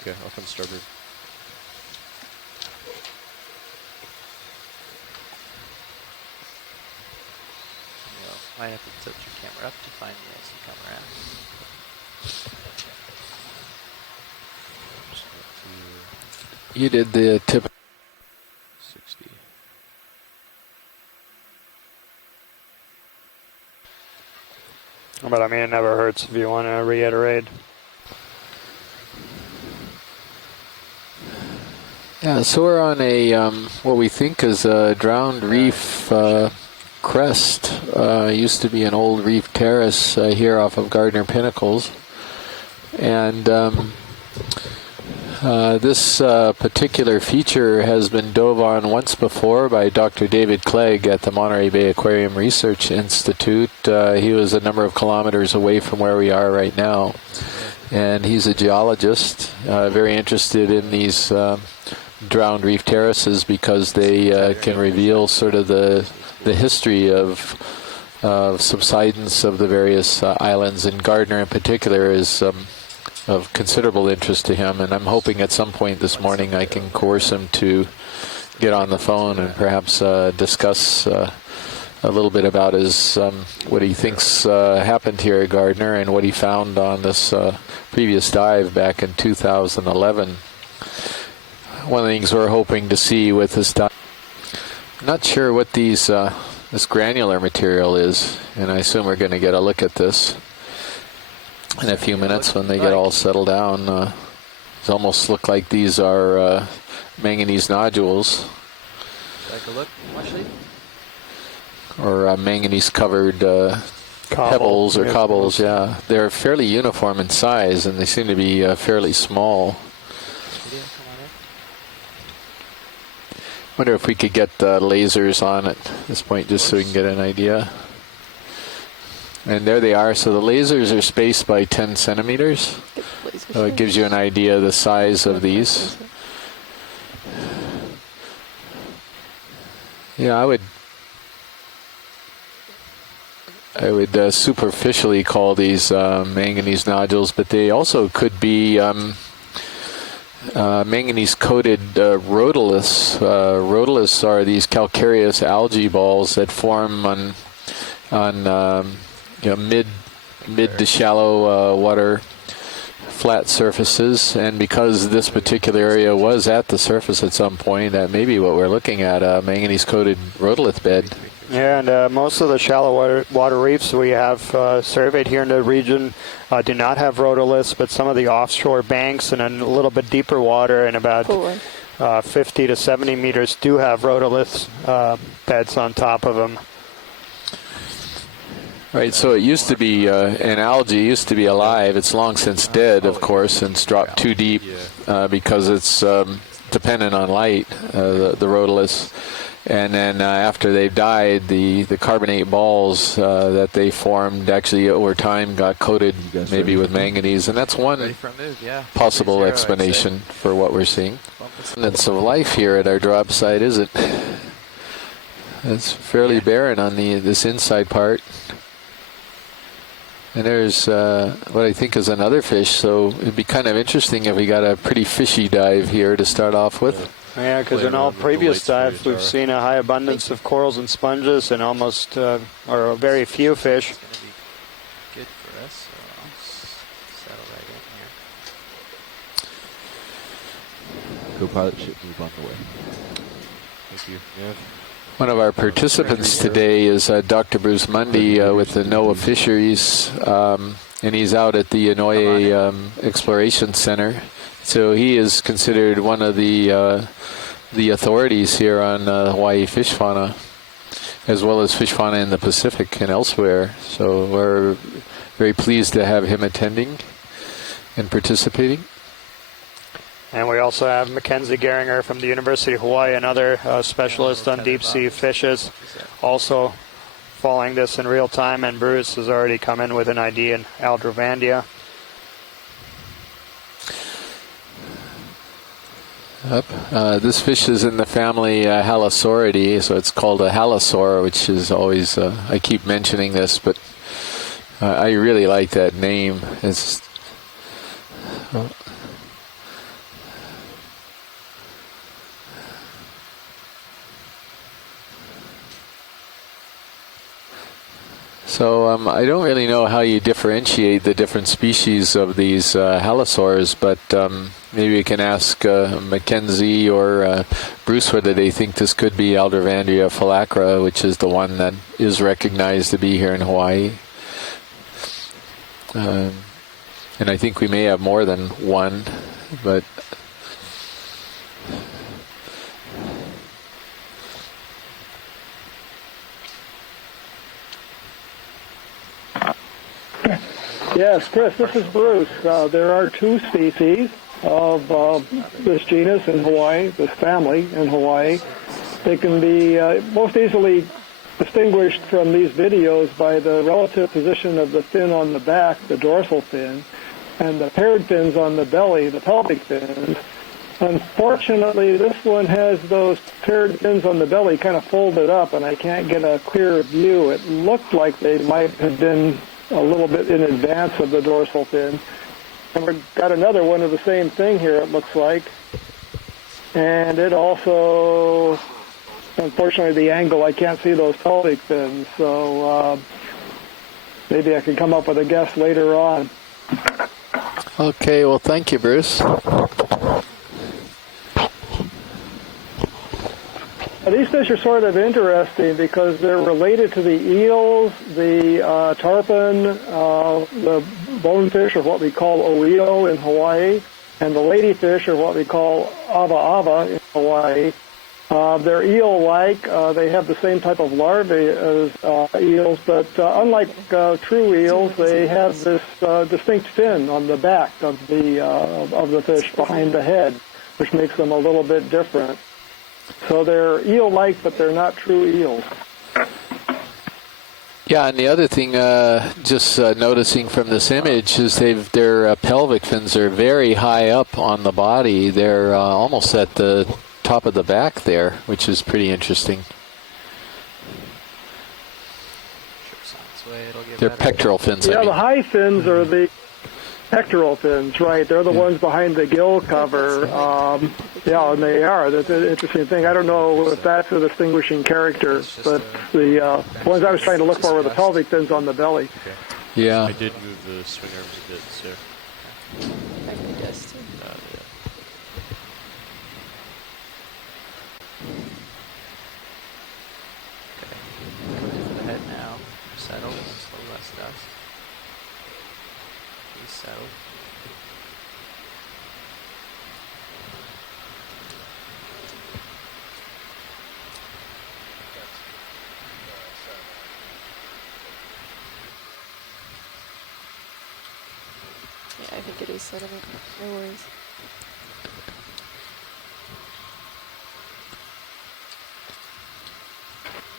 Okay, off on starboard. Might have to tilt your camera up to find the IC camera. You did the tip. 60. But I mean, it never hurts if you want to reiterate. Yeah, so we're on a what we think is a drowned reef crest. Used to be an old reef terrace here off of Gardner Pinnacles. And this particular feature has been dove on once before by Dr. David Clegg at the Monterey Bay Aquarium Research Institute. He was a number of kilometers away from where we are right now. And he's a geologist, very interested in these drowned reef terraces because they can reveal sort of the history of subsidence of the various islands, and Gardner in particular is of considerable interest to him, and I'm hoping at some point this morning I can coerce him to get on the phone and perhaps discuss a little bit about his what he thinks happened here at Gardner and what he found on this previous dive back in 2011. One of the things we're hoping to see with this dive, I'm not sure what these this granular material is, and I assume we're going to get a look at this in a few minutes when they get all settled down. It almost look like these are manganese nodules. Take a look, Ashley. Or manganese covered pebbles or cobbles, yeah. They're fairly uniform in size and they seem to be fairly small. Wonder if we could get lasers on at this point just so we can get an idea. And there they are. So the lasers are spaced by 10 centimeters. So it gives you an idea of the size of these. Yeah, I would superficially call these manganese nodules, but they also could be manganese-coated rhodoliths. Rhodoliths are these calcareous algae balls that form on mid to shallow water flat surfaces, and because this particular area was at the surface at some point, that may be what we're looking at, a manganese-coated rhodolith bed. Yeah, and most of the shallow water reefs we have surveyed here in the region do not have rhodoliths, but some of the offshore banks and in a little bit deeper water and about 50 to 70 meters do have rhodoliths beds on top of them. Right, so it used to be, an algae used to be alive. It's long since dead, of course, and it's dropped too deep because it's dependent on light, the rhodoliths. And then after they died, the carbonate balls that they formed actually over time got coated maybe with manganese. And that's one possible explanation for what we're seeing. It's of life here at our drop site, is it? It's fairly barren on this inside part. And there's what I think is another fish, so it'd be kind of interesting if we got a pretty fishy dive here to start off with. Yeah, because in all previous dives we've seen a high abundance of corals and sponges and almost, or very few fish. It's going to be good for us, so I'll settle right in here. Co-pilot ship move on the way. Thank you. Yeah. One of our participants today is Dr. Bruce Mundy with the NOAA Fisheries, and he's out at the Inouye Exploration Center. So he is considered one of the authorities here on Hawaii fish fauna, as well as fish fauna in the Pacific and elsewhere. So we're very pleased to have him attending and participating. And we also have Mackenzie Geringer from the University of Hawaii, another specialist on deep sea fishes, also following this in real time. And Bruce has already come in with an ID in Aldrovandia. This fish is in the family Halosauridae, so it's called a halosaur, which is always, I keep mentioning this, but I really like that name. It's So I don't really know how you differentiate the different species of these halosaurs, but maybe you can ask Mackenzie or Bruce whether they think this could be Aldrovandria phylacra, which is the one that is recognized to be here in Hawaii. And I think we may have more than one, but... Yes, Chris, this is Bruce. There are two species of this genus in Hawaii, this family in Hawaii. They can be most easily distinguished from these videos by the relative position of the fin on the back, the dorsal fin, and the paired fins on the belly, the pelvic fins. Unfortunately, this one has those paired fins on the belly kind of folded up, and I can't get a clear view. It looked like they might have been a little bit in advance of the dorsal fin. And we've got another one of the same thing here, it looks like. And it also, unfortunately, the angle, I can't see those pelvic fins. So maybe I can come up with a guess later on. Okay, well, thank you, Bruce. These fish are sort of interesting because they're related to the eels, the tarpon, the bonefish, or what we call oeo in Hawaii, and the ladyfish, or what we call ava in Hawaii. They're eel-like. They have the same type of larvae as eels, but unlike true eels, they have this distinct fin on the back of the fish behind the head, which makes them a little bit different. So they're eel-like, but they're not true eels. Yeah, and the other thing, just noticing from this image, is their pelvic fins are very high up on the body. They're almost at the top of the back there, which is pretty interesting. They're pectoral fins. Yeah, the high fins are the pectoral fins, right? They're the ones behind the gill cover. Yeah, and they are. That's an interesting thing. I don't know if that's a distinguishing character, but the ones I was trying to look for were the pelvic fins on the belly. Okay. Yeah. I did move the swing arms a bit, so. The head now. Settle. Slow less dust. Please settle. Yeah, I think it is sediment. No worries.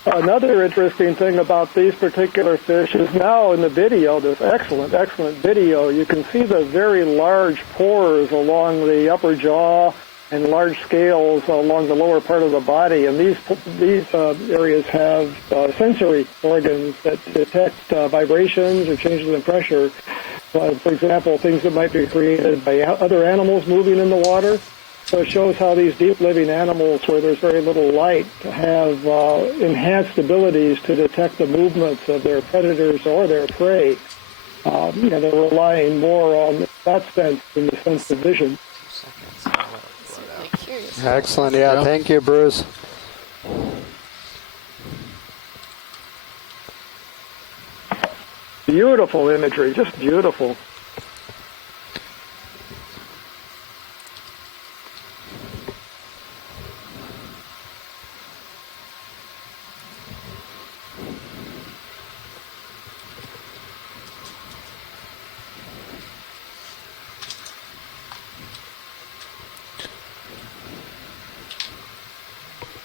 Another interesting thing about these particular fish is now in the video, this excellent video, you can see the very large pores along the upper jaw and large scales along the lower part of the body. And these areas have sensory organs that detect vibrations or changes in pressure. For example, things that might be created by other animals moving in the water. So it shows how these deep-living animals, where there's very little light, have enhanced abilities to detect the movements of their predators or their prey. They're relying more on that sense than the sense of vision. Excellent. Yeah, thank you, Bruce. Beautiful imagery, just beautiful.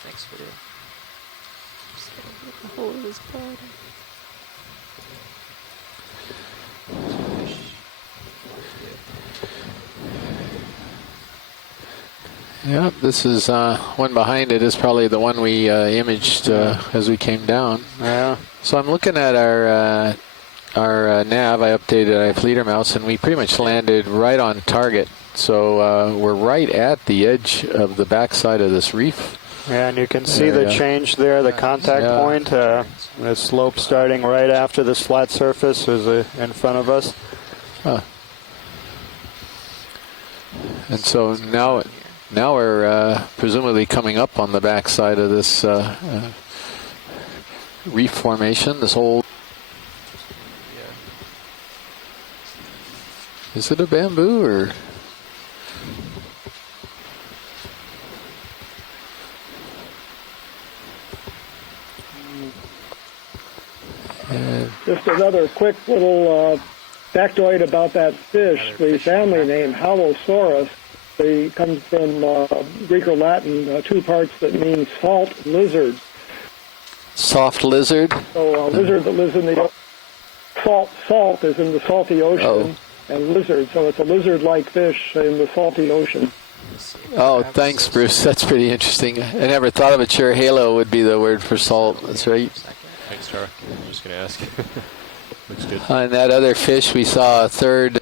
Thanks, video. The whole of his body. Yeah, this is one behind it is probably the one we imaged as we came down. Yeah. So I'm looking at our nav. I updated our Fleeter mouse, and we pretty much landed right on target. So we're right at the edge of the backside of this reef. Yeah, and you can see the change there, the contact point. The slope starting right after this flat surface is in front of us. Huh. And so now we're presumably coming up on the backside of this reef formation, this old... Is it a bamboo or... Just another quick little factoid about that fish. The family name, Halosaurus, comes from Greek or Latin, two parts that mean salt lizard. Soft lizard? So a lizard that lives in the salt is in the salty ocean, and lizard, so it's a lizard-like fish in the salty ocean. Oh, thanks, Bruce. That's pretty interesting. I never thought of it. Sure, halo would be the word for salt. That's right. Thanks, Tara. I was just going to ask. Looks good. On that other fish, we saw a third.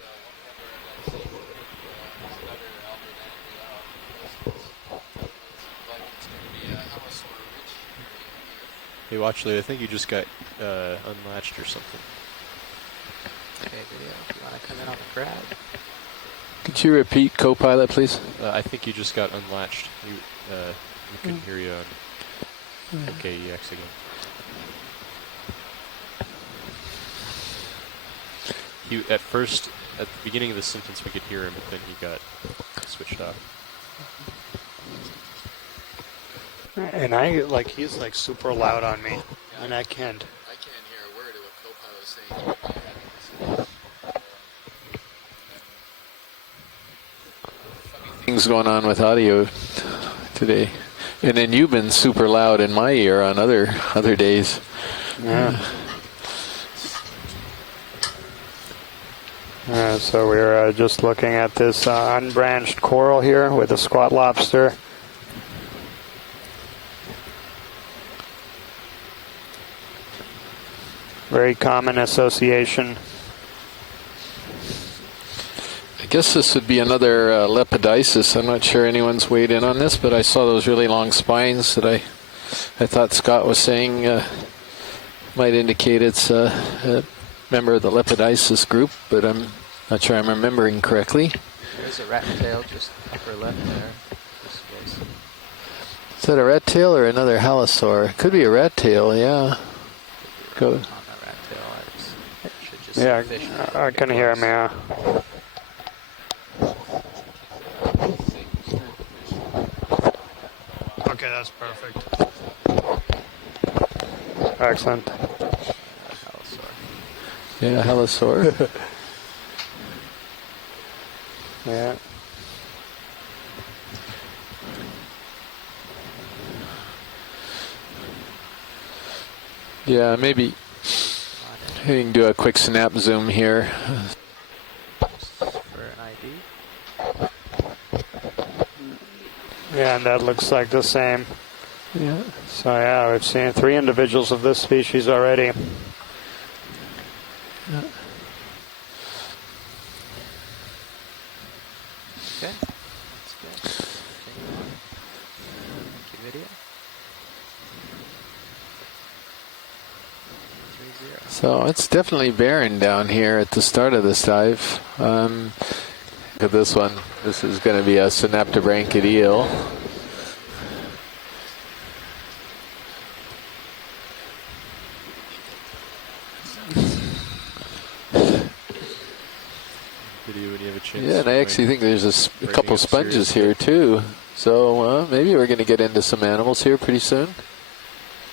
Hey, Watchley, I think you just got unlatched or something. Okay, video, if you want to come in on the grab. Could you repeat, co-pilot, please? I think you just got unlatched. We couldn't hear you on OKEX again. At first, at the beginning of the sentence, we could hear him, but then he got switched off. And he's like super loud on me, and I can't. I can't hear a word of what co-pilot is saying. Things going on with audio today, and then you've been super loud in my ear on other days. Yeah. So we're just looking at this unbranched coral here with a squat lobster. Very common association. I guess this would be another lepidopsis. I'm not sure anyone's weighed in on this, but I saw those really long spines that I thought Scott was saying might indicate it's a member of the lepidopsis group, but I'm not sure I'm remembering correctly. There's a rat tail just upper left there. Is that a rat tail or another halosaur? It could be a rat tail, yeah. Go. On the rat tail, I should just Yeah, fish I can hear him, yeah. Okay, that's perfect. Excellent. Yeah, halosaur. Yeah. Yeah, maybe you can do a quick snap zoom here. for an ID. Yeah, and that looks like the same. Yeah. So yeah, we've seen 3 individuals of this species already. Yeah. Okay, that's good. Continue on. Thank you, video. 3-0. So it's definitely barren down here at the start of this dive. Look at this one. This is going to be a synaptobranchid eel. Video when you have a chance. Yeah, and I actually think there's a couple sponges here too. So maybe we're going to get into some animals here pretty soon.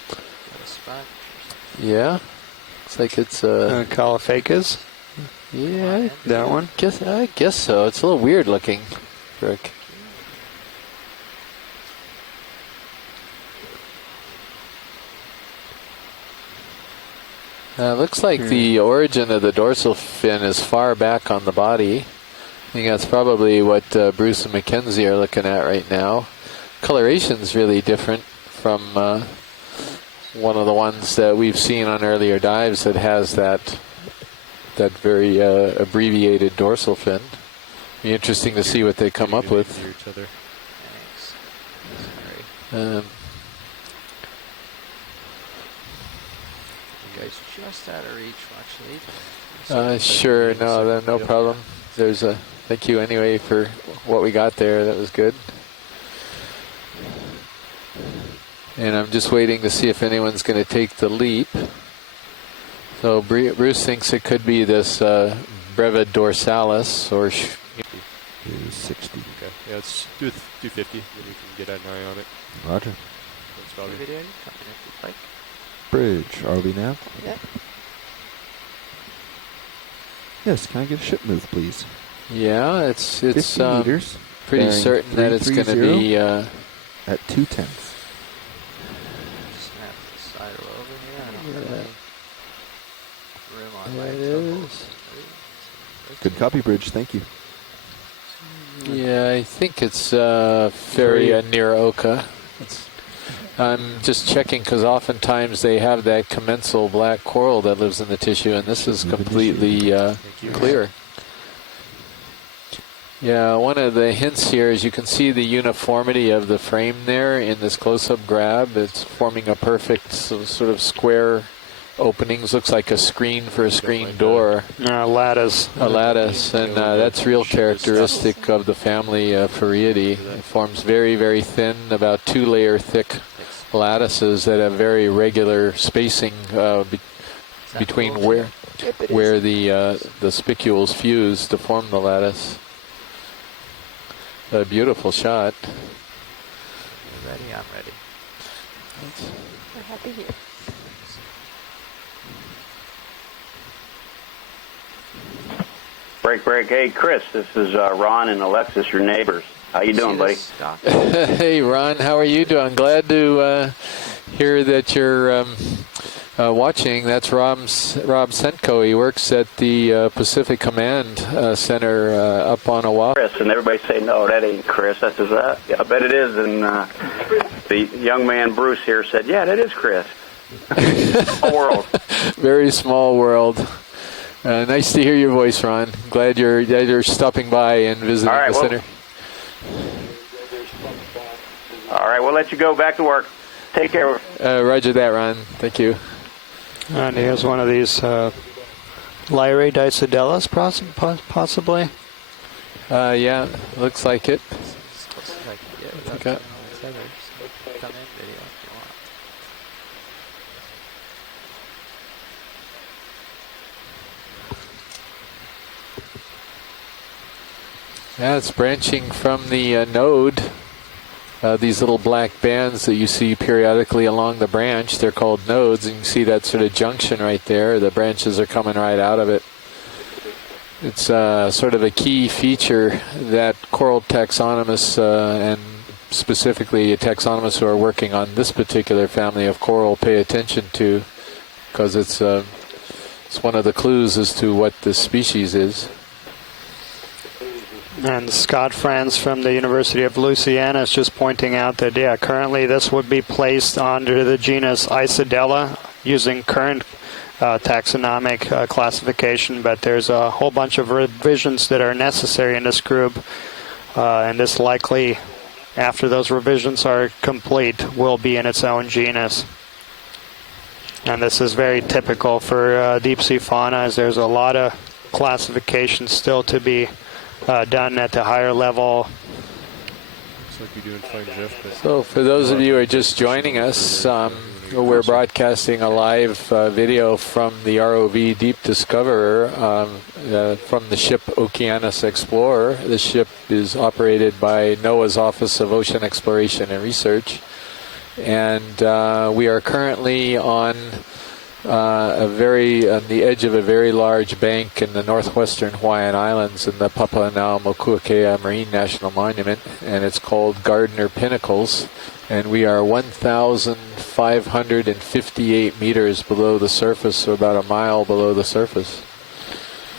Got a sponge. Yeah, looks like it's Caulophacus. yeah. That one. I guess so. It's a little weird looking, Rick. Looks like the origin of the dorsal fin is far back on the body. I think that's probably what Bruce and Mackenzie are looking at right now. Coloration's really different from one of the ones that we've seen on earlier dives that has that very abbreviated dorsal fin. Be interesting to see what they come up with. Thanks. Sorry. Um, You guys just out of reach, actually. sure, no problem. There's a thank you anyway for what we got there. That was good. And I'm just waiting to see if anyone's going to take the leap. So Bruce thinks it could be this Breva dorsalis or 60. Okay. Yeah, let's do 250. Then we can get an eye on it. Roger. Thanks, Bobby. Video, come in if you'd like. Bridge, RV nav. Yep. Yes, can I get a ship move, please? yeah, it's 50 meters. pretty bearing certain that it's going to be. At 2/10. Snap the silo over here. I don't have any room on my There it toggle. is. Good copy, Bridge. Thank you. Yeah, I think it's very near Oka. I'm just checking because oftentimes they have that commensal black coral that lives in the tissue, and this is completely clear. Yeah, one of the hints here is you can see the uniformity of the frame there in this close-up grab. It's forming a perfect sort of square openings. Looks like a screen for a screen door. Lattice. A lattice, and that's real characteristic of the family Farreidae. It forms very, very thin, about 2-layer thick lattices that have very regular spacing between where the spicules fuse to form the lattice. A beautiful shot. You're ready, I'm ready. We're happy here. Break. Hey, Chris, this is Ron and Alexis, your neighbors. How you doing, buddy? Hey, Ron, how are you doing? Glad to hear that you're watching. That's Rob Senko. He works at the Pacific Command Center up on Oahu. Chris, and everybody say, no, that ain't Chris. I says, yeah, I bet it is. And the young man, Bruce, here said, yeah, that is Chris. Small world. Very small world. Nice to hear your voice, Ron. Glad you're stopping by and visiting the center. All right, we'll let you go back to work. Take care. Roger that, Ron. Thank you. And here's one of these Lyrae dicedellas, possibly. Yeah, looks like it. Okay. Come in video if you want. Yeah, it's branching from the node. These little black bands that you see periodically along the branch, they're called nodes, and you can see that sort of junction right there. The branches are coming right out of it. It's sort of a key feature that coral taxonomists and specifically taxonomists who are working on this particular family of coral pay attention to, because it's one of the clues as to what this species is. And Scott Franz from the University of Louisiana is just pointing out that, yeah, currently this would be placed under the genus Isidella using current taxonomic classification, but there's a whole bunch of revisions that are necessary in this group, and this likely, after those revisions are complete, will be in its own genus. And this is very typical for deep sea fauna, as there's a lot of classification still to be done at the higher level. Looks like you're doing fine, Jeff. But So for those of you who are just joining us, we're broadcasting a live video from the ROV Deep Discoverer from the ship Okeanos Explorer. The ship is operated by NOAA's Office of Ocean Exploration and Research. And we are currently on the edge of a very large bank in the northwestern Hawaiian Islands in the Papahanaumokuakea Marine National Monument, and it's called Gardner Pinnacles, and we are 1,558 meters below the surface, so about a mile below the surface.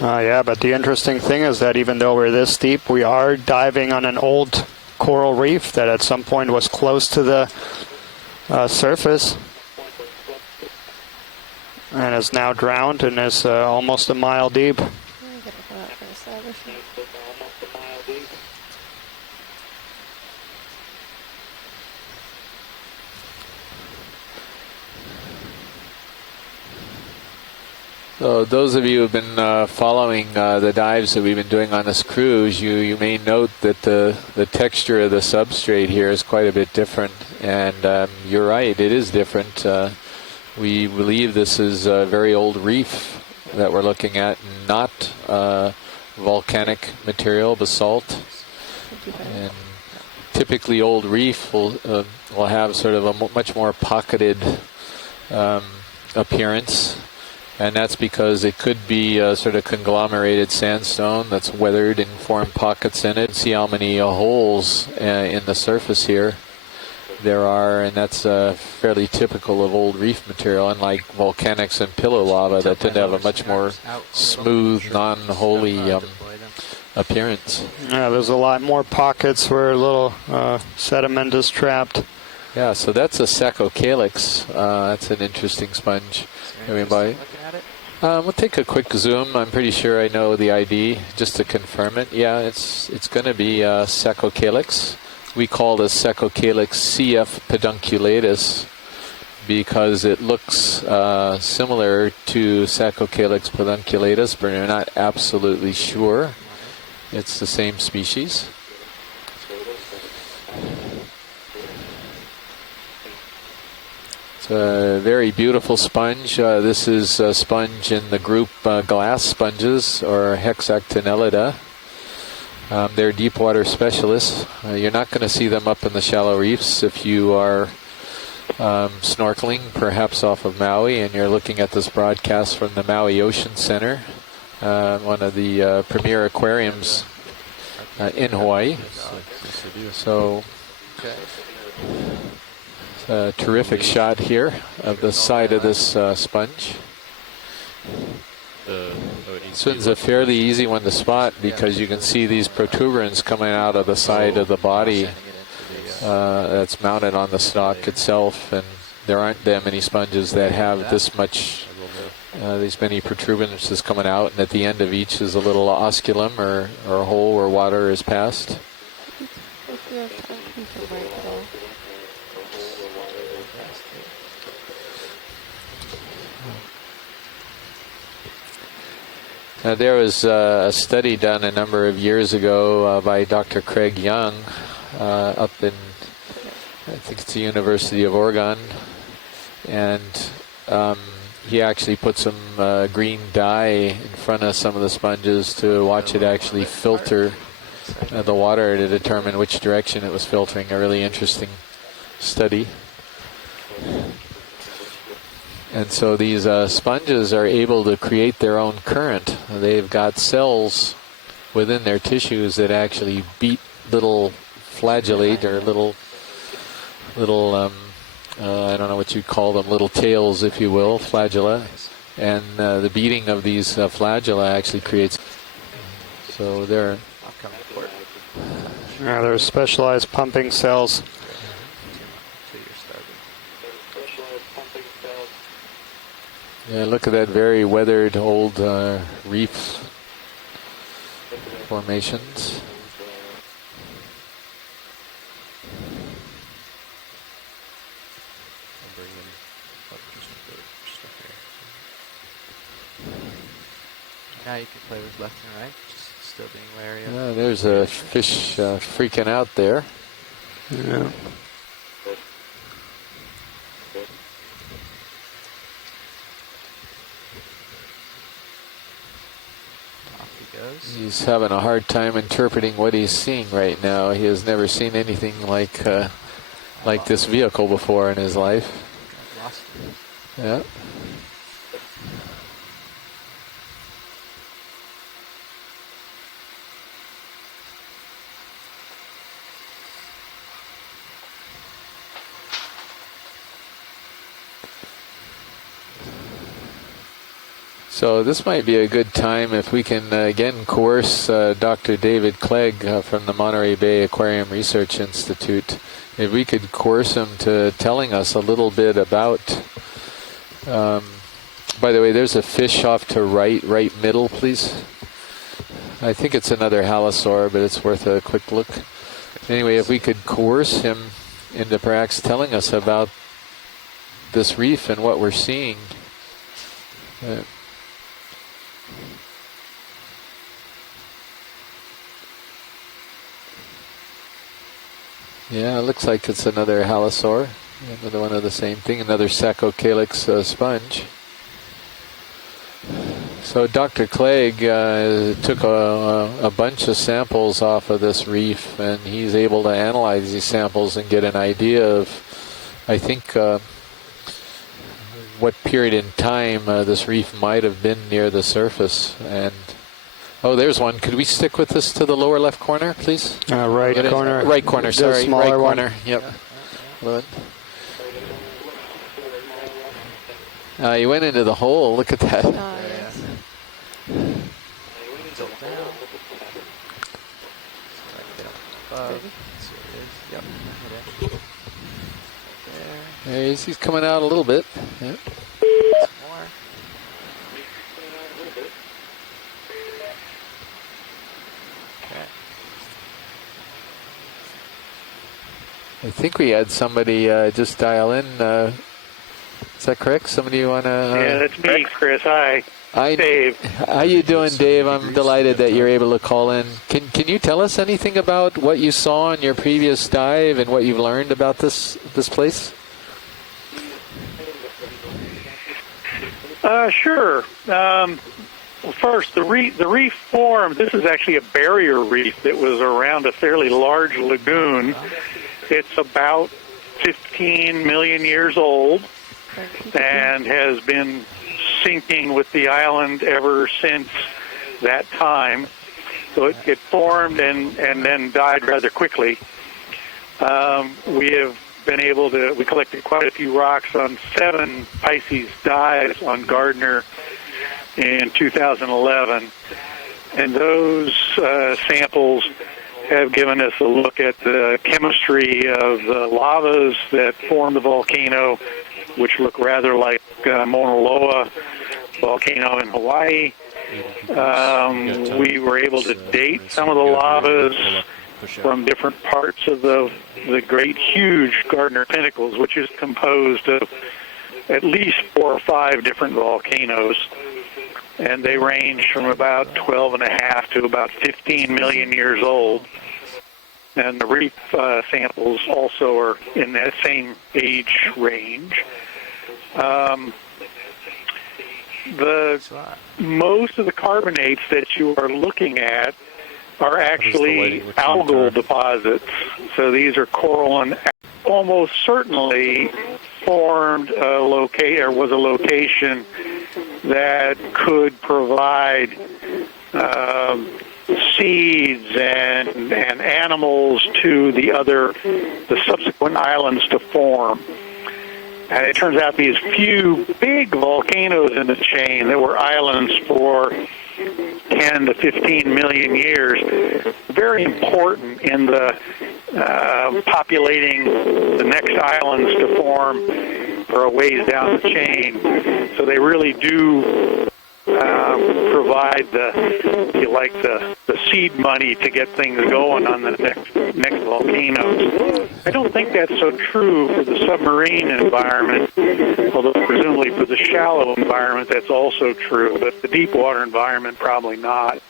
Yeah, but the interesting thing is that even though we're this deep, we are diving on an old coral reef that at some point was close to the surface, and is now drowned and is almost a mile deep. I gotta go out for establishment. So those of you who have been following the dives that we've been doing on this cruise, you may note that the texture of the substrate here is quite a bit different. And you're right, it is different. We believe this is a very old reef that we're looking at, not volcanic material, basalt. And typically old reef will have sort of a much more pocketed appearance, and that's because it could be a sort of conglomerated sandstone that's weathered and formed pockets in it. See how many holes in the surface here there are, and that's fairly typical of old reef material, unlike volcanics and pillow lava that tend to have a much more smooth, non-holy appearance. Yeah, there's a lot more pockets where a little sediment is trapped. Yeah, so that's a saccocalyx. That's an interesting sponge. We'll take a quick zoom. I'm pretty sure I know the ID just to confirm it. Yeah, it's going to be saccocalyx. We call this saccocalyx CF pedunculatus because it looks similar to saccocalyx pedunculatus, but we're not absolutely sure it's the same species. It's a very beautiful sponge. This is a sponge in the group glass sponges, or Hexactinellida. They're deep water specialists. You're not going to see them up in the shallow reefs if you are snorkeling, perhaps off of Maui, and you're looking at this broadcast from the Maui Ocean Center, one of the premier aquariums in Hawaii. So, it's a terrific shot here of the side of this sponge. This one's a fairly easy one to spot because you can see these protuberance coming out of the side of the body that's mounted on the stalk itself, and there aren't that many sponges that have this much, these many protuberances coming out, and at the end of each is a little osculum or a hole where water is passed. There was a study done a number of years ago by Dr. Craig Young up in, I think it's the University of Oregon, and he actually put some green dye in front of some of the sponges to watch it actually filter the water to determine which direction it was filtering. A really interesting study. And so these sponges are able to create their own current. They've got cells within their tissues that actually beat little flagellate or little I don't know what you'd call them, little tails, if you will, flagella. And the beating of these flagella actually creates. So they're specialized pumping cells. Yeah, look at that very weathered old reef formations. I'll bring them up just a bit. Now you can play with left and right, just still being wary of. There's a fish freaking out there. Yeah. He's having a hard time interpreting what he's seeing right now. He has never seen anything like this vehicle before in his life. Yeah. So this might be a good time if we can again coerce Dr. David Clegg from the Monterey Bay Aquarium Research Institute. If we could coerce him to telling us a little bit about, by the way, there's a fish off to right middle, please. I think it's another halosaur, but it's worth a quick look. Anyway, if we could coerce him into perhaps telling us about this reef and what we're seeing. Yeah, it looks like it's another halosaur. Another one of the same thing, another Saccocalyx sponge. So Dr. Clegg took a bunch of samples off of this reef, and he's able to analyze these samples and get an idea of, I think, what period in time this reef might have been near the surface. And oh, there's one. Could we stick with this to the lower left corner, please? Right corner. Right corner, The sorry. smaller Right one. corner. Yep. You went into the hole. Look at that. Yes. Tilt down. Get up above. So it is. Yep. Hit it. There. He's coming out a little bit. Yep. Some more. Okay. I think we had somebody just dial in. Is that correct? Somebody you want to... Yeah, that's me, Chris. Hi. Dave. How you doing, Dave? I'm delighted that you're able to call in. Can you tell us anything about what you saw in your previous dive and what you've learned about this place? Sure. Well, first, the reef formed. This is actually a barrier reef that was around a fairly large lagoon. It's about 15 million years old and has been sinking with the island ever since that time. So it formed and then died rather quickly. We have been able to, we collected quite a few rocks on 7 Pisces dives on Gardner in 2011. And those samples have given us a look at the chemistry of the lavas that formed the volcano, which look rather like Mauna Loa volcano in Hawaii. We were able to date some of the lavas from different parts of the great, huge Gardner Pinnacles, which is composed of at least 4 or 5 different volcanoes. And they range from about 12.5 to about 15 million years old. And the reef samples also are in that same age range. Most of the carbonates that you are looking at are actually algal deposits. So these are coral and almost certainly formed was a location that could provide seeds and animals to the subsequent islands to form. And it turns out these few big volcanoes in the chain that were islands for 10 to 15 million years, very important in the populating the next islands to form for a ways down the chain. So they really do provide the seed money to get things going on the next volcanoes. I don't think that's so true for the submarine environment, although presumably for the shallow environment that's also true, but the deep water environment probably not.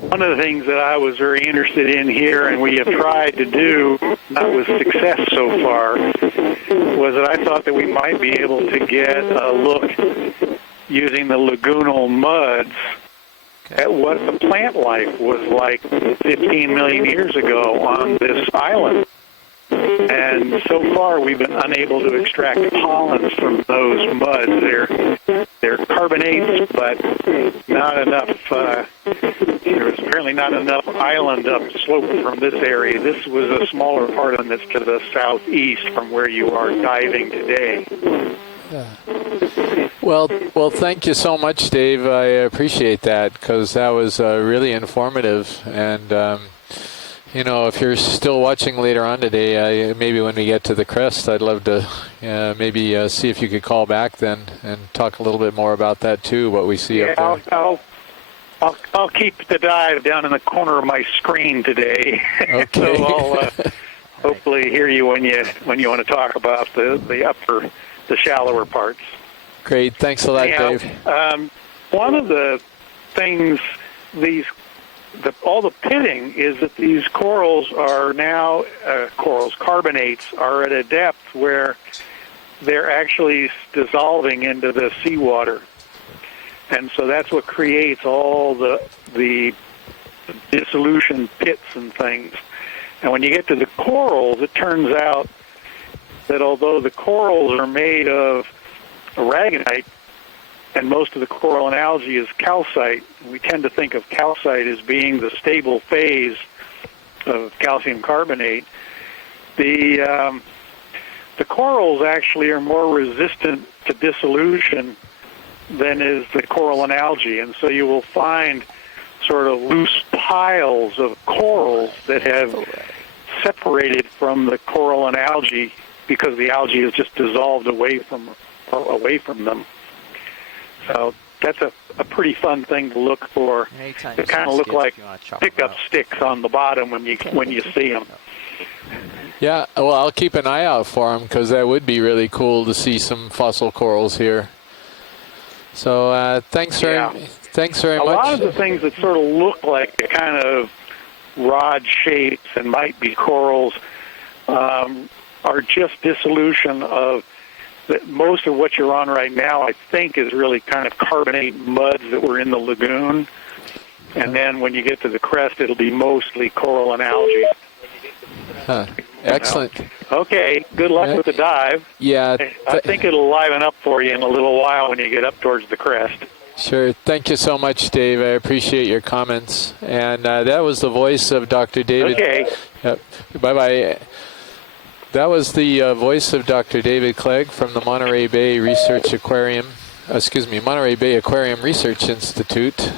One of the things that I was very interested in here, and we have tried to do, not with success so far, was that I thought that we might be able to get a look using the lagoonal muds at what the plant life was like 15 million years ago on this island. And so far, we've been unable to extract pollens from those muds. They're carbonates, but not enough. There's apparently not enough island upslope from this area. This was a smaller part of this to the southeast from where you are diving today. Well, thank you so much, Dave. I appreciate that because that was really informative. And if you're still watching later on today, maybe when we get to the crest, I'd love to maybe see if you could call back then and talk a little bit more about that too. What we see up there. I'll keep the dive down in the corner of my screen today. Okay. So I'll hopefully hear you when you want to talk about the shallower parts. Great. Thanks a lot, Dave. One of the things these all the pitting is that these corals are now, carbonates, are at a depth where they're actually dissolving into the seawater. And so that's what creates all the dissolution pits and things. And when you get to the corals, it turns out that although the corals are made of aragonite, and most of the coral and algae is calcite, we tend to think of calcite as being the stable phase of calcium carbonate. The corals actually are more resistant to dissolution than is the coral and algae, and so you will find sort of loose piles of corals that have separated from the coral and algae because the algae is just dissolved away from them. So that's a pretty fun thing to look for. Anytime They you kind of see look skids, like you wanna chop 'em pickup up. sticks on the bottom when you see them. Yeah, well, I'll keep an eye out for them because that would be really cool to see some fossil corals here. So thanks very A much. lot of the things that sort of look like the kind of rod shapes and might be corals are just dissolution of most of what you're on right now, I think, is really kind of carbonate muds that were in the lagoon. And then when you get to the crest, it'll be mostly coral and algae. Huh. Excellent. Okay, good luck with the dive. Yeah. I think it'll liven up for you in a little while when you get up towards the crest. Sure. Thank you so much, Dave. I appreciate your comments. And that was the voice of Dr. David. Okay. Bye-bye. That was the voice of Dr. David Clegg from the Monterey Bay Monterey Bay Aquarium Research Institute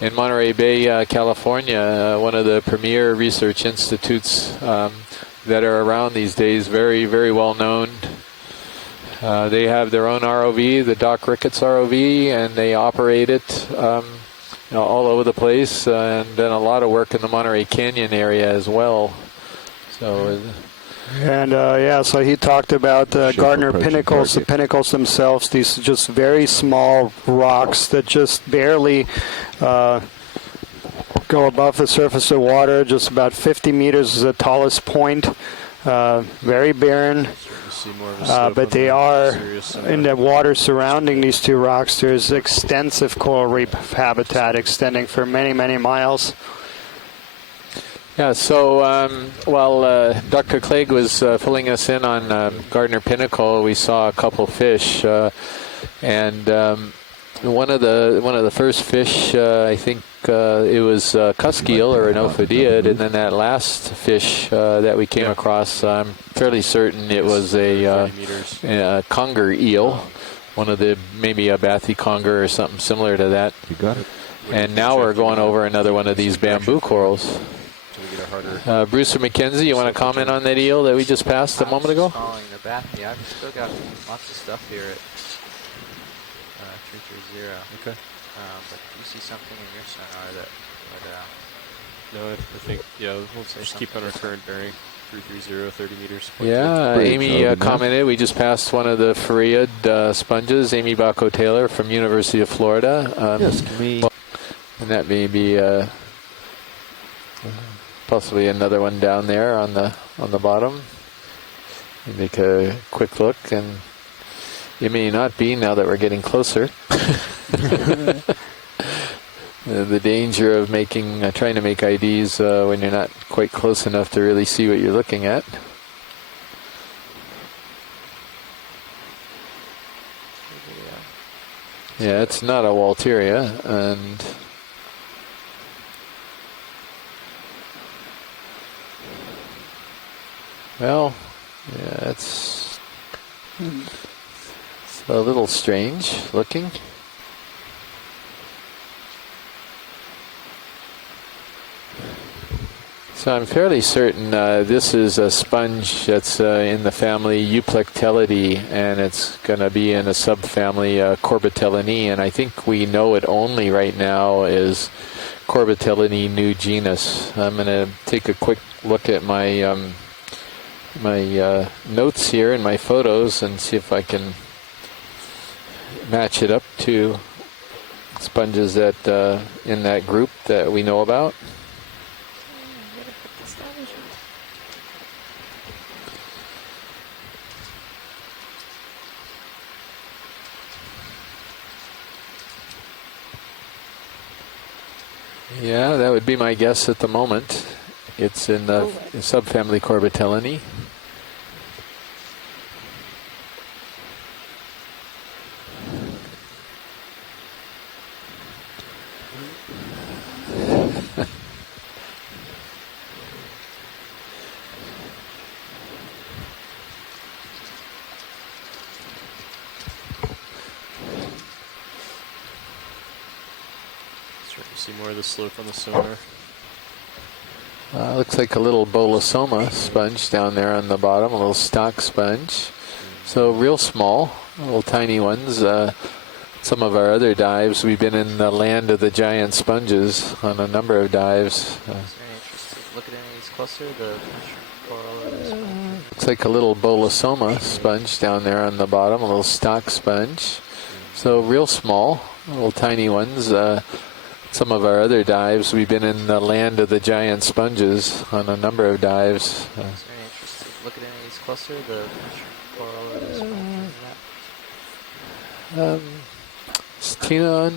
in Monterey Bay, California, one of the premier research institutes that are around these days, very, very well known. They have their own ROV, the Doc Ricketts ROV, and they operate it all over the place, and done a lot of work in the Monterey Canyon area as well. So. And so he talked about Gardner pinnacles, the pinnacles themselves, these just very small rocks that just barely go above the surface of water, just about 50 meters is the tallest point, very barren. But they are in the water surrounding these two rocks. There's extensive coral reef habitat extending for many, many miles. Yeah, so while Dr. Clegg was filling us in on Gardner Pinnacle, we saw a couple fish, and one of the first fish, I think it was cusk eel or an ophidid, and then that last fish that we came across, I'm fairly certain it was a conger eel, one of the maybe a bathy conger or something similar to that. You got it. And now we're going over another one of these bamboo corals. Bruce or McKenzie, you want to comment on that eel that we just passed a moment ago? Calling the bathy. I've still got lots of stuff here at 330. Okay. But do you see something in your sonar that would... No, I think, we'll just keep on our current bearing, 330, 30 meters. Yeah, Amy commented, we just passed one of the Farreid sponges, Amy Bacco-Taylor from University of Florida. Yes, can we... And that may be possibly another one down there on the bottom. You make a quick look, and it may not be now that we're getting closer. The danger of trying to make IDs when you're not quite close enough to really see what you're looking at. Yeah, it's not a Walteria, and well, yeah, it's a little strange looking. So I'm fairly certain this is a sponge that's in the family Euplectellidae, and it's going to be in a subfamily Corbitellinae, and I think we know it only right now is Corbitellinae new genus. I'm going to take a quick look at my my notes here and my photos and see if I can match it up to sponges that in that group that we know about. Yeah, that would be my guess at the moment. It's in the subfamily Corbitellinae. Starting to see more of the slope on the sonar. Looks like a little bolosoma sponge down there on the bottom, a little stock sponge. So real small, little tiny ones. Some of our other dives, we've been in the land of the giant sponges on a number of dives. Very interesting. Look at any of these closer. The mushroom coral. Looks like a little bolosoma sponge down there on the bottom, a little stock sponge. So real small, little tiny ones. Some of our other dives, we've been in the land of the giant sponges on a number of dives. Very interesting. Look at any of these closer. The mushroom coral. Is Tina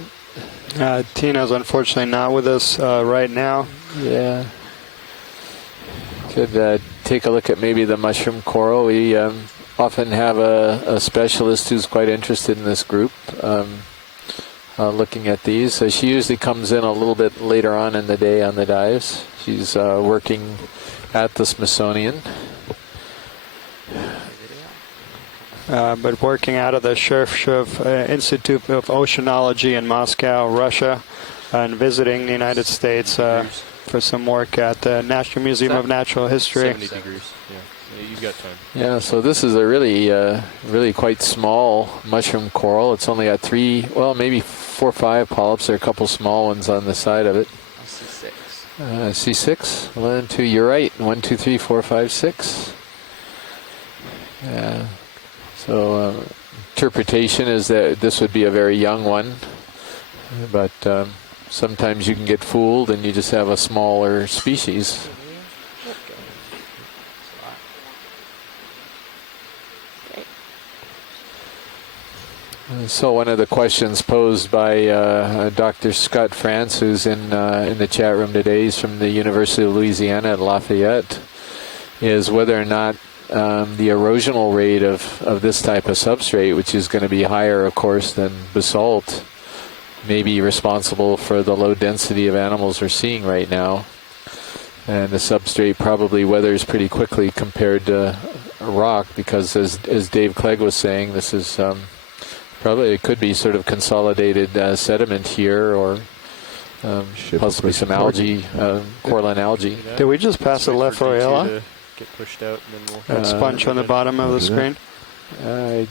on? Tina's unfortunately not with us right now. Yeah. Could take a look at maybe the mushroom coral. We often have a specialist who's quite interested in this group. Looking at these. So she usually comes in a little bit later on in the day on the dives. She's working at the Smithsonian. But working out of the Shirshov Institute of Oceanology in Moscow, Russia, and visiting the United States for some work at the National Museum of Natural History. 70 degrees, yeah. You've got time. Yeah, so this is a really quite small mushroom coral. It's only got maybe 4 or 5 polyps. There are a couple small ones on the side of it. C6. 1, 2, you're right. 1, 2, 3, 4, 5, 6. Yeah. So interpretation is that this would be a very young one, but sometimes you can get fooled and you just have a smaller species. So one of the questions posed by Dr. Scott France, who's in the chat room today, he's from the University of Louisiana at Lafayette, is whether or not the erosional rate of this type of substrate, which is going to be higher, of course, than basalt, may be responsible for the low density of animals we're seeing right now. And the substrate probably weathers pretty quickly compared to rock, because as Dave Clegg was saying, this is probably, it could be sort of consolidated sediment here, or possibly some algae, coralline algae. Did we just pass a Lefroyella? Get pushed out, and then That sponge on the bottom of the screen? I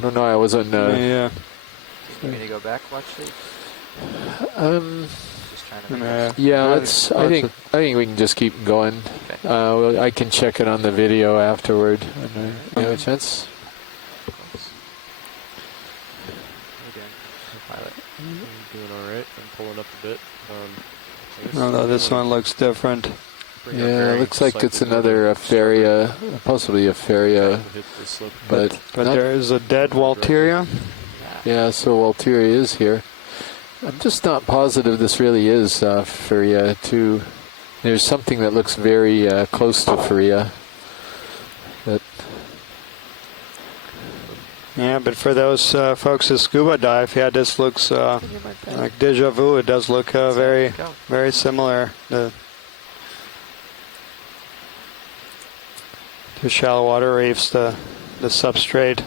don't know. I wasn't. Yeah. You want me to go back, watch these? Just trying to Yeah, let's. I think we can just keep going. Okay. I can check it on the video afterward. You have a chance? doing all right. I'm pulling up a bit. Although this one looks different. Yeah, it looks like it's another Afaria, possibly Afaria. But there is a dead Walteria. Yeah, so Walteria is here. I'm just not positive this really is Faria too. There's something that looks very close to Faria. Yeah, but for those folks who scuba dive, yeah, this looks like deja vu. It does look very, very similar to shallow water reefs, the substrate.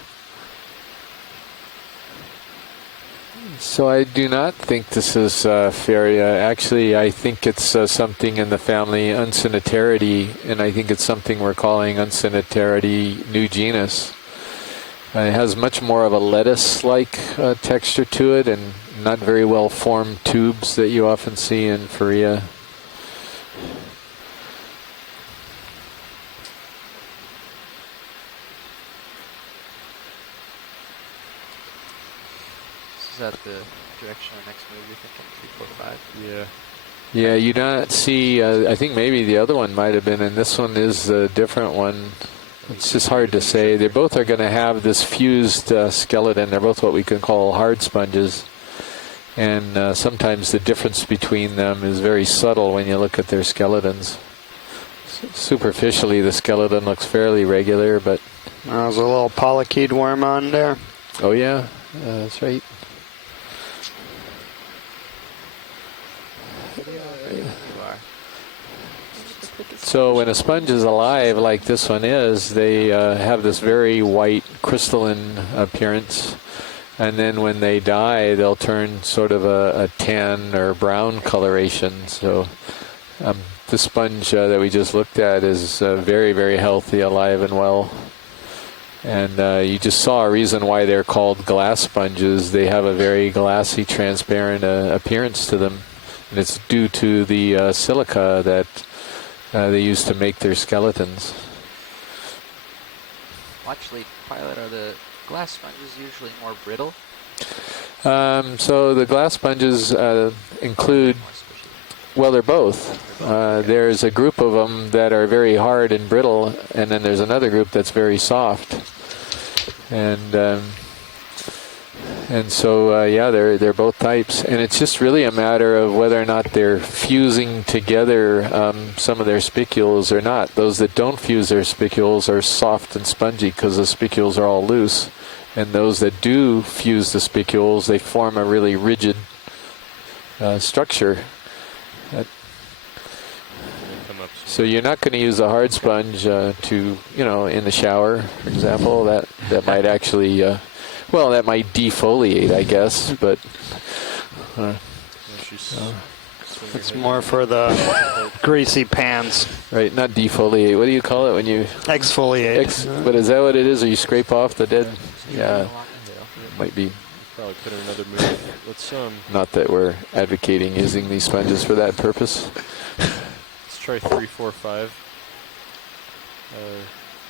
So I do not think this is Faria. Actually, I think it's something in the family Uncinetaridae, and I think it's something we're calling Uncinetaridae new genus. It has much more of a lettuce-like texture to it, and not very well-formed tubes that you often see in Faria. Is that the direction of the next move you're thinking? 3, 4, 5? Yeah. Yeah, you don't see. I think maybe the other one might have been, and this one is a different one. It's just hard to say. They both are going to have this fused skeleton. They're both what we can call hard sponges. And sometimes the difference between them is very subtle when you look at their skeletons. Superficially, the skeleton looks fairly regular, but... There's a little polychaete worm on there. Oh, yeah. That's right. So when a sponge is alive, like this one is, they have this very white crystalline appearance. And then when they die, they'll turn sort of a tan or brown coloration. So the sponge that we just looked at is very, very healthy, alive and well. And you just saw a reason why they're called glass sponges. They have a very glassy, transparent appearance to them. And it's due to the silica that they use to make their skeletons. Actually, Pilot, are the glass sponges usually more brittle? So the glass sponges include, well, they're both. There's a group of them that are very hard and brittle, and then there's another group that's very soft. And so, yeah, they're both types. And it's just really a matter of whether or not they're fusing together some of their spicules or not. Those that don't fuse their spicules are soft and spongy because the spicules are all loose. And those that do fuse the spicules, they form a really rigid structure. So you're not going to use a hard sponge to, in the shower, for example. That might actually... well, that might defoliate, I guess, but... It's more for the greasy pans. Right, not defoliate. What do you call it when you... Exfoliate. But is that what it is? Or you scrape off the dead... Yeah, might be. Probably put in another move. Let's Not that we're advocating using these sponges for that purpose. Let's try 3, 4, 5.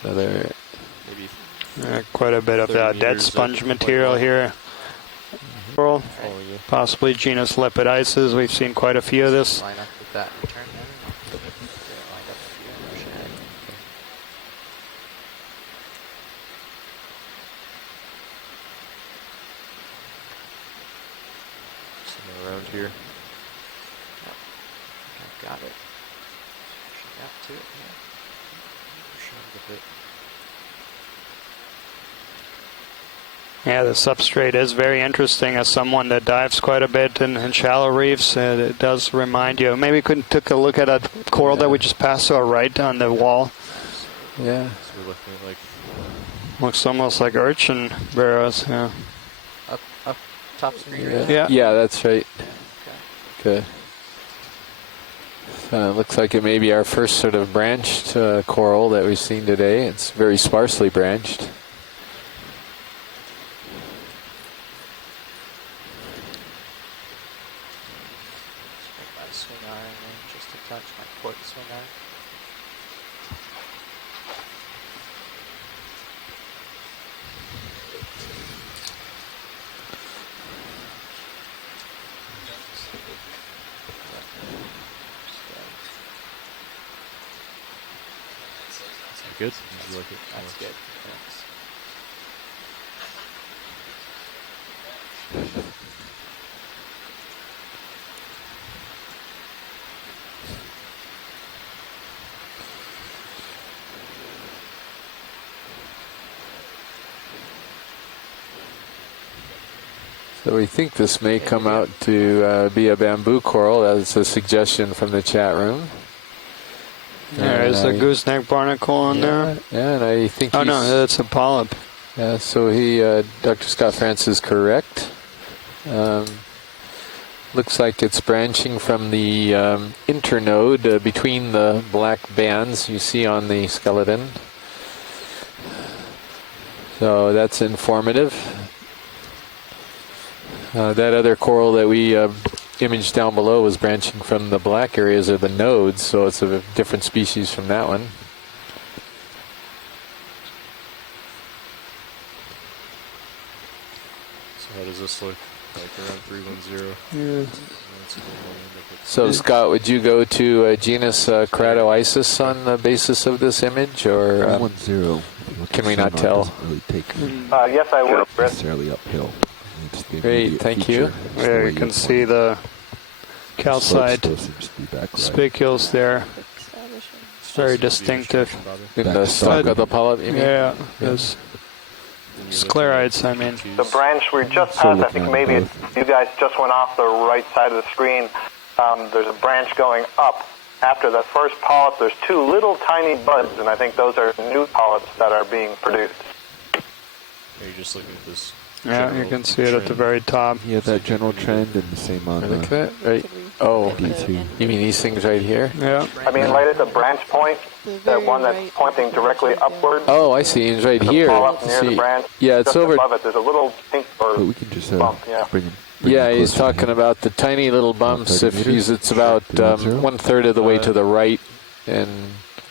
Another... Maybe... Quite a bit of dead sponge material here. Possibly genus Lepidices. We've seen quite a few of this. Line up with that return then? Line up with your motion. Somewhere around here. I've got it. Pushing up to it, yeah. Pushing a bit. Yeah, the substrate is very interesting. As someone that dives quite a bit in shallow reefs, it does remind you. Maybe we could take a look at a coral that we just passed to our right on the wall. Yeah. So we're looking at like... Looks almost like urchin burrows. Yeah. Up top screen. Yeah, that's right. Okay. Looks like it may be our first sort of branched coral that we've seen today. It's very sparsely branched. Swing iron in just to touch my port swing iron. Good? Did you like it? That's good. Thanks. So we think this may come out to be a bamboo coral. That's a suggestion from the chat room. There's a gooseneck barnacle on there. Yeah, and I think Oh, no, that's a polyp. Yeah, so Dr. Scott France is correct. Looks like it's branching from the internode between the black bands you see on the skeleton. So that's informative. That other coral that we imaged down below was branching from the black areas of the nodes, so it's a different species from that one. So how does this look? like around 310. Yeah. So, Scott, would you go to genus Keratoisis on the basis of this image, or 310. can we not tell? Doesn't really take Yes, I would, Chris. necessarily uphill. It's the Great, immediate thank feature. you. It's the There way you can apply see it. the Slope calcite still seems to be back right. spicules there. Establishing. It's very distinctive. In Back the to stalk solid. of the polyp, you mean? Yeah, those sclerites, I mean. The branch we just So passed, I looking think at maybe both. you guys just went off the right side of the screen. There's a branch going up. After the first polyp, there's two little tiny buds, and I think those are new polyps that are being produced. Are you just looking at this? Yeah, you can see it at the very top. Yeah, that general trend and the same on Look at that, right? Could we Oh, get the B2. end? you mean these things right here? Yeah. I mean, right at the branch point, The that very one that's right pointing directly branch, yeah. upward. Oh, I see. It's right The here. polyp near the See, branch. yeah, it's just over. above it. There's a little pink But or we can just bump. Yeah. bring Yeah, it he's closer talking here. about the tiny little bumps. 30 If he's, meters? it's about 310? 1/3 of the way to the right and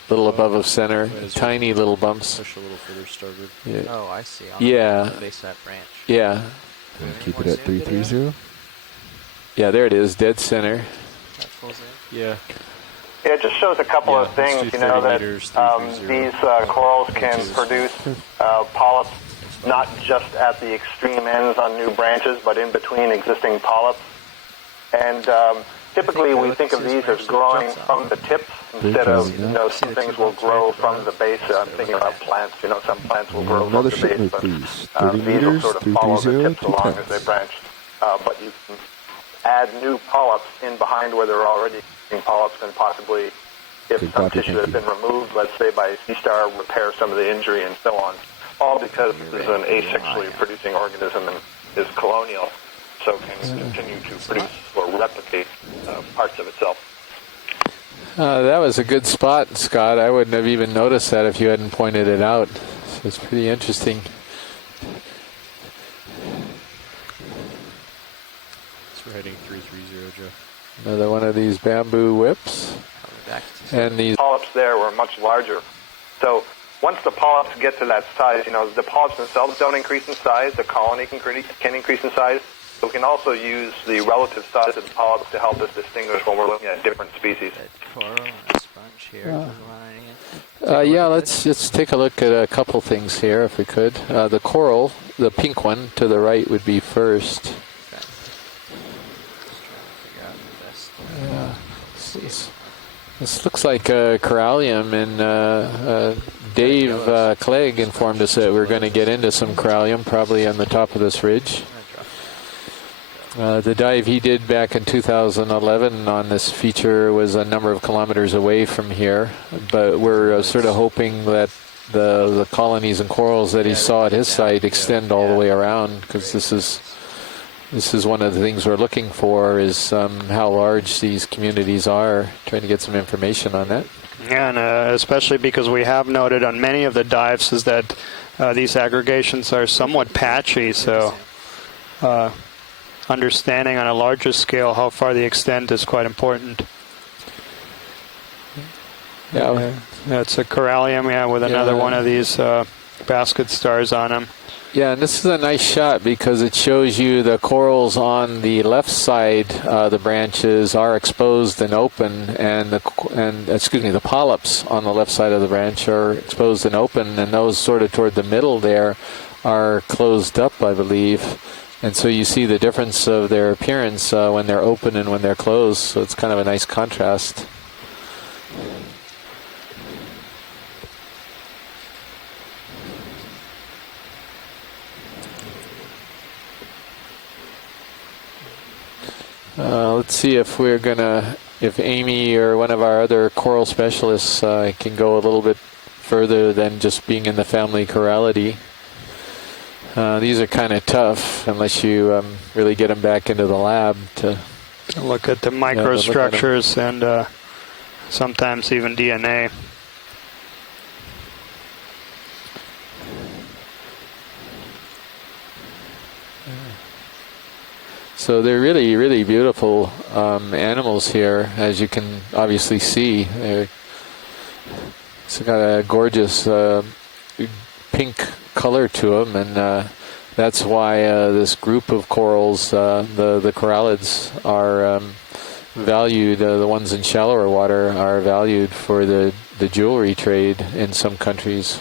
a little above of center. Might as well Tiny little bumps. Push a little further starboard. Yeah. Oh, I see. On Yeah. the base of that branch. Yeah. And keep it at 330. Yeah, there it is, dead center. That full zoom. Yeah. Yeah, it just shows a couple Yeah, of let's things, do you know, 30 that meters, 330. these corals can produce polyps not just at the extreme ends on new branches, but in between existing polyps. And typically we think of these as growing from the tips instead of, you know, some things will grow from the base. I'm thinking about plants, you know, some plants will grow from Another the ship base, move, but please. 30 these will meters, sort of follow the 330, tips along as they 210. branch. But you can add new polyps in behind where there are already existing polyps, and possibly if Good some copy, tissue thank has been removed, let's say by C-star, repair some of the injury and so on. All because this is an asexually producing organism and is colonial, so can continue to produce or replicate parts of itself. That was a good spot, Scott. I wouldn't have even noticed that if you hadn't pointed it out. So it's pretty interesting. So we're heading 330, Joe. Another one of these bamboo whips. Probably back to And these. Polyps there were much larger. So once the polyps get to that size, you know, the polyps themselves don't increase in size. The colony can increase in size. So we can also use the relative size of the polyps to help us distinguish when we're looking at different species. that coral and a sponge here. Doesn't want any- Yeah, let's take a look at a couple things here, if we could. The coral, the pink one to the right, would be first. Okay. Just trying to figure out the best. This looks like a corallium, and Dave Clegg informed us that we're going to get into some corallium, probably on the top of this ridge. The dive he did back in 2011 on this feature was a number of kilometers away from here, but we're sort of hoping that the colonies and corals that he saw at his site extend all the way around, because this is one of the things we're looking for, is how large these communities are, trying to get some information on that. Yeah, and especially because we have noted on many of the dives is that these aggregations are somewhat patchy, so understanding on a larger scale how far they extend is quite important. Yeah, It's a corallium, with another one of these basket stars on them. Yeah, and this is a nice shot because it shows you the corals on the left side. The branches are exposed and open, and the polyps on the left side of the branch are exposed and open, and those sort of toward the middle there are closed up, I believe. And so you see the difference of their appearance when they're open and when they're closed. So it's kind of a nice contrast. Let's see if if Amy or one of our other coral specialists can go a little bit further than just being in the family corallidae. These are kind of tough unless you really get them back into the lab to look at the microstructures and sometimes even DNA. So they're really, really beautiful animals here, as you can obviously see. It's got a gorgeous pink color to them, and that's why this group of corals, the corallids, are valued. The ones in shallower water are valued for the jewelry trade in some countries.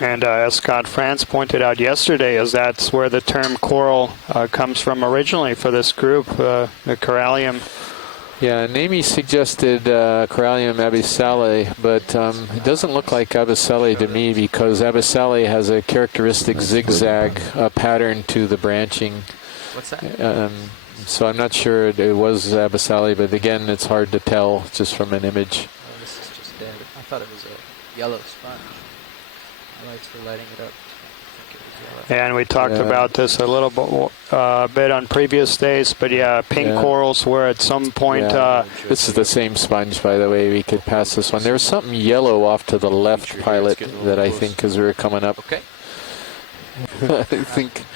And as Scott France pointed out yesterday, is that's where the term coral comes from originally for this group, the corallium. Yeah, Namie suggested Corallium abyssale, but it doesn't look like abyssale to me because abyssale has a characteristic zigzag pattern to the branching. What's that? So I'm not sure it was abyssale, but again, it's hard to tell just from an image. Oh, this is just dead. I thought it was a yellow sponge. My lights were lighting it up. I think it was yellow. And we talked about this a little bit on previous days, but yeah, pink corals were at some point. This is the same sponge, by the way. We could pass this one. There was something yellow off to the left, Pilot, that I think as we were coming up. Okay. I think.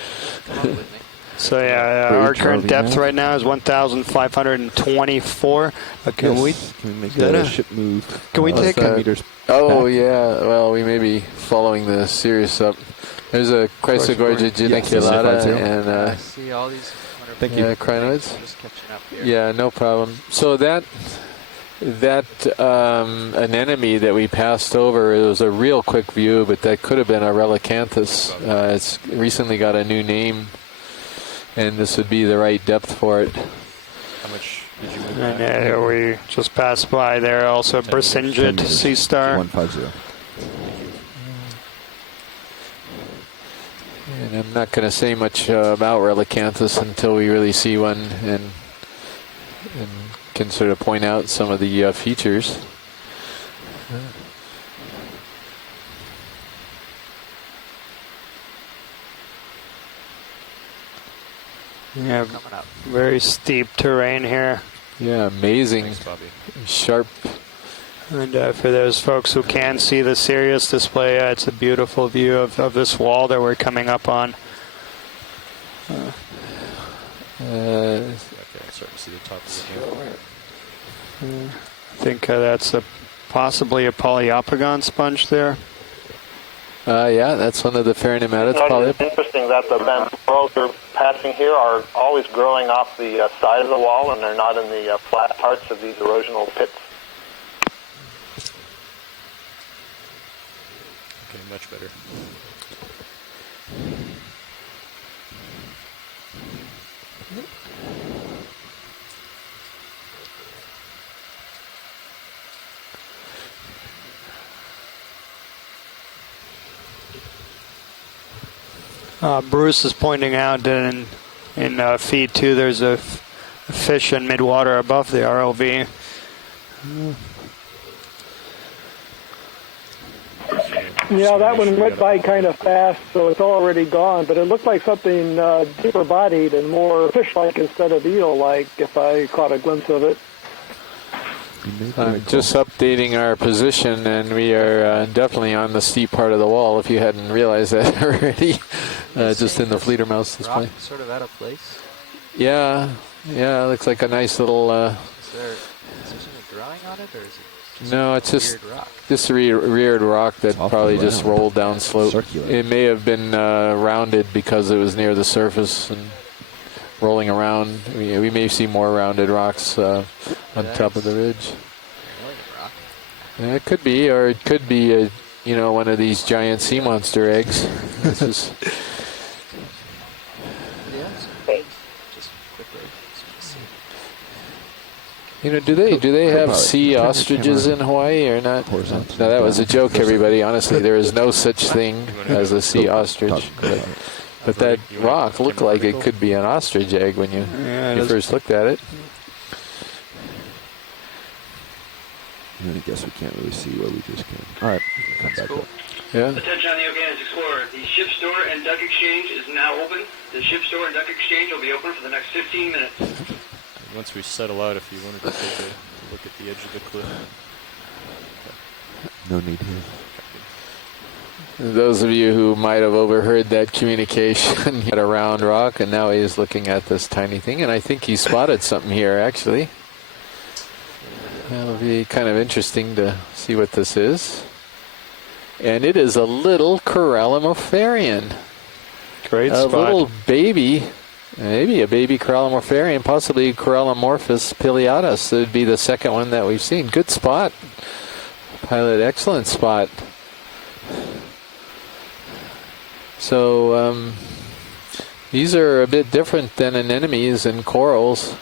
Come on with me. So yeah, our current depth right now is 1,524. Can we make that ship move? Can we take 10 meters? Oh yeah, well we may be following the Sirius up. There's a Chrysogorgia geniculata and I see all these wonderful crinoids. Just catching up here. Yeah, no problem. So that anemone that we passed over, it was a real quick view, but that could have been a Relicanthus. It's recently got a new name, and this would be the right depth for it. How much did you move And back? we just passed by there also Brisingid Sea Star. 150. And I'm not going to say much about Relicanthus until we really see one and can sort of point out some of the features. Yeah, Coming up. very steep terrain here. Yeah, amazing. Thanks, Bobby. Sharp. And for those folks who can see the Sirius display, it's a beautiful view of this wall that we're coming up on. Okay, I'm starting to see the top of the hill. I think that's possibly a Poliopogon sponge there. Yeah, that's one of the Pheronematids. It's interesting that the bent corals we're passing here are always growing off the side of the wall, and they're not in the flat parts of these erosional pits. Okay, much better. Bruce is pointing out that in feed 2 there's a fish in midwater above the ROV. Yeah, that one went by kind of fast, so it's already gone. But it looked like something deeper bodied and more fish-like instead of eel-like, if I caught a glimpse of it. I'm just updating our position, and we are definitely on the steep part of the wall, if you hadn't realized that already, just in the Fledermaus display. Sort of out of place. Yeah, it looks like a nice little... Is there something drawing on it, or is it just no, it's just weird rock? just a reared rock that probably just rolled down slope. Circular. It may have been rounded because it was near the surface and rolling around. We may see more rounded rocks on top of the ridge. Rock. Yeah, it could be, or it could be one of these giant sea monster eggs. It's just Just quickly. do they have sea ostriches in Hawaii or not? No, that was a joke, everybody. Honestly, there is no such thing as a sea ostrich. But that rock looked like it could be an ostrich egg when you first looked at it. I guess we can't really see where we just came. All right, come back up. Yeah. Attention on the Okeanos Explorer. The ship store and duck exchange is now open. The ship store and duck exchange will be open for the next 15 minutes. Once we settle out, if you wanted to take a look at the edge of the cliff. No need here. Those of you who might have overheard that communication, he had a round rock, and now he is looking at this tiny thing, and I think he spotted something here, actually. That'll be kind of interesting to see what this is. And it is a little Corallimorpharian. Great a spot. little baby, maybe a baby Corallimorpharian, possibly Corallimorphus pileatus. It would be the second one that we've seen. Good spot. Pilot, excellent spot. So these are a bit different than anemones and corals.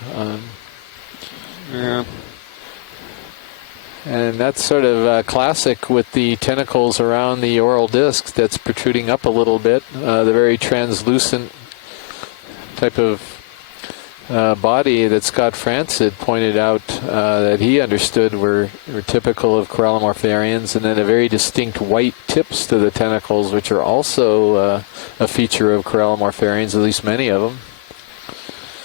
Yeah. And that's sort of classic with the tentacles around the oral disc that's protruding up a little bit. The very translucent type of body that Scott France had pointed out that he understood were typical of Corallimorpharians, and then a very distinct white tips to the tentacles, which are also a feature of Corallimorpharians, at least many of them.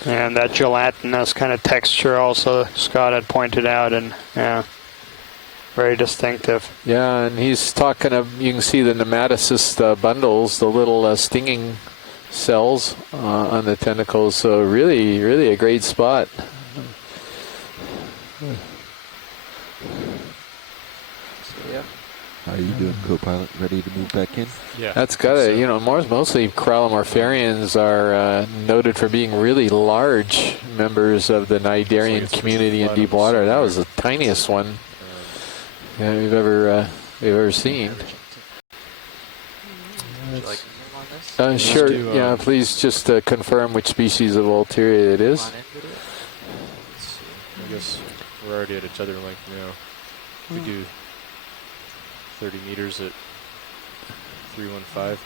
And that gelatinous kind of texture also Scott had pointed out, and yeah, very distinctive. Yeah, and he's talking of, you can see the nematocyst bundles, the little stinging cells on the tentacles, so really, really a great spot. How are you doing, co-pilot? Ready to move back in? Yeah. That's got it. You know, mostly Corallimorpharians are noted for being really large members of the cnidarian community in deep water. That was the tiniest one we've ever seen. Would you like to move on this? Sure. Yeah, please just confirm which species of Ulteria it is. I guess we're already at a tether length now. We do 30 meters at 315.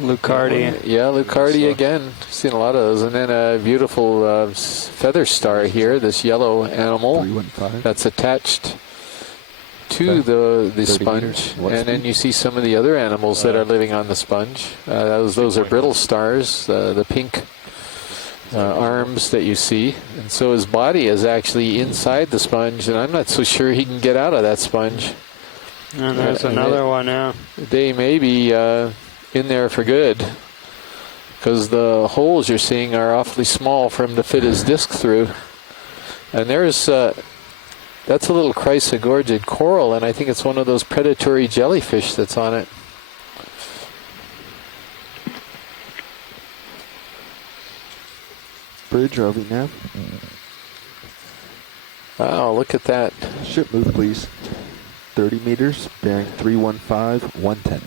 Lucardi. Yeah, Lucardi again. Seen a lot of those. And then a beautiful feather star here, this yellow animal 315. that's attached to the sponge. And then you see some of the other animals that are living on the sponge. Those are brittle stars, the pink arms that you see. And so his body is actually inside the sponge, and I'm not so sure he can get out of that sponge. And there's another one now. They may be in there for good, because the holes you're seeing are awfully small for him to fit his disc through. And there's that's a little chrysogorgid coral, and I think it's one of those predatory jellyfish that's on it. Bridge, RV nav. Wow, look at that. Ship move, please. 30 meters, bearing 315, 110.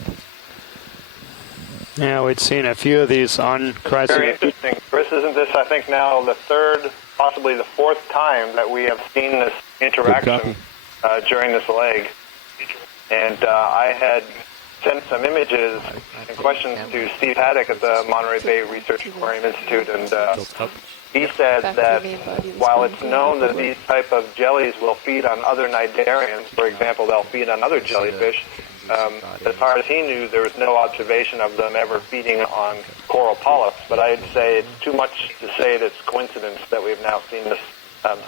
Yeah, we'd seen a few of these on Very chrysogorgid. interesting. Chris, isn't this, I think, now the third, possibly the fourth time that we have seen this interaction during this leg? And I had sent some images and questions to Steve Haddock at the Monterey Bay Research Aquarium Institute, and he said that while it's known that these type of jellies will feed on other cnidarians, for example, they'll feed on other jellyfish, as far as he knew, there was no observation of them ever feeding on coral polyps. But I'd say it's too much to say that it's coincidence that we've now seen this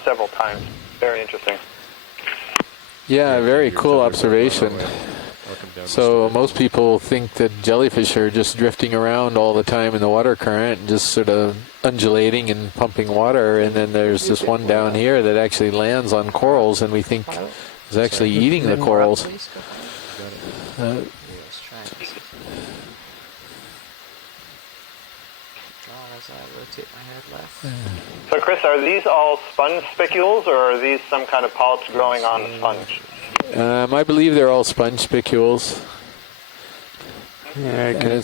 several times. Very interesting. Yeah, very cool observation. So most people think that jellyfish are just drifting around all the time in the water current, just sort of undulating and pumping water, and then there's this one down here that actually lands on corals, and we think is actually eating the corals. So, Chris, are these all sponge spicules, or are these some kind of polyps growing on the sponge? I believe they're all sponge spicules. Yeah,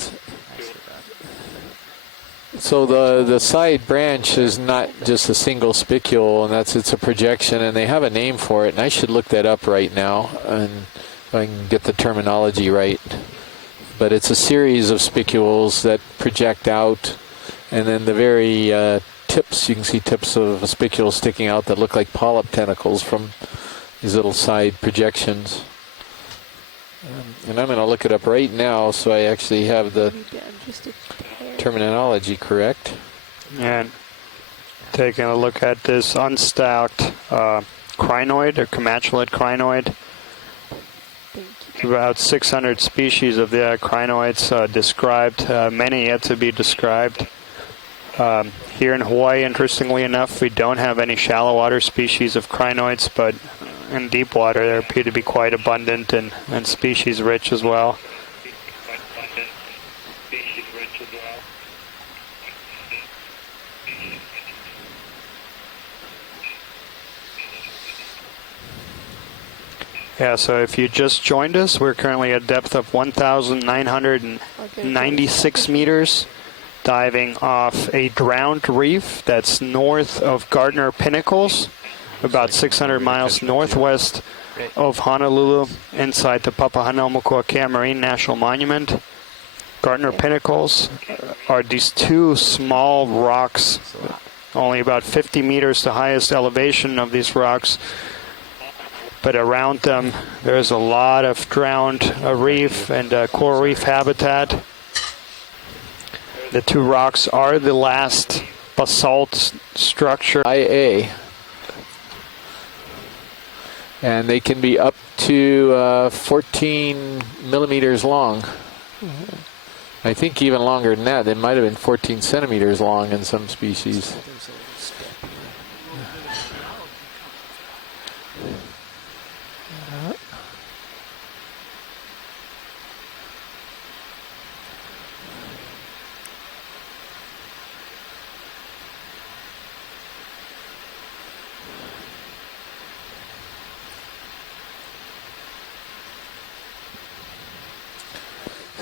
so the side branch is not just a single spicule, and it's a projection, and they have a name for it, and I should look that up right now, and if I can get the terminology right. But it's a series of spicules that project out, and then the very tips, you can see tips of a spicule sticking out that look like polyp tentacles from these little side projections. And I'm going to look it up right now so I actually have the terminology correct. And taking a look at this unstalked crinoid or comatulate crinoid. About 600 species of the crinoids described, many yet to be described. Here in Hawaii, interestingly enough, we don't have any shallow water species of crinoids, but in deep water, they appear to be quite abundant and species rich as well. Yeah, so if you just joined us, we're currently at a depth of 1,996 meters, diving off a drowned reef that's north of Gardner Pinnacles, about 600 miles northwest of Honolulu, inside the Papahanaumokuakea Marine National Monument. Gardner Pinnacles are these two small rocks, only about 50 meters the highest elevation of these rocks. But around them, there's a lot of drowned reef and coral reef habitat. The two rocks are the last basalt structure. IA. And they can be up to 14 millimeters long. I think even longer than that. They might have been 14 centimeters long in some species.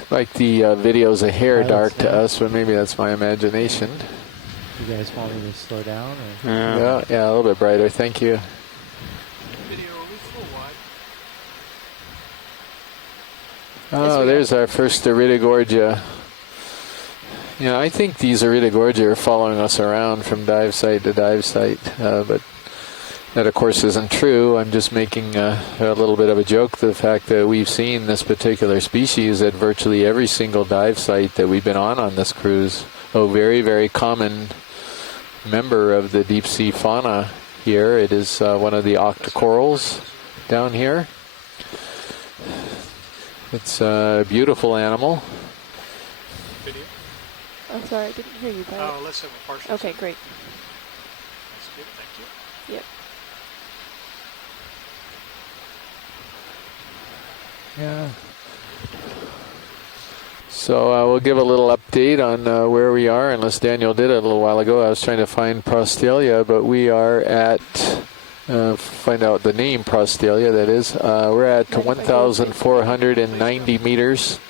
Like the video's a hair dark to us, but maybe that's my imagination. You guys want me to slow down? Or? Yeah, a little bit brighter. Thank you. Oh, there's our first Iridogorgia. Yeah, I think these Iridogorgia are following us around from dive site to dive site, but that, of course, isn't true. I'm just making a little bit of a joke, the fact that we've seen this particular species at virtually every single dive site that we've been on this cruise. A very, very common member of the deep sea fauna here. It is one of the octocorals down here. It's a beautiful animal. I'm sorry, I didn't hear you. Oh, let's have a partial. Okay, great. That's good, thank you. Yep. Yeah. So we'll give a little update on where we are, unless Daniel did it a little while ago. I was trying to find Prostelia, but we are at, find out the name Prostelia, that is. We're at 1,490 meters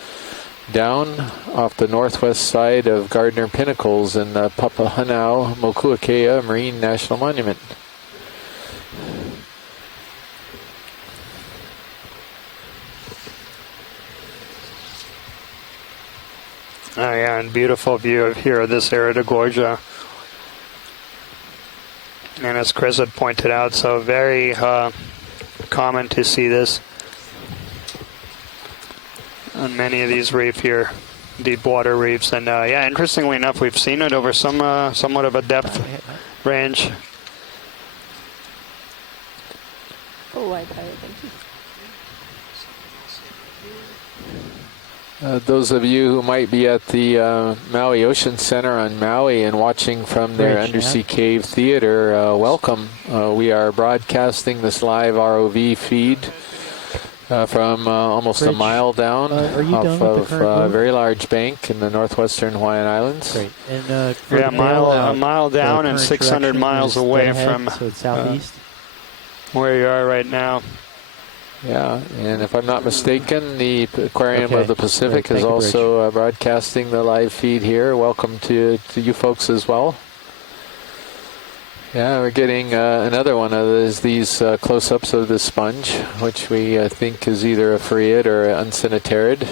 down off the northwest side of Gardner Pinnacles in the Papahanaumokuakea Marine National Monument. Oh yeah, and beautiful view of here of this Iridogorgia. And as Chris had pointed out, so very common to see this on many of these reef here, deep water reefs. And yeah, interestingly enough, we've seen it over some somewhat of a depth range. Oh, I got it, thank you. Those of you who might be at the Maui Ocean Center on Maui and watching from their undersea cave theater, welcome. We are broadcasting this live ROV feed from almost a mile down off of a very large bank in the northwestern Hawaiian Islands. Great. And yeah, a mile down and 600 miles away from southeast. Where you are right now. Yeah, and if I'm not mistaken, the Aquarium of the Pacific is also broadcasting the live feed here. Welcome to you folks as well. Yeah, we're getting another one of these close-ups of the sponge, which we think is either a Farreid or an Uncinnaterid.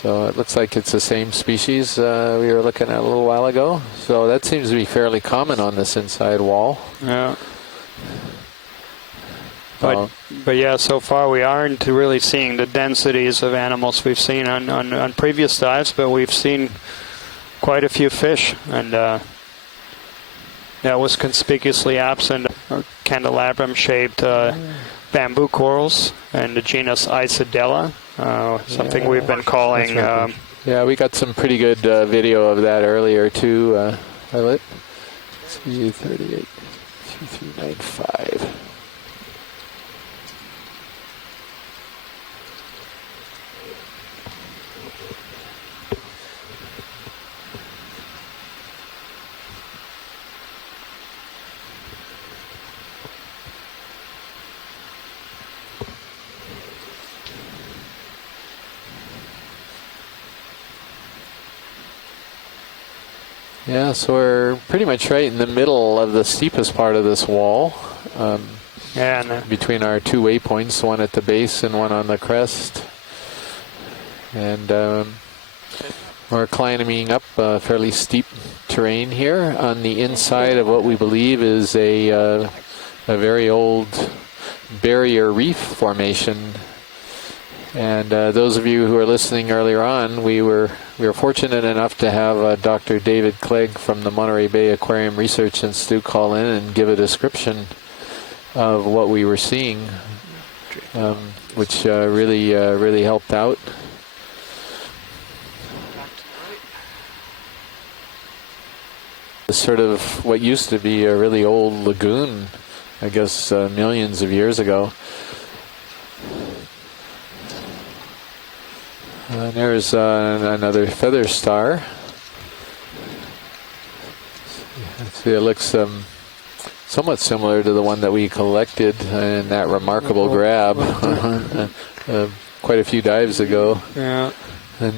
So it looks like it's the same species we were looking at a little while ago. So that seems to be fairly common on this inside wall. Yeah. But yeah, so far we aren't really seeing the densities of animals we've seen on previous dives, but we've seen quite a few fish, and that was conspicuously absent candelabrum-shaped bamboo corals and the genus Isidella, something we've been calling... yeah, we got some pretty good video of that earlier too, Violet. CU38 2395. Yeah, so we're pretty much right in the middle of the steepest part of this wall. Between our two waypoints, one at the base and one on the crest. And we're climbing up fairly steep terrain here on the inside of what we believe is a very old barrier reef formation. And those of you who are listening earlier on, we were fortunate enough to have Dr. David Clegg from the Monterey Bay Aquarium Research Institute call in and give a description of what we were seeing, which really helped out. Sort of what used to be a really old lagoon, I guess millions of years ago. And there's another feather star. See, it looks somewhat similar to the one that we collected in that remarkable grab quite a few dives ago. Yeah. And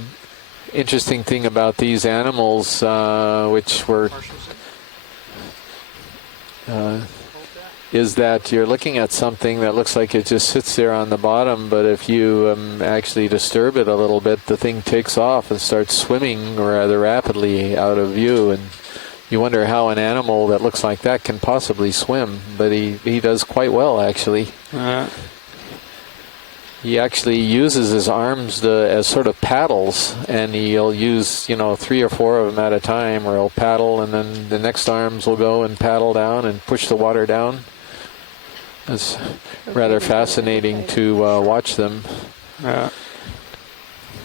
interesting thing about these animals, which were is that you're looking at something that looks like it just sits there on the bottom, but if you actually disturb it a little bit, the thing takes off and starts swimming rather rapidly out of view. And you wonder how an animal that looks like that can possibly swim, but he does quite well, actually. He actually uses his arms as sort of paddles, and he'll use 3 or 4 of them at a time, or he'll paddle, and then the next arms will go and paddle down and push the water down. It's rather fascinating to watch them.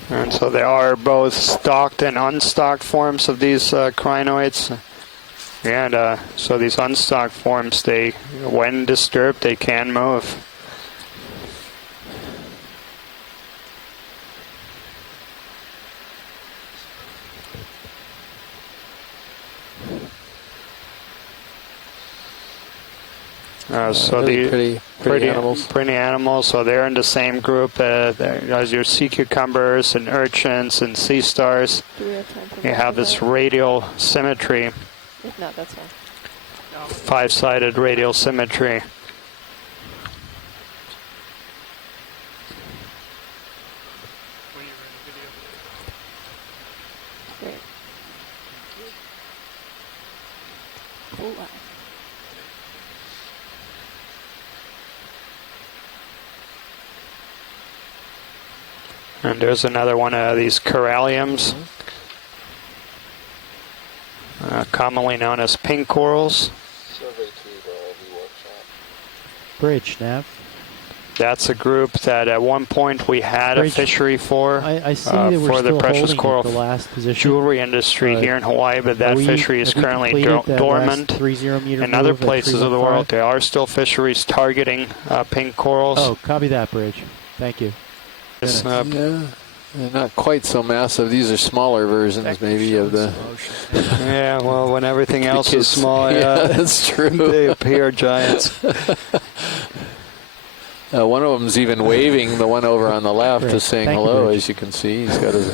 And so there are both stocked and unstocked forms of these crinoids. And so these unstocked forms, when disturbed, they can move. So really pretty animals. Pretty animals. So they're in the same group as your sea cucumbers and urchins and sea stars. Do we have time for You have this radial symmetry. If not, that's fine. 5-sided radial symmetry. Great. Oh, wow. And there's another one of these coralliums, commonly known as pink corals. Bridge, Nav. That's a group that at one point we had a fishery for. I see that we're for the still precious holding coral the last position. jewelry industry here in Hawaii, but that fishery is currently dormant. In other places of the world, there are still fisheries targeting pink corals. Oh, copy that, Bridge. Thank you. Yeah, they're not quite so massive. These are smaller versions, maybe, of the... Yeah, well, when everything else is small, yeah, that's true. They appear giants. One of them's even waving, the one over on the left is saying hello, as you can see. He's got his...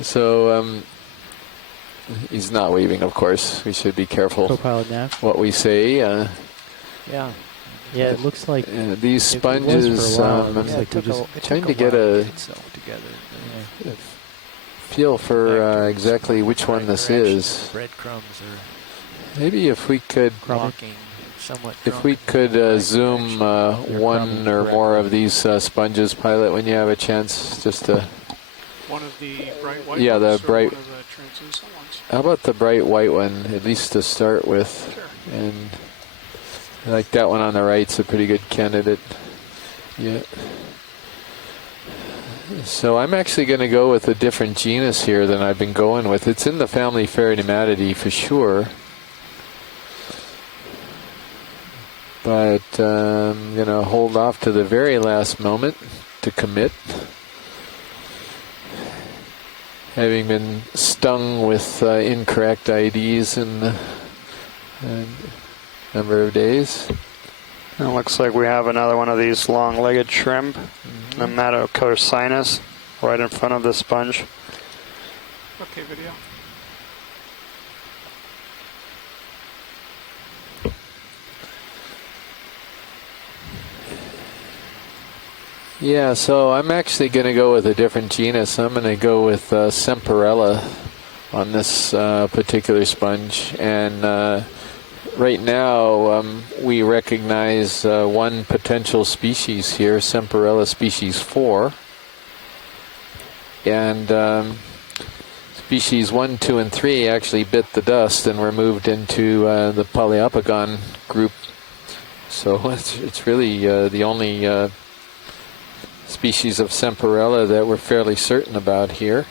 So, he's not waving, of course. We should be careful Co-pilot Nav. what we say. Yeah, it looks like these sponges. I'm trying to get a feel for exactly which one this is. Maybe if we could, zoom one or more of these sponges, pilot, when you have a chance, just to. One of the bright white. Yeah, the ones, bright. One of the translucent ones? How about the bright white one, at least to start with? Sure. And I like that one on the right's a pretty good candidate. Yeah. So I'm actually going to go with a different genus here than I've been going with. It's in the family Pheronematidae for sure. But I'm going to hold off to the very last moment to commit. Having been stung with incorrect IDs in a number of days. It looks like we have another one of these long-legged shrimp, the Matocorsinus, right in front of the sponge. Okay, video. Yeah, so I'm actually going to go with a different genus. I'm going to go with Semperella on this particular sponge. And right now, we recognize one potential species here, Semperella species 4. And species 1, 2, and 3 actually bit the dust and were moved into the Poliopogon group. So it's really the only species of Semperella that we're fairly certain about here.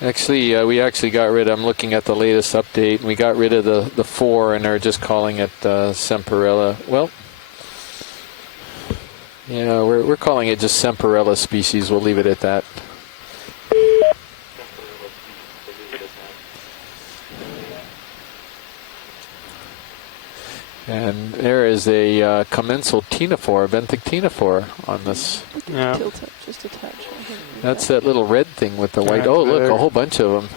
Actually, we actually got rid of, I'm looking at the latest update, we got rid of the 4 and are just calling it Semperella. Well, yeah, we're calling it just Semperella species. We'll leave it at that. And there is a commensal ctenophore, benthic ctenophore on this. Yeah. Tilt up just a touch. That's that little red thing with the white. Oh, look, a whole bunch of them.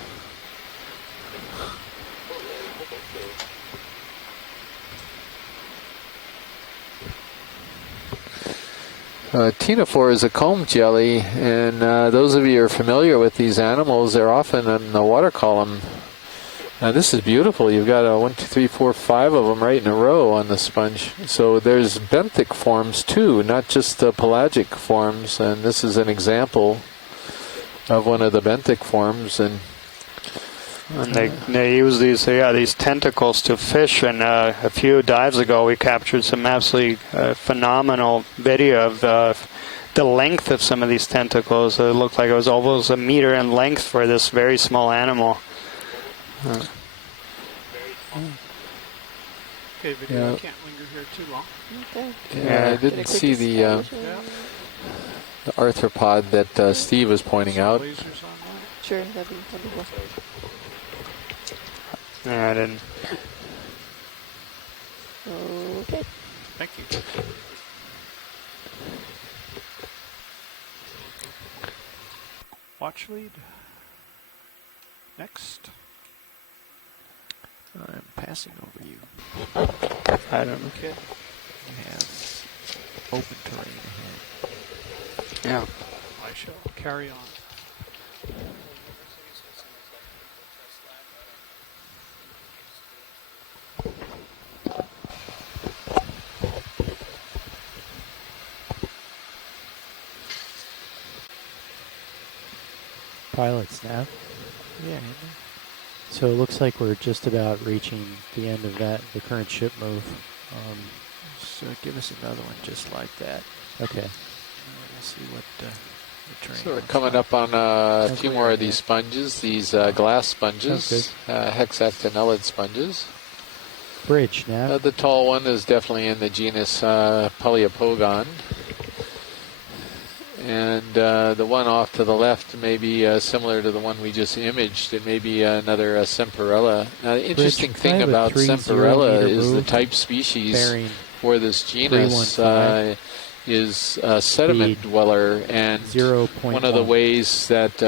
Ctenophore is a comb jelly, and those of you who are familiar with these animals, they're often in the water column. This is beautiful. You've got 1, 2, 3, 4, 5 of them right in a row on the sponge. So there's benthic forms too, not just the pelagic forms. And this is an example of one of the benthic forms. And they use these tentacles to fish. And a few dives ago, we captured some absolutely phenomenal video of the length of some of these tentacles. It looked like it was almost a meter in length for this very small animal. Okay, video. I can't linger here too long. Okay. Yeah, I didn't see the arthropod that Steve was pointing out. Sure, that'd be wonderful. Yeah, I didn't. Okay. Thank you. Watch lead. Next. I'm passing over you. I don't know. Okay. You have open terrain ahead. Yeah. I shall carry on. Pilot snap. Yeah. So it looks like we're just about reaching the end of the current ship move. So give us another one just like that. Okay. We'll see what the terrain. So we're coming up on a few more of these sponges, these glass sponges, hexactinellid sponges. Bridge now. The tall one is definitely in the genus Poliopogon. And the one off to the left may be similar to the one we just imaged. It may be another Semperella. Now, the interesting thing about Semperella is the type species for this genus is a sediment dweller. And one of the ways that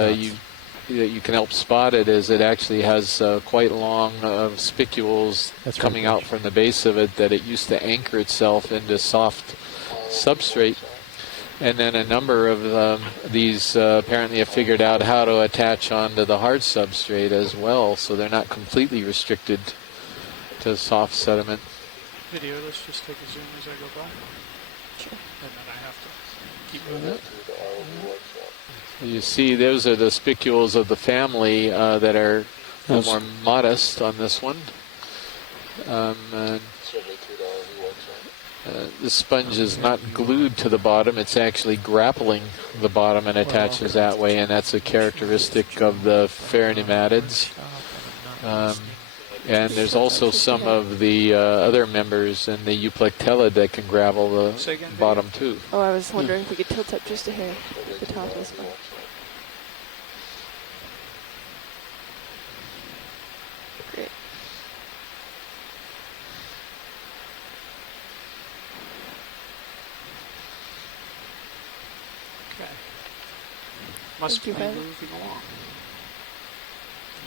you can help spot it is it actually has quite long spicules coming out from the base of it that it used to anchor itself into soft substrate. And then a number of these apparently have figured out how to attach onto the hard substrate as well, so they're not completely restricted to soft sediment. Video, let's just take a zoom as I go by. Sure. And then I have to keep moving. So you see those are the spicules of the family that are a little more modest on this one. The sponge is not glued to the bottom, it's actually grappling the bottom and attaches that way, and that's a characteristic of the pheronematids. And there's also some of the other members in the euplectella that can gravel the bottom too. Oh, I was wondering if we could tilt up just a hair at the top of this one. Great. Okay. Must be moving along.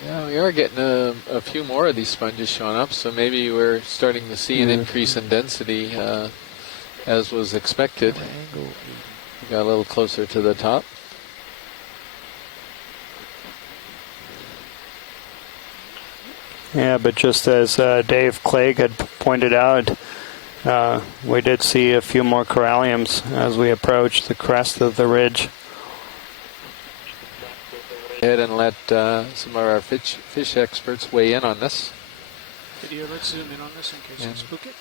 Yeah, we are getting a few more of these sponges showing up, so maybe we're starting to see an increase in density as was expected. We got a little closer to the top. Yeah, but just as Dave Clegg had pointed out, we did see a few more coralliums as we approached the crest of the ridge. Ahead and let some of our fish experts weigh in on this. Video, let's zoom in on this in case I spook it.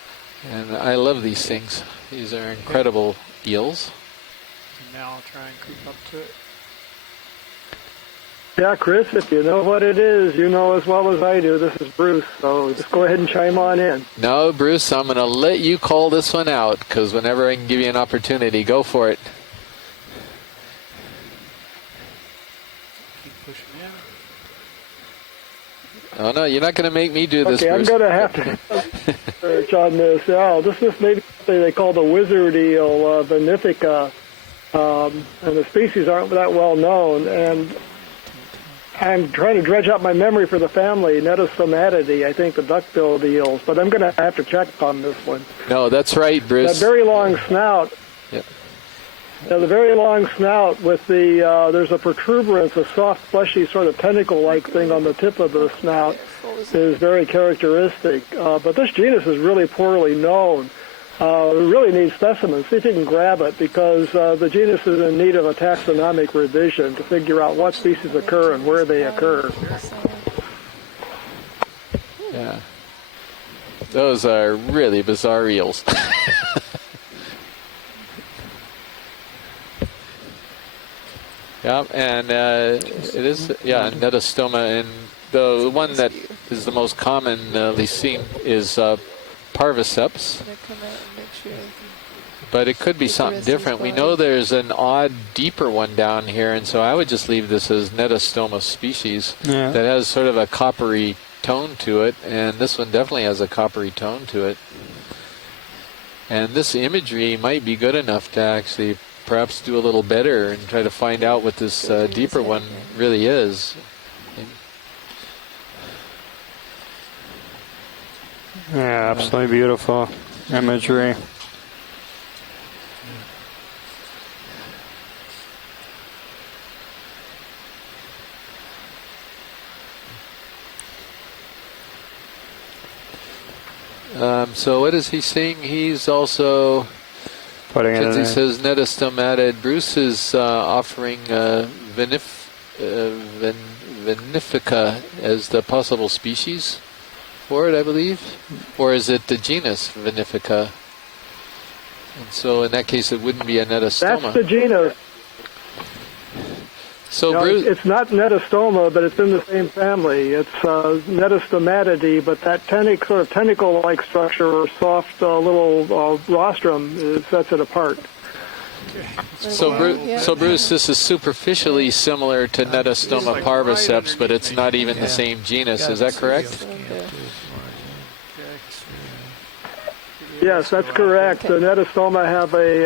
And I love these things. These are incredible eels. And now I'll try and creep up to it. Yeah, Chris, if you know what it is, you know as well as I do. This is Bruce, so just go ahead and chime on in. No, Bruce, I'm going to let you call this one out, because whenever I can give you an opportunity, go for it. Oh, no, you're not going to make me do this, Okay, Bruce. I'm going to have to search on this. Yeah, this is maybe something they call the wizard eel, Vinifica, and the species aren't that well known. And I'm trying to dredge up my memory for the family, Netostomatidae, I think the duck-billed eels, but I'm going to have to check on this one. No, that's right, Bruce. That very long snout. Yep. The very long snout with the, there's a protuberance, a soft, fleshy sort of tentacle-like thing on the tip of the snout is very characteristic. But this genus is really poorly known. We really need specimens. See if you can grab it, because the genus is in need of a taxonomic revision to figure out what species occur and where they occur. Yeah. Those are really bizarre eels. Yeah, and it is, Netostoma, and the one that is the most commonly seen is Parviceps. But it could be something different. We know there's an odd, deeper one down here, and so I would just leave this as Netostoma species that has sort of a coppery tone to it, and this one definitely has a coppery tone to it. And this imagery might be good enough to actually perhaps do a little better and try to find out what this deeper one really is. Yeah, absolutely beautiful imagery. So what is he saying? He's also putting it in. He says Netostomatid. Bruce is offering Vinifica as the possible species for it, I believe. Or is it the genus Vinifica? And so in that case, it wouldn't be a Netostoma. That's the genus. So no, Bruce, it's not Netostoma, but it's in the same family. It's Netostomatidae, but that sort of tentacle-like structure or soft little rostrum sets it apart. So Bruce, this is superficially similar to Netostoma parviceps, but it's not even the same genus. Is that correct? Yes, that's correct. The Netostoma have a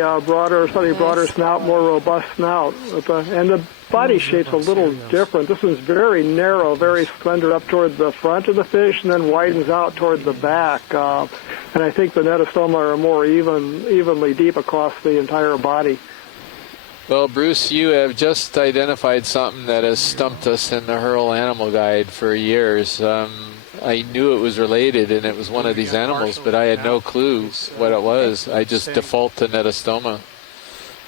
slightly broader snout, more robust snout, and the body shape's a little different. This one's very narrow, very slender up toward the front of the fish, and then widens out toward the back. And I think the Netostoma are more evenly deep across the entire body. Well, Bruce, you have just identified something that has stumped us in the Hurl Animal Guide for years. I knew it was related, and it was one of these animals, but I had no clue what it was. I just default to Netostoma.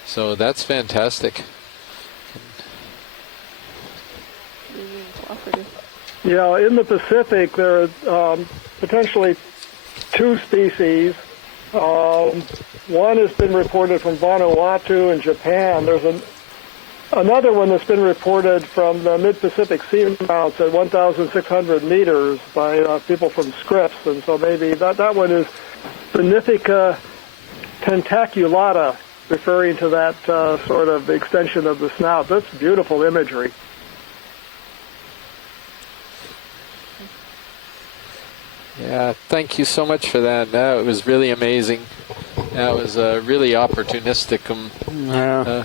So that's fantastic. Yeah, in the Pacific, there are potentially two species. One has been reported from Vanuatu in Japan. There's Another one that's been reported from the mid-Pacific seamounts at 1,600 meters by people from Scripps, and so maybe that one is Benefica tentaculata, referring to that sort of extension of the snout. That's beautiful imagery. Yeah, thank you so much for that. That was really amazing. That was really opportunistic. Yeah.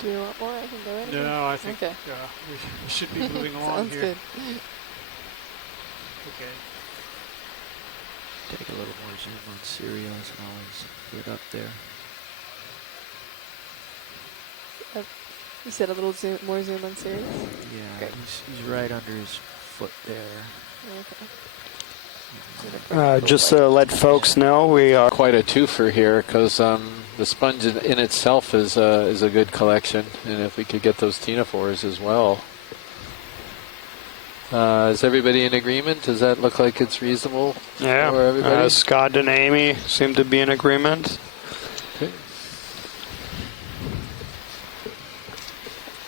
Do you want more? I can go in. No, I think okay. We should be moving along Sounds here. good. Okay. Take a little more zoom on Sirius and always get up there. You said a little more zoom on Sirius? Yeah, he's right under his foot there. Okay. Just to let folks know, we are quite a twofer here because the sponge in itself is a good collection, and if we could get those ctenophores as well. Is everybody in agreement? Does that look like it's reasonable for everybody? Scott and Amy seem to be in agreement. Okay.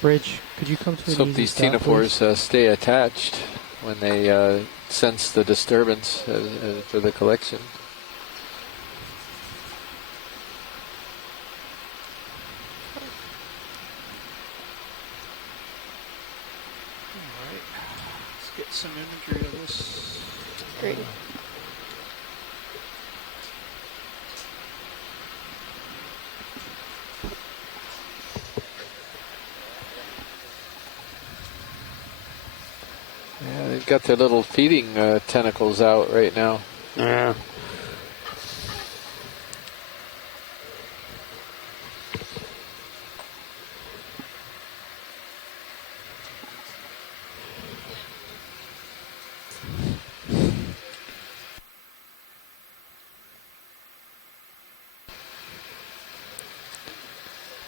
Bridge, could you come to an So easy these stop, ctenophores stay attached when they sense the disturbance for the collection. Alright, let's get some imagery of this. Great. Yeah, they've got their little feeding tentacles out right now. Yeah.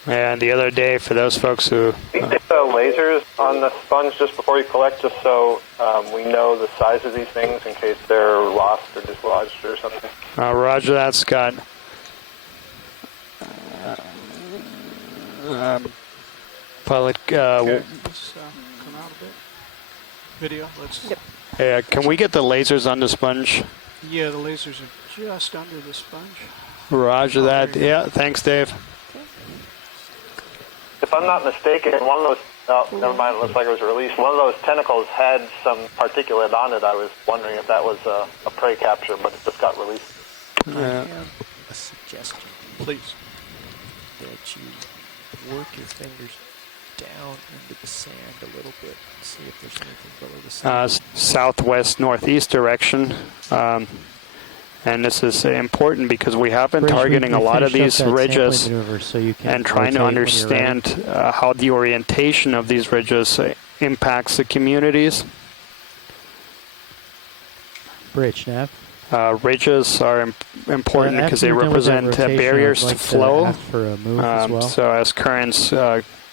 And the other day, for those folks who... We take the lasers on the sponge just before you collect, just so we know the size of these things in case they're lost or dislodged or something. Roger that, Scott. Pilot, Okay, let's come out a bit. Video, let's... Yep. can we get the lasers on the sponge? Yeah, the lasers are just under the sponge. Roger that. Yeah, thanks, Dave. If I'm not mistaken, one of those, never mind, it looks like it was released, one of those tentacles had some particulate on it. I was wondering if that was a prey capture, but it just got released. I have a suggestion. Please. That you work your fingers down into the sand a little bit and see if there's anything below the sand. Southwest northeast direction. And this is important because we have been targeting a lot of these ridges and trying to understand how the orientation of these ridges impacts the communities. Bridge, Nav. Ridges are important because they represent barriers to flow. So as currents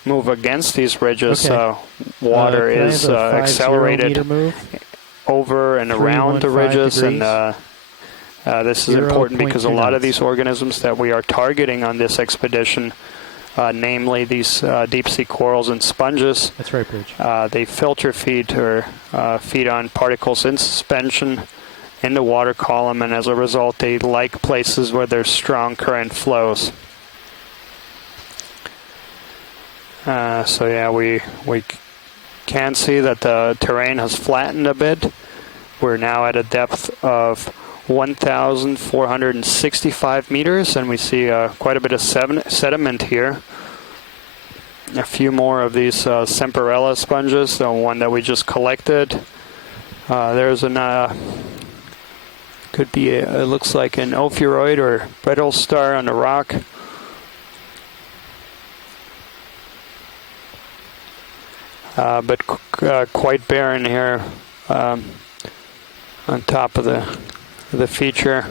move against these ridges, water is accelerated over and around the ridges, and this is important because a lot of these organisms that we are targeting on this expedition, namely these deep-sea corals and sponges, that's right, Bridge. they filter feed or feed on particles in suspension in the water column, and as a result they like places where there's strong current flows. So yeah, we can see that the terrain has flattened a bit. We're now at a depth of 1,465 meters, and we see quite a bit of sediment here. A few more of these Semperella sponges, the one that we just collected. There's an, could be, it looks like an ophiuroid or brittle star on the rock. But quite barren here on top of the feature.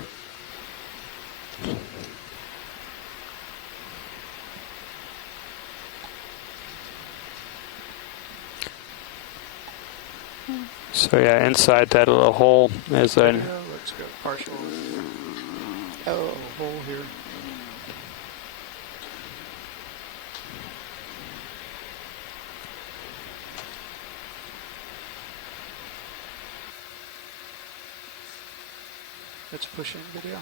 So yeah, inside that little hole is a... Let's go partial. Oh. Hole here. Let's push in video.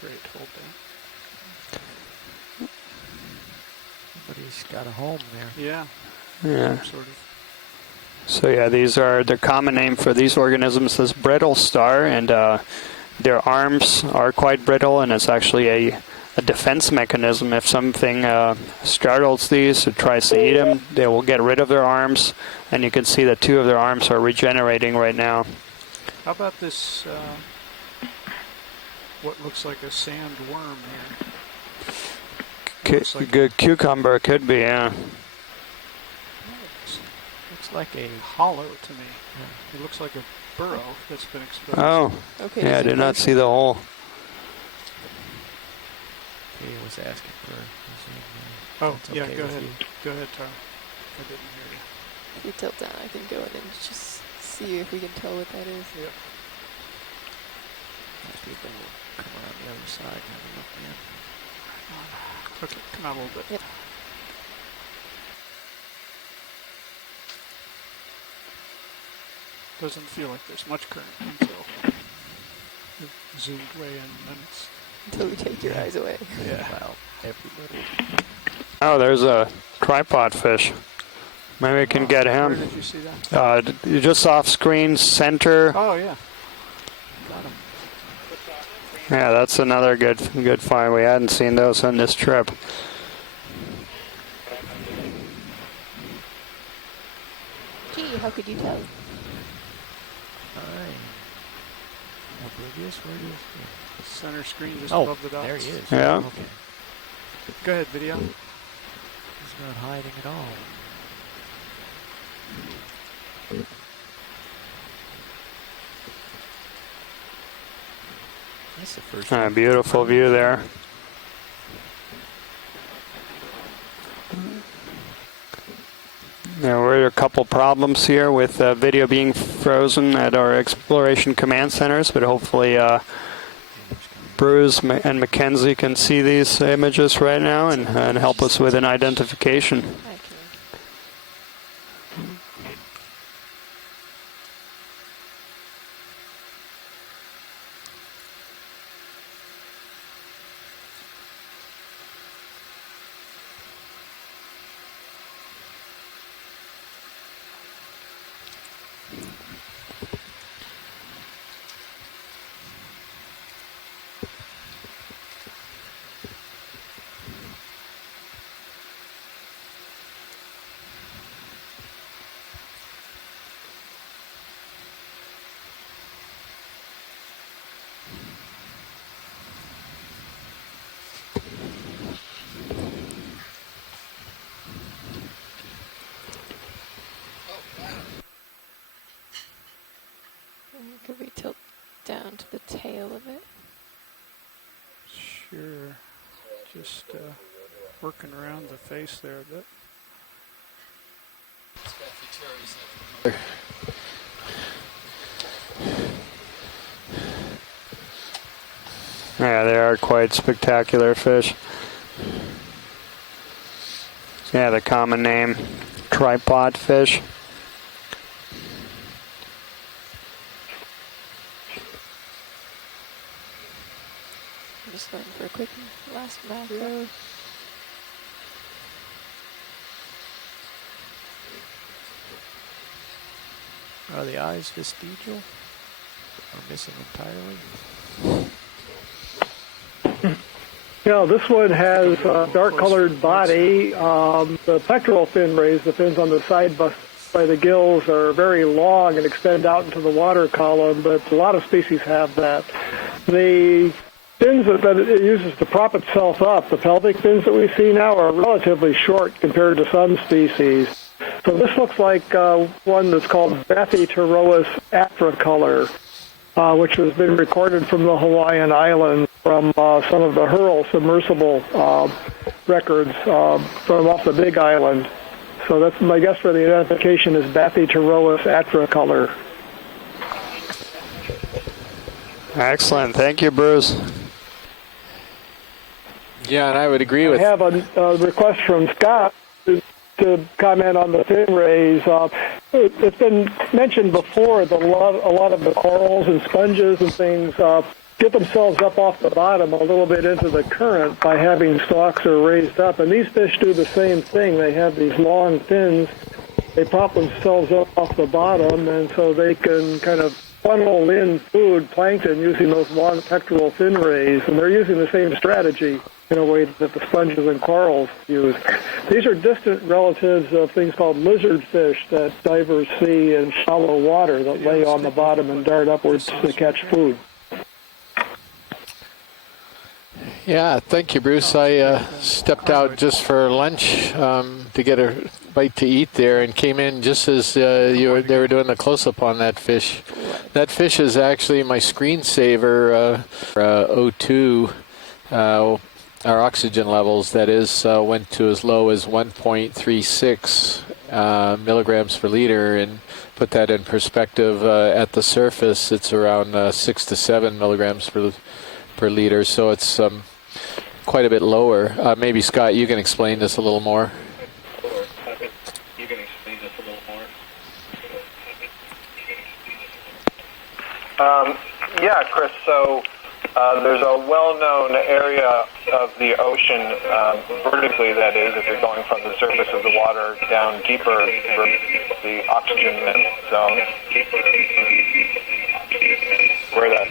Great, hold that. Somebody's got a home there. Yeah. Yeah. Sort of. So yeah, these are the common name for these organisms is brittle star, and their arms are quite brittle, and it's actually a defense mechanism. If something startles these or tries to eat them, they will get rid of their arms, and you can see that 2 of their arms are regenerating right now. How about this, what looks like a sand worm here? Good cucumber could be, yeah. Looks like a hollow to me. Yeah. It looks like a burrow that's been exposed. Oh, okay, yeah, I did not see the hole. He was asking for Oh, That's yeah, okay go with ahead. you. Go ahead, Tara. I didn't hear you. If we tilt down, I can go in and just see if we can tell what that is. Yep. People will come around the other side and have a look in. Okay, come out a little bit. Yep. Doesn't feel like there's much current until it zoomed way in, and then it's... Until we take your eyes away. Yeah. Well, everybody. Oh, there's a tripod fish. Maybe we can get him. Where did you see that? Just off screen center. Oh, yeah. Got him. Yeah, that's another good find. We hadn't seen those on this trip. Gee, how could you tell? I'm oblivious. Where is he? Center screen just Oh, above the dots. there he is. Yeah. Okay. Go ahead, video. He's not hiding at all. That's the first Beautiful view there. There were a couple problems here with video being frozen at our exploration command centers, but hopefully Bruce and Mackenzie can see these images right now and help us with an identification. Could we tilt down to the tail of it? Sure. Just working around the face there a bit. Yeah, they are quite spectacular fish. Yeah, the common name, tripod fish. I'm just going for a quick last macro. Are the eyes vestigial? Or missing entirely? Yeah, this one has a dark-colored body. The pectoral fin rays, the fins on the side by the gills, are very long and extend out into the water column, but a lot of species have that. The fins that it uses to prop itself up, the pelvic fins that we see now, are relatively short compared to some species. So this looks like one that's called Bathypterois atricolor, which has been recorded from the Hawaiian Islands from some of the Hurl submersible records from off the Big Island. So that's my guess for the identification is Bathyterois atricolor. Excellent. Thank you, Bruce. Yeah, and I would agree with. I have a request from Scott to comment on the fin rays. It's been mentioned before that a lot of the corals and sponges and things get themselves up off the bottom a little bit into the current by having stalks or raised up. And these fish do the same thing. They have these long fins. They pop themselves up off the bottom, and so they can kind of funnel in food, plankton, using those long pectoral fin rays. And they're using the same strategy in a way that the sponges and corals use. These are distant relatives of things called lizardfish that divers see in shallow water that lay on the bottom and dart upwards to catch food. Yeah, thank you, Bruce. I stepped out just for lunch to get a bite to eat there, and came in just as they were doing the close-up on that fish. That fish is actually my screensaver, O2. Our oxygen levels, that is, went to as low as 1.36 milligrams per liter, and put that in perspective, at the surface it's around 6 to 7 milligrams per liter, so it's quite a bit lower. Maybe Scott, you can explain this a little more. Yeah, Chris, so there's a well-known area of the ocean, vertically that is, if you're going from the surface of the water down deeper, the oxygen zone. Where that?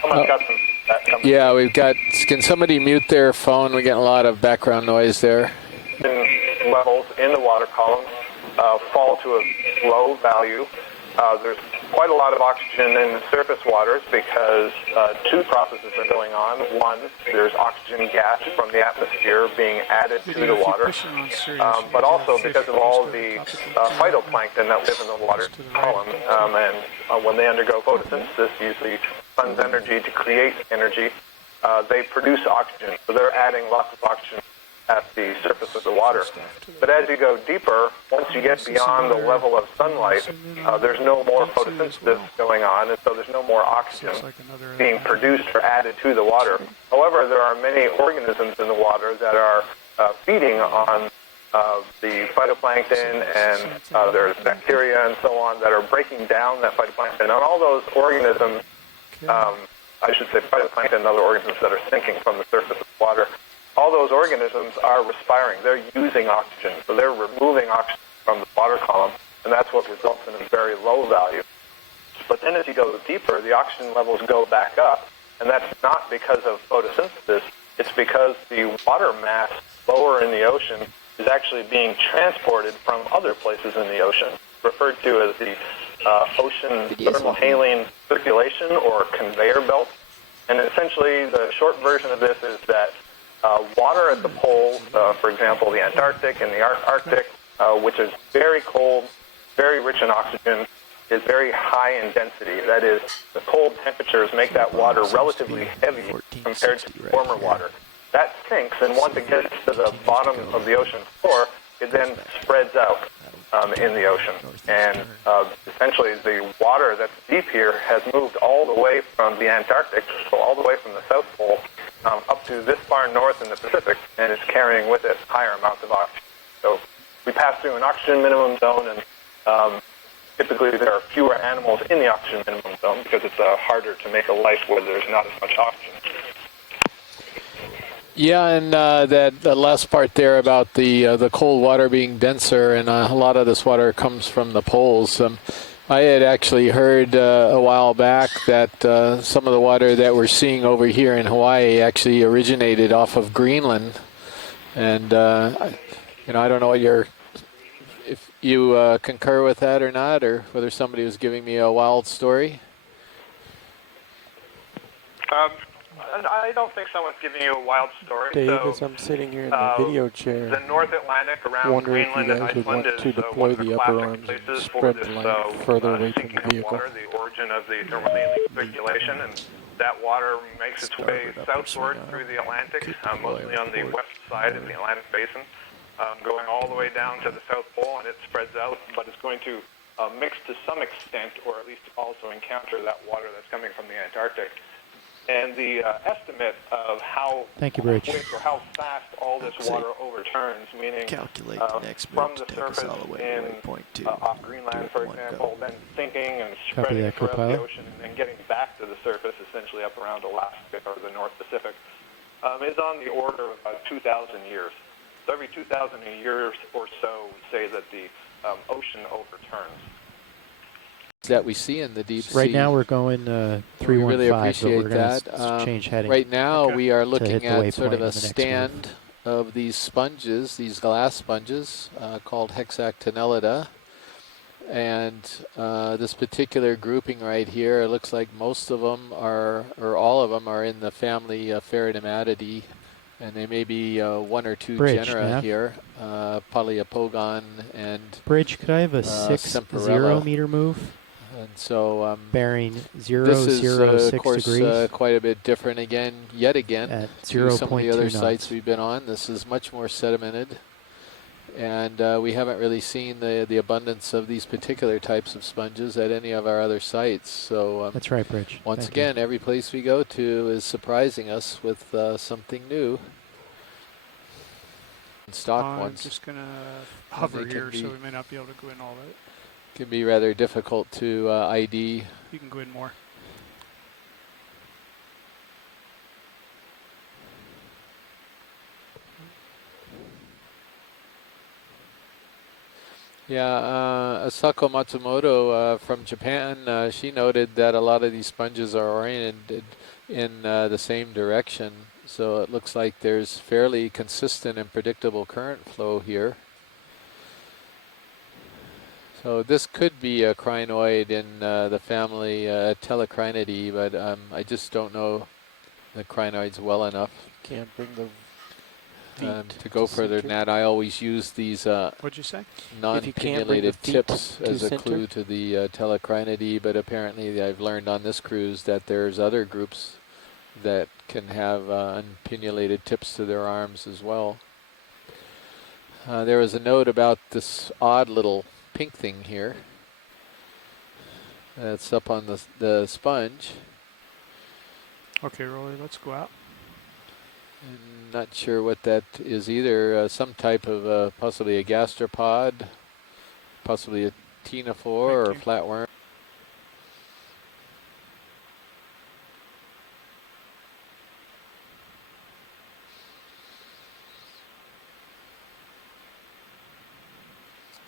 Someone's got some that coming. Yeah, we've got, can somebody mute their phone? We're getting a lot of background noise there. Levels in the water column fall to a low value. There's quite a lot of oxygen in the surface waters because two processes are going on. One, there's oxygen gas from the atmosphere being added to the water, but also because of all the phytoplankton that live in the water column. And when they undergo photosynthesis, using sun's energy to create energy, they produce oxygen. So they're adding lots of oxygen at the surface of the water. But as you go deeper, once you get beyond the level of sunlight, there's no more photosynthesis going on, and so there's no more oxygen being produced or added to the water. However, there are many organisms in the water that are feeding on the phytoplankton, and there's bacteria and so on that are breaking down that phytoplankton. And all those organisms, I should say phytoplankton and other organisms that are sinking from the surface of the water, all those organisms are respiring. They're using oxygen. So they're removing oxygen from the water column, and that's what results in a very low value. But then as you go deeper, the oxygen levels go back up, and that's not because of photosynthesis. It's because the water mass lower in the ocean is actually being transported from other places in the ocean, referred to as the ocean thermohaline circulation or conveyor belt. And essentially the short version of this is that water at the poles, for example, the Antarctic and the Arctic, which is very cold, very rich in oxygen, is very high in density. That is, the cold temperatures make that water relatively heavy compared to warmer water. That sinks, and once it gets to the bottom of the ocean floor, it then spreads out in the ocean. And essentially the water that's deep here has moved all the way from the Antarctic, so all the way from the South Pole, up to this far north in the Pacific, and it's carrying with it higher amounts of oxygen. So we pass through an oxygen minimum zone, and typically there are fewer animals in the oxygen minimum zone because it's harder to make a life where there's not as much oxygen. Yeah, and that last part there about the cold water being denser, and a lot of this water comes from the poles. I had actually heard a while back that some of the water that we're seeing over here in Hawaii actually originated off of Greenland. And, I don't know if you concur with that or not, or whether somebody was giving me a wild story. I don't think someone's giving you a wild story. Dave, so, as I'm sitting here in the video chair, the North Atlantic around wonder if you Greenland and guys would Iceland want to is deploy one of the the upper classic arms and places for spread this the line further away from sinking the of vehicle. water, the origin of the thermohaline circulation. And That water makes its way southward through the Atlantic, mostly on the west side of the Atlantic Basin, going all the way down to the South Pole, and it spreads out, but it's going to mix to some extent, or at least also encounter that water that's coming from the Antarctic. And the estimate of how Thank you, Bridge. quick or how fast all this water overturns, meaning Calculate the next from move the to take us surface all the way in to waypoint 2. off Greenland, for example, then sinking and Copy spreading that, throughout co-pilot. the ocean, and then getting back to the surface, essentially up around Alaska or the North Pacific, is on the order of about 2,000 years. So every 2,000 years or so, we say that the ocean overturns. That we see in the deep sea. Right now we're going we 315, really but appreciate we're going that. to change heading. Right now we are to hit looking the at sort waypoint of in a the next stand of these sponges, these glass sponges called Hexactinellida. And this particular grouping right here, it looks like most of them are, or all of them are in the family Pheronematidae. And they may be one or two Bridge, genera Nav. here, Polyopogon and Bridge, could I have a 6-0 meter move? And so bearing 0, this is 0, 6 of course degrees. quite a bit different again, yet again, at to some of the other 0.2 sites knots. we've been on. This is much more sedimented, and we haven't really seen the abundance of these particular types of sponges at any of our other sites. So That's right, Bridge. Once Thank you. again, every place we go to is surprising us with something new. Stock I'm ones. just going to hover They here, can so be- we may not be able to go in all that. Can be rather difficult to ID. You can go in more. Yeah, Asako Matsumoto from Japan, she noted that a lot of these sponges are oriented in the same direction. So it looks like there's fairly consistent and predictable current flow here. So this could be a crinoid in the family Telecrinidae, but I just don't know the crinoids well enough. Can't bring the to go further than that. I always use these What'd you say? If you can't bring the non-pinnulated feet tips to as a center. clue to the Telecrinidae, but apparently I've learned on this cruise that there's other groups that can have unpinnulated tips to their arms as well. There was a note about this odd little pink thing here that's up on the sponge. Okay, Rolly, let's go out. I'm not sure what that is either. Some type of possibly a gastropod, possibly a ctenophore or flatworm.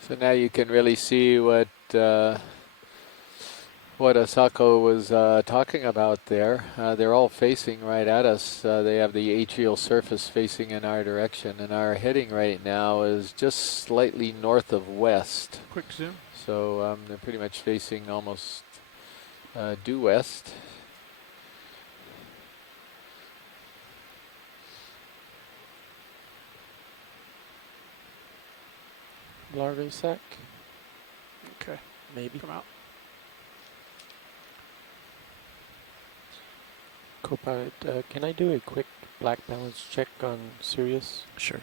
So now you can really see what Asako was talking about there. They're all facing right at us. They have the atrial surface facing in our direction, and our heading right now is just slightly north of west. Quick zoom. So they're pretty much facing almost due west. Larvae sac. Okay. Maybe. Come out. Copilot, can I do a quick black balance check on Sirius? Sure.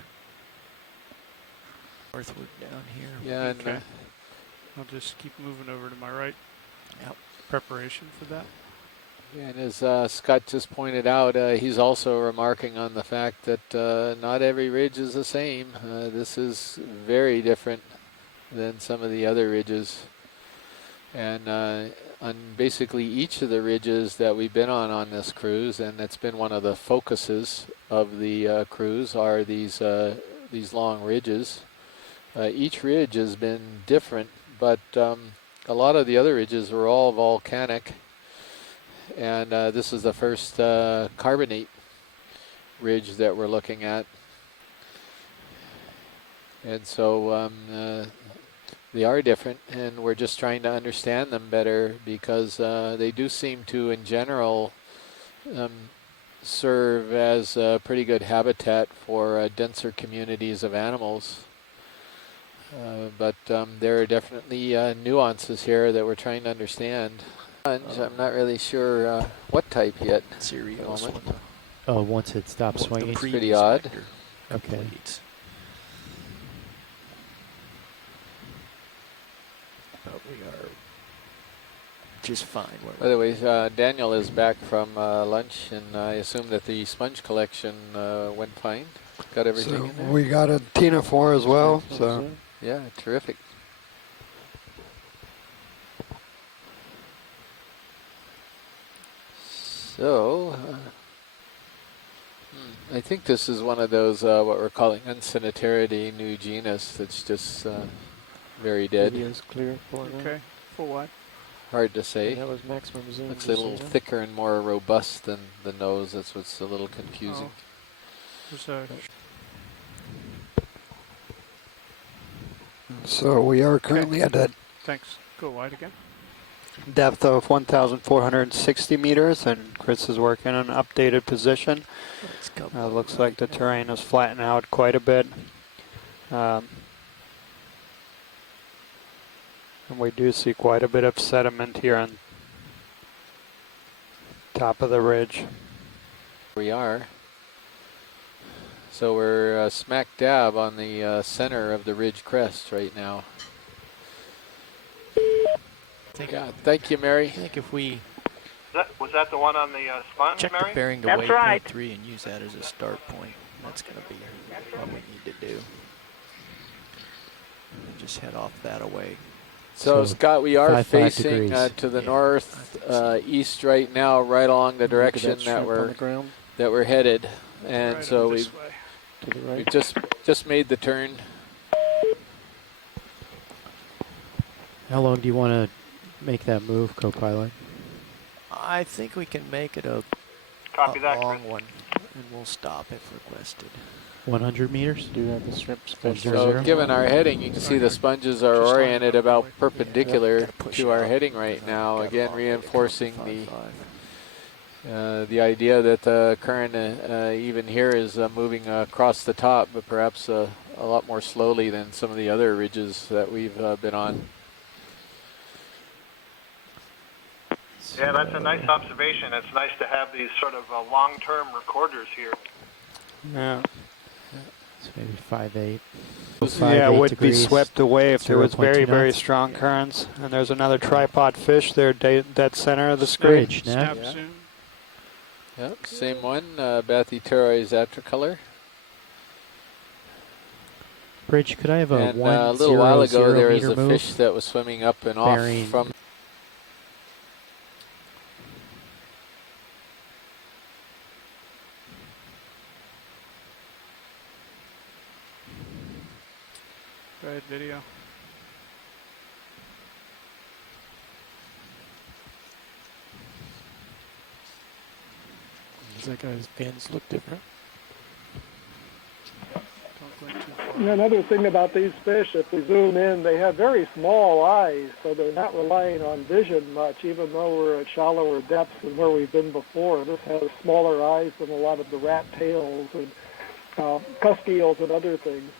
Northward down here. Yeah, and Okay. I'll just keep moving over to my right. Yep. Preparation for that. and as Scott just pointed out, he's also remarking on the fact that not every ridge is the same. This is very different than some of the other ridges. And on basically each of the ridges that we've been on this cruise, and it's been one of the focuses of the cruise, are these long ridges. Each ridge has been different, but a lot of the other ridges were all volcanic. And this is the first carbonate ridge that we're looking at. And so they are different, and we're just trying to understand them better because they do seem to, in general, serve as a pretty good habitat for denser communities of animals. But there are definitely nuances here that we're trying to understand. I'm not really sure what type yet. Serious Moment. one. Oh, once it stops Well, the swinging. It's pretty previous odd. vector Okay. completes. But we are just fine. By the way, Daniel is back from lunch, and I assume that the sponge collection went fine. Got everything So in there? we got a Tina 4 as well. So Yeah, terrific. So, I think this is one of those, what we're calling unsanitary new genus that's just very dead. Video's clear for now. Okay, for what? Hard to say. That was maximum zoom. Looks a little thicker and more robust than the nose. That's what's a little confusing. There's a So we are currently at a thanks. Go wide again. depth of 1,460 meters, and Chris is working on an updated position. Looks like the terrain is flattened out quite a bit. And we do see quite a bit of sediment here on top of the ridge. We are. So we're smack dab on the center of the ridge crest right now. Thank you, Mary. I think if we Was that the one on the sponge, check Mary? the bearing to weight 0.3 and use that as a start point, that's going to be what we need to do. Just head off that away. So Scott, we are 5 facing degrees. to the north east right now, right along the direction that we're headed, and Right so over we this way. To the right. just made the turn. How long do you want to make that move, co-pilot? I think we can make it a Copy that, long Chris. one, and we'll stop if requested. 100 meters? Do you have the strip So given our heading, you can see the sponges are Just oriented line it up about perpendicular Gotta push to it our up. heading right now, Gotta again lock it at reinforcing 25.5. the idea that the current even here is moving across the top, but perhaps a lot more slowly than some of the other ridges that we've been on. Yeah, that's a nice observation. It's nice to have these sort of long-term recorders here. Yeah. So maybe 5'8". Yeah, it would be degrees, swept away if there was very, 0.2 very knots. strong currents. And there's another tripod fish there, dead center of the screen. Bridge, Snap Yeah. soon. Yep, same one, Bathy Terrace Atricolor. Bridge, could I have a And a little while ago 100 there was meter a move? fish that was swimming up and off Bearing from. Go ahead, video. Does that guy's fins look different? Don't go in too far. And another thing about these fish, if we zoom in, they have very small eyes, so they're not relying on vision much, even though we're at shallower depths than where we've been before. This has smaller eyes than a lot of the rat tails and cusk eels and other things.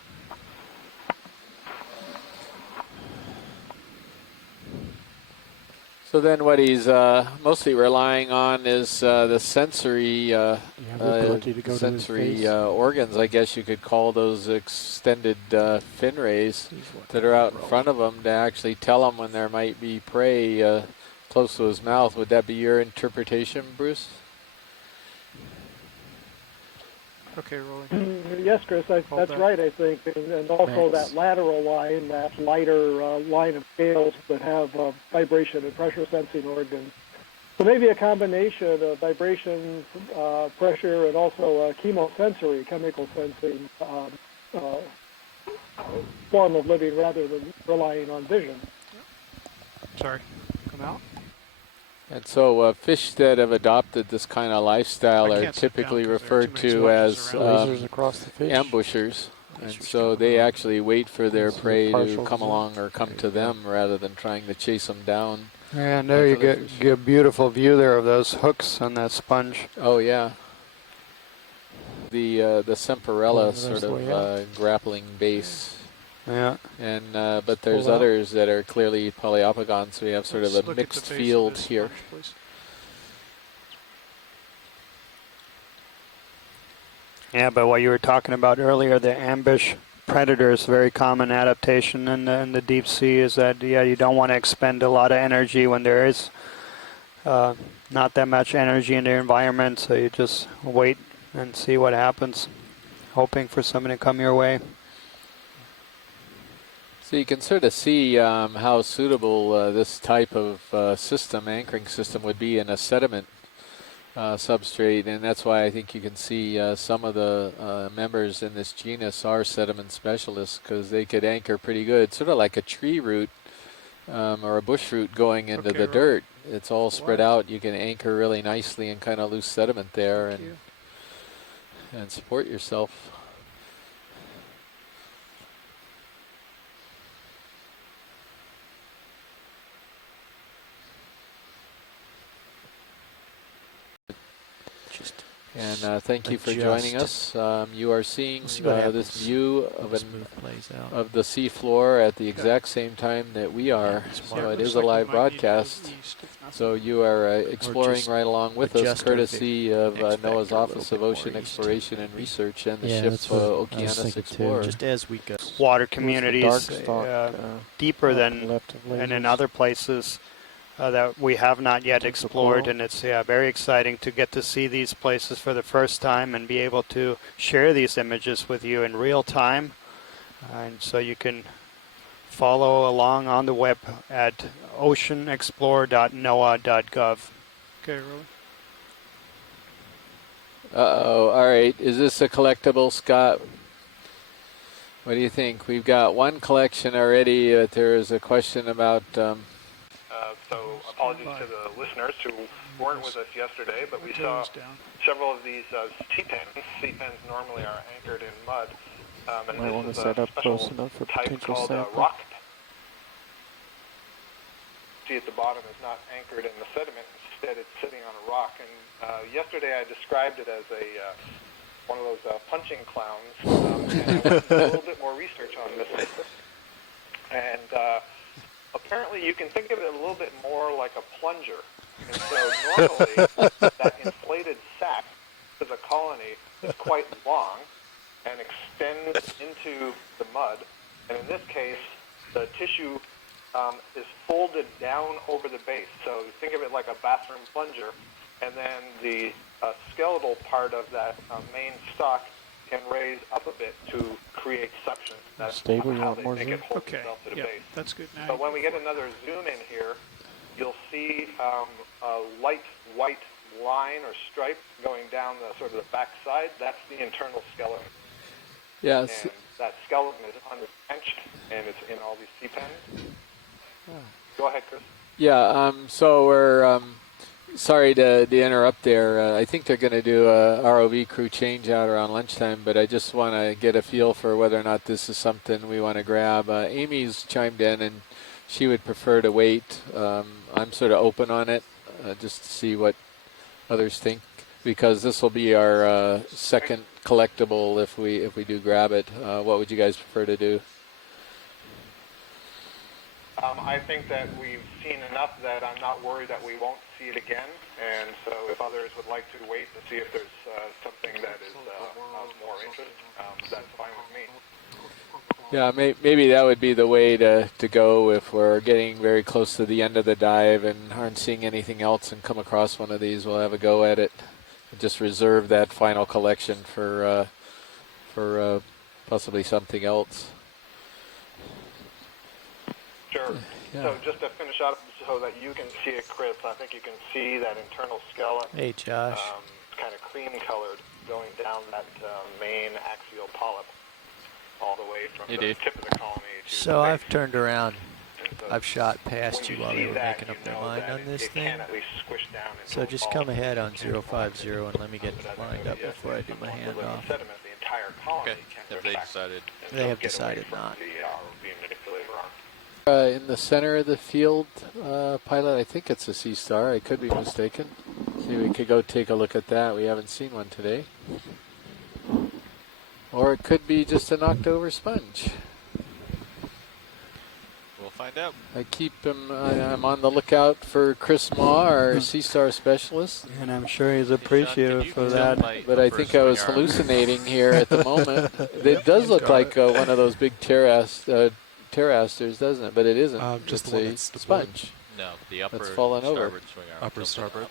So then what he's mostly relying on is the sensory the ability to go to his sensory face. organs, I guess you could call those extended fin rays that are out in front of him to actually tell him when there might be prey close to his mouth. Would that be your interpretation, Bruce? Okay, rolling. Yes, Chris, that's that. right, I think. And also Max. that lateral line, that lighter line of scales that have vibration and pressure sensing organs. So maybe a combination of vibration, pressure, and also chemosensory, chemical sensing form of living rather than relying on vision. Sorry. Come out. And so fish that have adopted this kind of lifestyle I are can't sit typically down 'cause there are referred too many to sponges as around. Lasers across the fish. ambushers. And so they actually wait for their This is a prey to partial come zoom. along or come to them rather than trying to chase them down. And there you get a beautiful view there of those hooks on that sponge. Oh yeah. The Semperella Oh, sort there's the way of grappling base. Yeah. And but there's others that are clearly polyopogon, so we have sort of a mixed field here. Yeah, but what you were talking about earlier, the ambush predators, very common adaptation in the deep sea is that, yeah, you don't want to expend a lot of energy when there is not that much energy in the environment, so you just wait and see what happens, hoping for something to come your way. So you can sort of see how suitable this type of system, anchoring system, would be in a sediment substrate, and that's why I think you can see some of the members in this genus are sediment specialists, because they could anchor pretty good, sort of like a tree root or a bush root going into the dirt. It's all spread out. You can anchor really nicely and kind of loose sediment there and support yourself. And thank you for joining us. You are seeing this view of the sea floor at the exact same time that we are. So it is a live broadcast. So you are exploring right along with us, courtesy of NOAA's Office of Ocean Exploration and Research and the ship Okeanos Explorer. Just as we go. Water communities deeper than and in other places that we have not yet explored, and it's very exciting to get to see these places for the first time and be able to share these images with you in real time, and so you can follow along on the web at oceanexplore.noaa.gov. Okay, really? Uh-oh, all right. Is this a collectible, Scott? What do you think? We've got one collection already, but there is a question about... So apologies to the listeners who weren't with us yesterday, but we saw several of these sea pens. Sea pens normally are anchored in mud, and this is a special type called rock pen. See at the bottom is not anchored in the sediment. Instead, it's sitting on a rock. And yesterday I described it as one of those punching clowns, and I went a little bit more research on this. And apparently, you can think of it a little bit more like a plunger. And so normally, that inflated sac of the colony is quite long and extends into the mud. And in this case, the tissue is folded down over the base. So think of it like a bathroom plunger. And then the skeletal part of that main stalk can raise up a bit to create suction. That's how they make it hold itself to the base. That's good. Now but when we get another zoom in here, you'll see a light white line or stripe going down the sort of the back side. That's the internal skeleton. Yes. And that skeleton is unrenched, and it's in all these sea pens. Go ahead, Chris. Yeah, so we're... sorry to interrupt there. I think they're going to do a ROV crew change out around lunchtime, but I just want to get a feel for whether or not this is something we want to grab. Amy's chimed in, and she would prefer to wait. I'm sort of open on it, just to see what others think, because this will be our second collectible if we do grab it. What would you guys prefer to do? I think that we've seen enough that I'm not worried that we won't see it again, and so if others would like to wait to see if there's something that is of more interest, that's fine with me. Yeah, maybe that would be the way to go if we're getting very close to the end of the dive and aren't seeing anything else and come across one of these. We'll have a go at it. Just reserve that final collection for possibly something else. Sure. Yeah. So just to finish up so that you can see it, Chris, I think you can see that internal skeleton. Hey, Josh. Kind of cream colored going down that main axial polyp all the way from the tip of the colony to So I've turned around. I've shot past you while they were making up their mind on this thing. So just come ahead on 050 and let me get lined up before I do my handoff. Okay. Have they decided? They have decided not. In the center of the field, pilot, I think it's a sea star. I could be mistaken. Maybe we could go take a look at that. We haven't seen one today. Or it could be just a knocked over sponge. find out. I keep him. I'm on the lookout for Chris Ma, our Sea Star specialist. And I'm sure he's appreciative for that. But I think I was hallucinating here at the moment. It does look like one of those big terrasters, doesn't it? But it isn't. Just it's a sponge. No, the upper that's fallen over. swing arm. Upper starboard.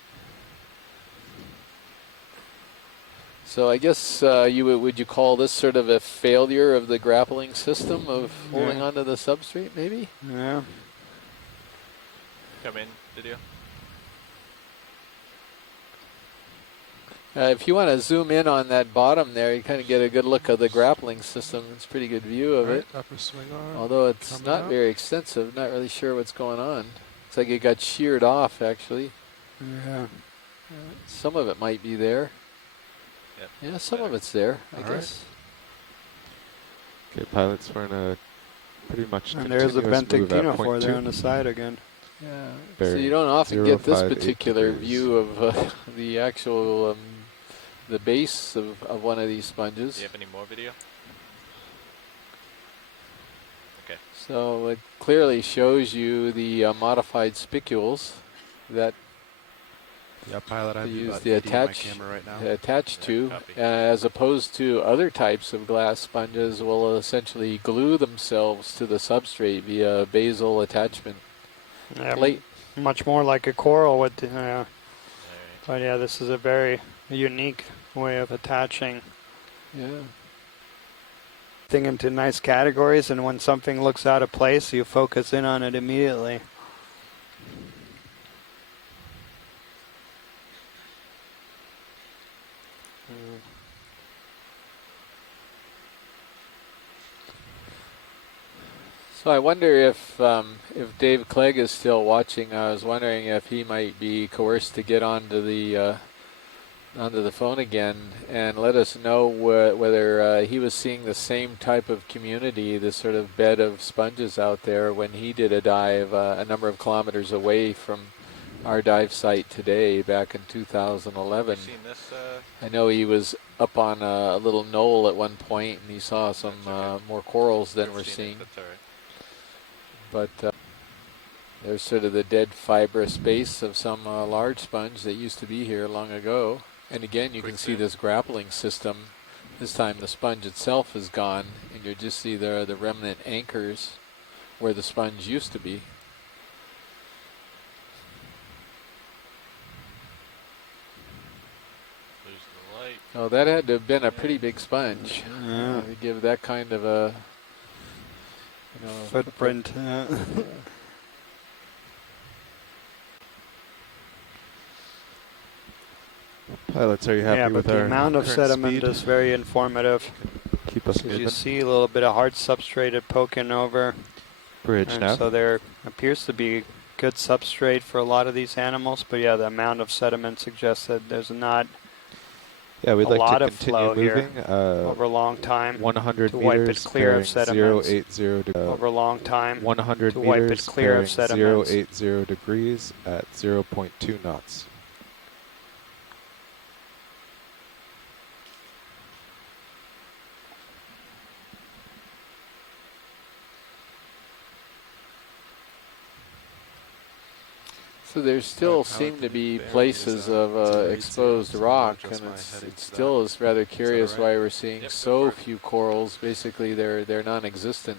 So I guess would you call this sort of a failure of the grappling system of holding onto the substrate, maybe? Yeah. Come in, video. If you want to zoom in on that bottom there, you kind of get a good look of the grappling system. It's a pretty good view of it. Upper swing arm. Although it's not very extensive, not really sure what's going on. Looks like it got sheared off, actually. Yeah. Some of it might be there. Yep. Yeah, some of it's there, I guess. Okay, pilots, we're in a pretty much and there's the benthic move at Tinophore there on the side again. Yeah. So you don't often get this particular view of the actual the base of one of these sponges. Do you have any more video? Okay. So it clearly shows you the modified spicules that pilot, I use the attached to, as opposed to other types of glass sponges will essentially glue themselves to the substrate via basal attachment plate. Much more like a coral with but yeah, this is a very unique way of attaching thing into nice categories, and when something looks out of place, you focus in on it immediately. So I wonder if Dave Clegg is still watching. I was wondering if he might be coerced to get onto the phone again and let us know whether he was seeing the same type of community, this sort of bed of sponges out there when he did a dive a number of kilometers away from our dive site today back in 2011. Seen this, I know he was up on a little knoll at one point and he saw some more corals than we're seeing. That's all right. But there's sort of the dead fibrous base of some large sponge that used to be here long ago. And again, you can see this grappling system. This time the sponge itself is gone, and you just see the remnant anchors where the sponge used to be. There's the light. Oh, that had to have been a pretty big sponge. To give that kind of a footprint. Pilots, are you happy with our the amount of sediment speed? Is very informative. Keep us moving. You see a little bit of hard substrate poking over. Bridge and now. So there appears to be good substrate for a lot of these animals, but yeah, the amount of sediment suggests that there's not we'd a like lot to of continue flow moving here over a long time 100 to wipe it meters clear of sediments 080 degrees. over a long time 100 to meters wipe it clear of sediments 080 degrees at 0.2 knots. So there still seem to be places of exposed rock, and it still is rather curious why we're seeing so few corals. Basically, they're non-existent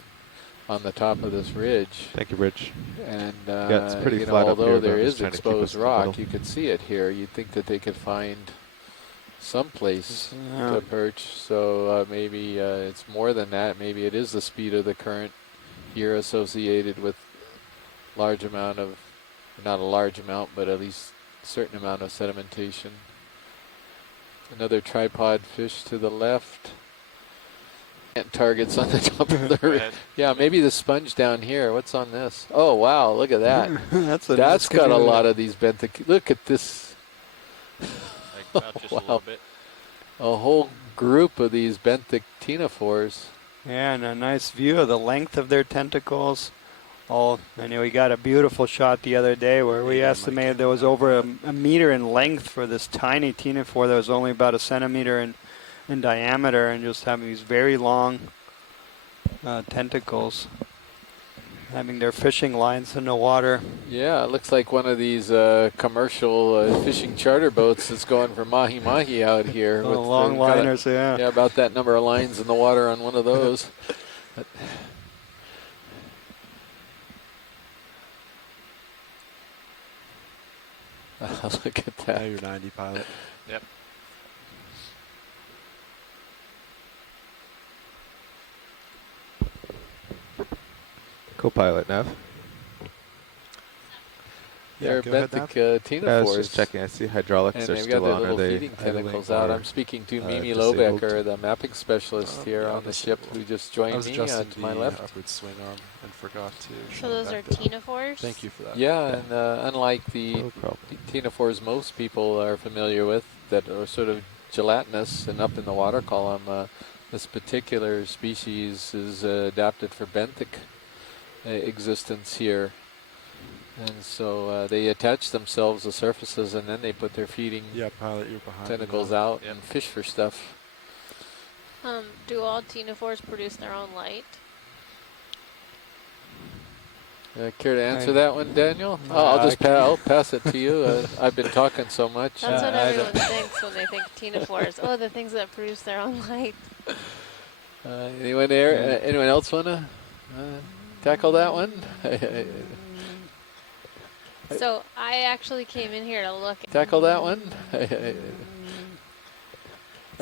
on the top of this ridge. Thank you, Rich. And it's pretty flat up although here, there I'm is just trying to keep us exposed in the rock, middle. you can see it here. You'd think that they could find some place to perch. So maybe it's more than that. Maybe it is the speed of the current here associated with large amount of, not a large amount, but at least a certain amount of sedimentation. Another tripod fish to the left. And targets on the top of the ridge. Yeah, maybe the sponge down here. What's on this? Oh, wow, look at that. That's got a lot of these benthic. Look at this. Just a little bit. A whole group of these benthic ctenophores. Yeah, and a nice view of the length of their tentacles. I know we got a beautiful shot the other day where we estimated there was over a meter in length for this tiny ctenophore that was only about a centimeter in diameter, and just having these very long tentacles. having their fishing lines in the water. Yeah, it looks like one of these commercial fishing charter boats that's going for mahi-mahi out here. Oh, long liners, yeah. Yeah, about that number of lines in the water on one of those. Look at that. Yeah, you're 90 pilot. Yep. Co-pilot, Nev. They're go ahead, benthic Nav. tinaphores. I was just checking. I see hydraulics And are they've got still their on. little Are they feeding tentacles idling out. or, I'm speaking to Mimi disabled? Lobecker, the mapping specialist here on the ship, who just joined I was me adjusting to my the left. upward swing arm and forgot to. So those are ctenophores? Thank you for that. Yeah, and unlike the ctenophores most people are familiar with, that are sort of gelatinous and up in the water column, this particular species is adapted for benthic existence here. And so they attach themselves to surfaces, and then they put their feeding pilot, you're behind tentacles out and fish for stuff. Do all ctenophores produce their own light? Care to answer that one, Daniel? I'll just I'll pass it to you. I've been talking so much. That's what everyone thinks when they think ctenophores. Oh, the things that produce their own light. Anyone there? Anyone else want to tackle that one? So I actually came in here to look. Tackle that one?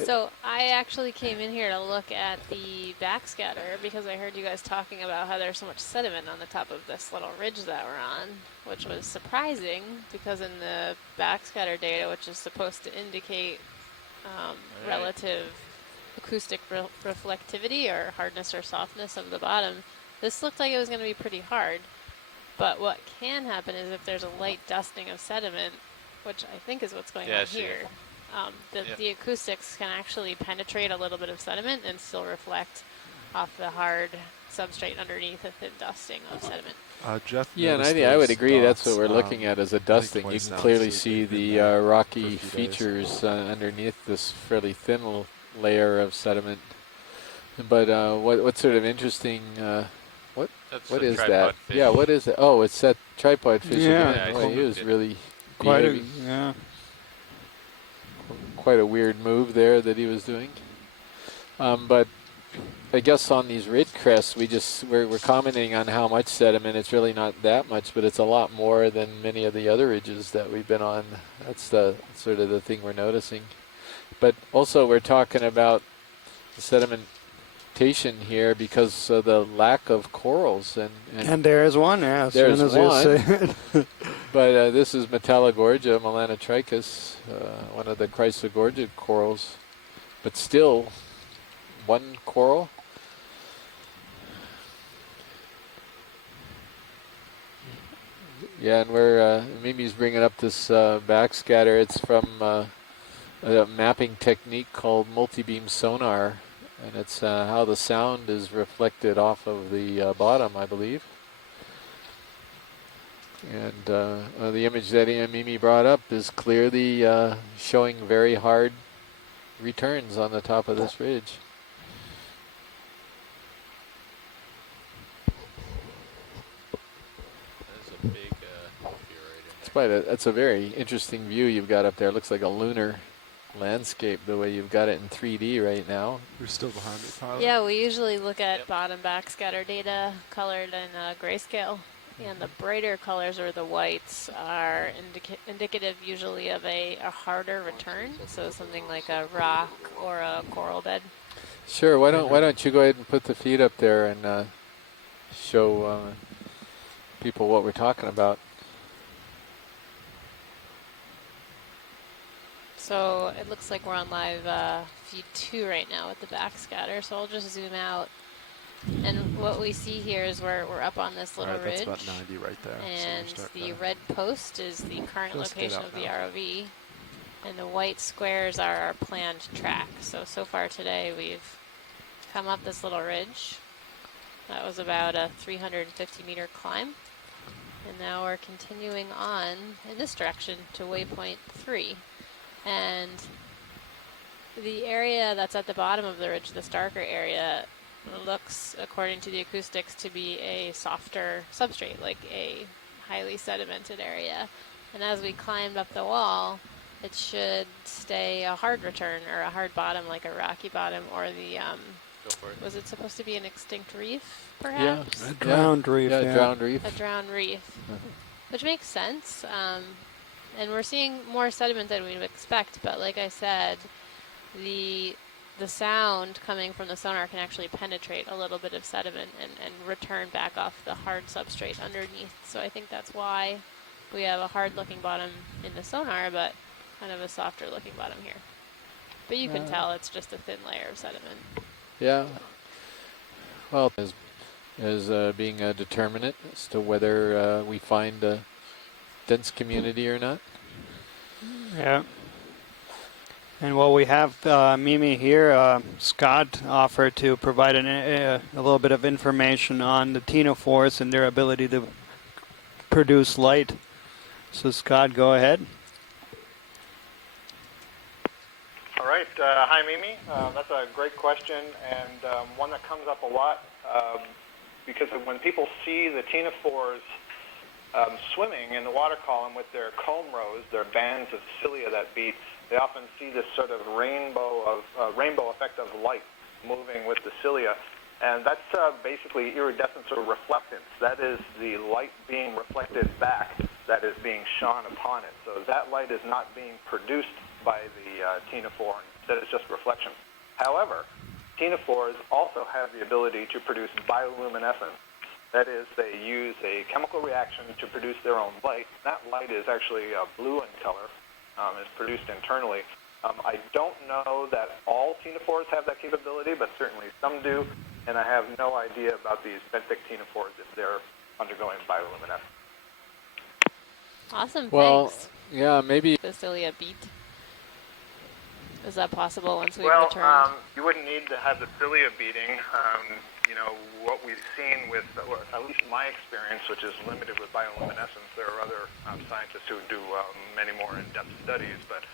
So I actually came in here to look at the backscatter because I heard you guys talking about how there's so much sediment on the top of this little ridge that we're on, which was surprising because in the backscatter data, which is supposed to indicate relative acoustic reflectivity or hardness or softness of the bottom, this looked like it was going to be pretty hard. But what can happen is if there's a light dusting of sediment, which I think is what's going on here, the acoustics can actually penetrate a little bit of sediment and still reflect off the hard substrate underneath a thin dusting of sediment. Jeff, yeah, and I would agree that's what we're looking at as a dusting. You can clearly see the rocky features underneath this fairly thin layer of sediment. But what's sort of interesting... What is that? Fish. Yeah, what is it? Oh, it's that tripod fish Yeah. again. Boy, he was really Quite a, behaving. yeah. Quite a weird move there that he was doing. But I guess on these ridge crests, we're commenting on how much sediment. It's really not that much, but it's a lot more than many of the other ridges that we've been on. That's the sort of the thing we're noticing. But also we're talking about the sedimentation here because of the lack of corals. And there is one, yeah. There's as one. But this is Metallogorgia melanotrichus, one of the chrysogorgid corals. But still, one coral. Yeah, and we're Mimi's bringing up this backscatter. It's from a mapping technique called multi-beam sonar, and it's how the sound is reflected off of the bottom, I believe. And the image that Mimi brought up is clearly showing very hard returns on the top of this ridge. That's a big view right in there. That's a very interesting view you've got up there. It looks like a lunar landscape the way you've got it in 3D right now. You're still behind me, pilot. Yeah, we usually look at bottom backscatter data colored in grayscale. And the brighter colors or the whites are indicative usually of a harder return, so something like a rock or a coral bed. Sure. Why don't you go ahead and put the feed up there and show people what we're talking about. So it looks like we're on live feed 2 right now with the backscatter, so I'll just zoom out. And what we see here is we're up on this little ridge. That's about 90 right there. And so the red post is the current location of the ROV. And the white squares are our planned track. So far today we've come up this little ridge. That was about a 350 meter climb. And now we're continuing on in this direction to waypoint 3. And the area that's at the bottom of the ridge, this darker area, It looks, according to the acoustics, to be a softer substrate, like a highly sedimented area. And as we climbed up the wall, it should stay a hard return or a hard bottom, like a rocky bottom, or the Go for it. was it supposed to be an extinct reef, Yeah, perhaps? A drowned reef. Yeah, drowned reef. A drowned reef, which makes sense. And we're seeing more sediment than we'd expect, but like I said, the sound coming from the sonar can actually penetrate a little bit of sediment and return back off the hard substrate underneath. So I think that's why we have a hard looking bottom in the sonar, but kind of a softer looking bottom here. But you can tell it's just a thin layer of sediment. Yeah. Well, as being a determinant as to whether we find a dense community or not. Yeah. And while we have Mimi here, Scott offered to provide a little bit of information on the ctenophores and their ability to produce light. So Scott, go ahead. All right. Hi, Mimi. That's a great question, and one that comes up a lot because when people see the ctenophores swimming in the water column with their comb rows, their bands of cilia that beat, they often see this sort of rainbow effect of light moving with the cilia. And that's basically iridescence or reflectance. That is the light being reflected back that is being shone upon it. So that light is not being produced by the ctenophore. Instead, it's just reflection. However, ctenophores also have the ability to produce bioluminescence. That is, they use a chemical reaction to produce their own light. That light is actually blue in color. Is produced internally. I don't know that all ctenophores have that capability, but certainly some do, and I have no idea about these benthic ctenophores if they're undergoing bioluminescence. Awesome, Well, thanks. yeah, maybe. The cilia beat. Is that possible once we Well, return? you wouldn't need to have the cilia beating. What we've seen with, or at least my experience, which is limited with bioluminescence, there are other scientists who do many more in-depth studies, but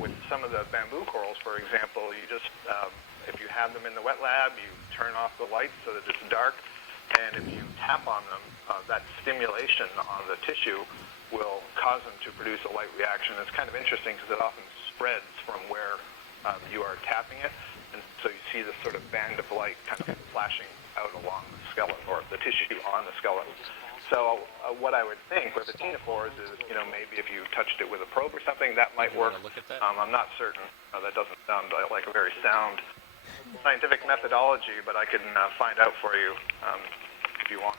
with some of the bamboo corals, for example, you just, if you have them in the wet lab, you turn off the light so that it's dark, and if you tap on them, that stimulation on the tissue will cause them to produce a light reaction. It's kind of interesting because it often spreads from where you are tapping it, and so you see this sort of band of light kind of flashing out along the skeleton, or the tissue on the skeleton. So what I would think with the ctenophores is, maybe if you touched it with a probe or something, that might work. Look at that? I'm not certain. That doesn't sound like a very sound scientific methodology, but I can find out for you if you want.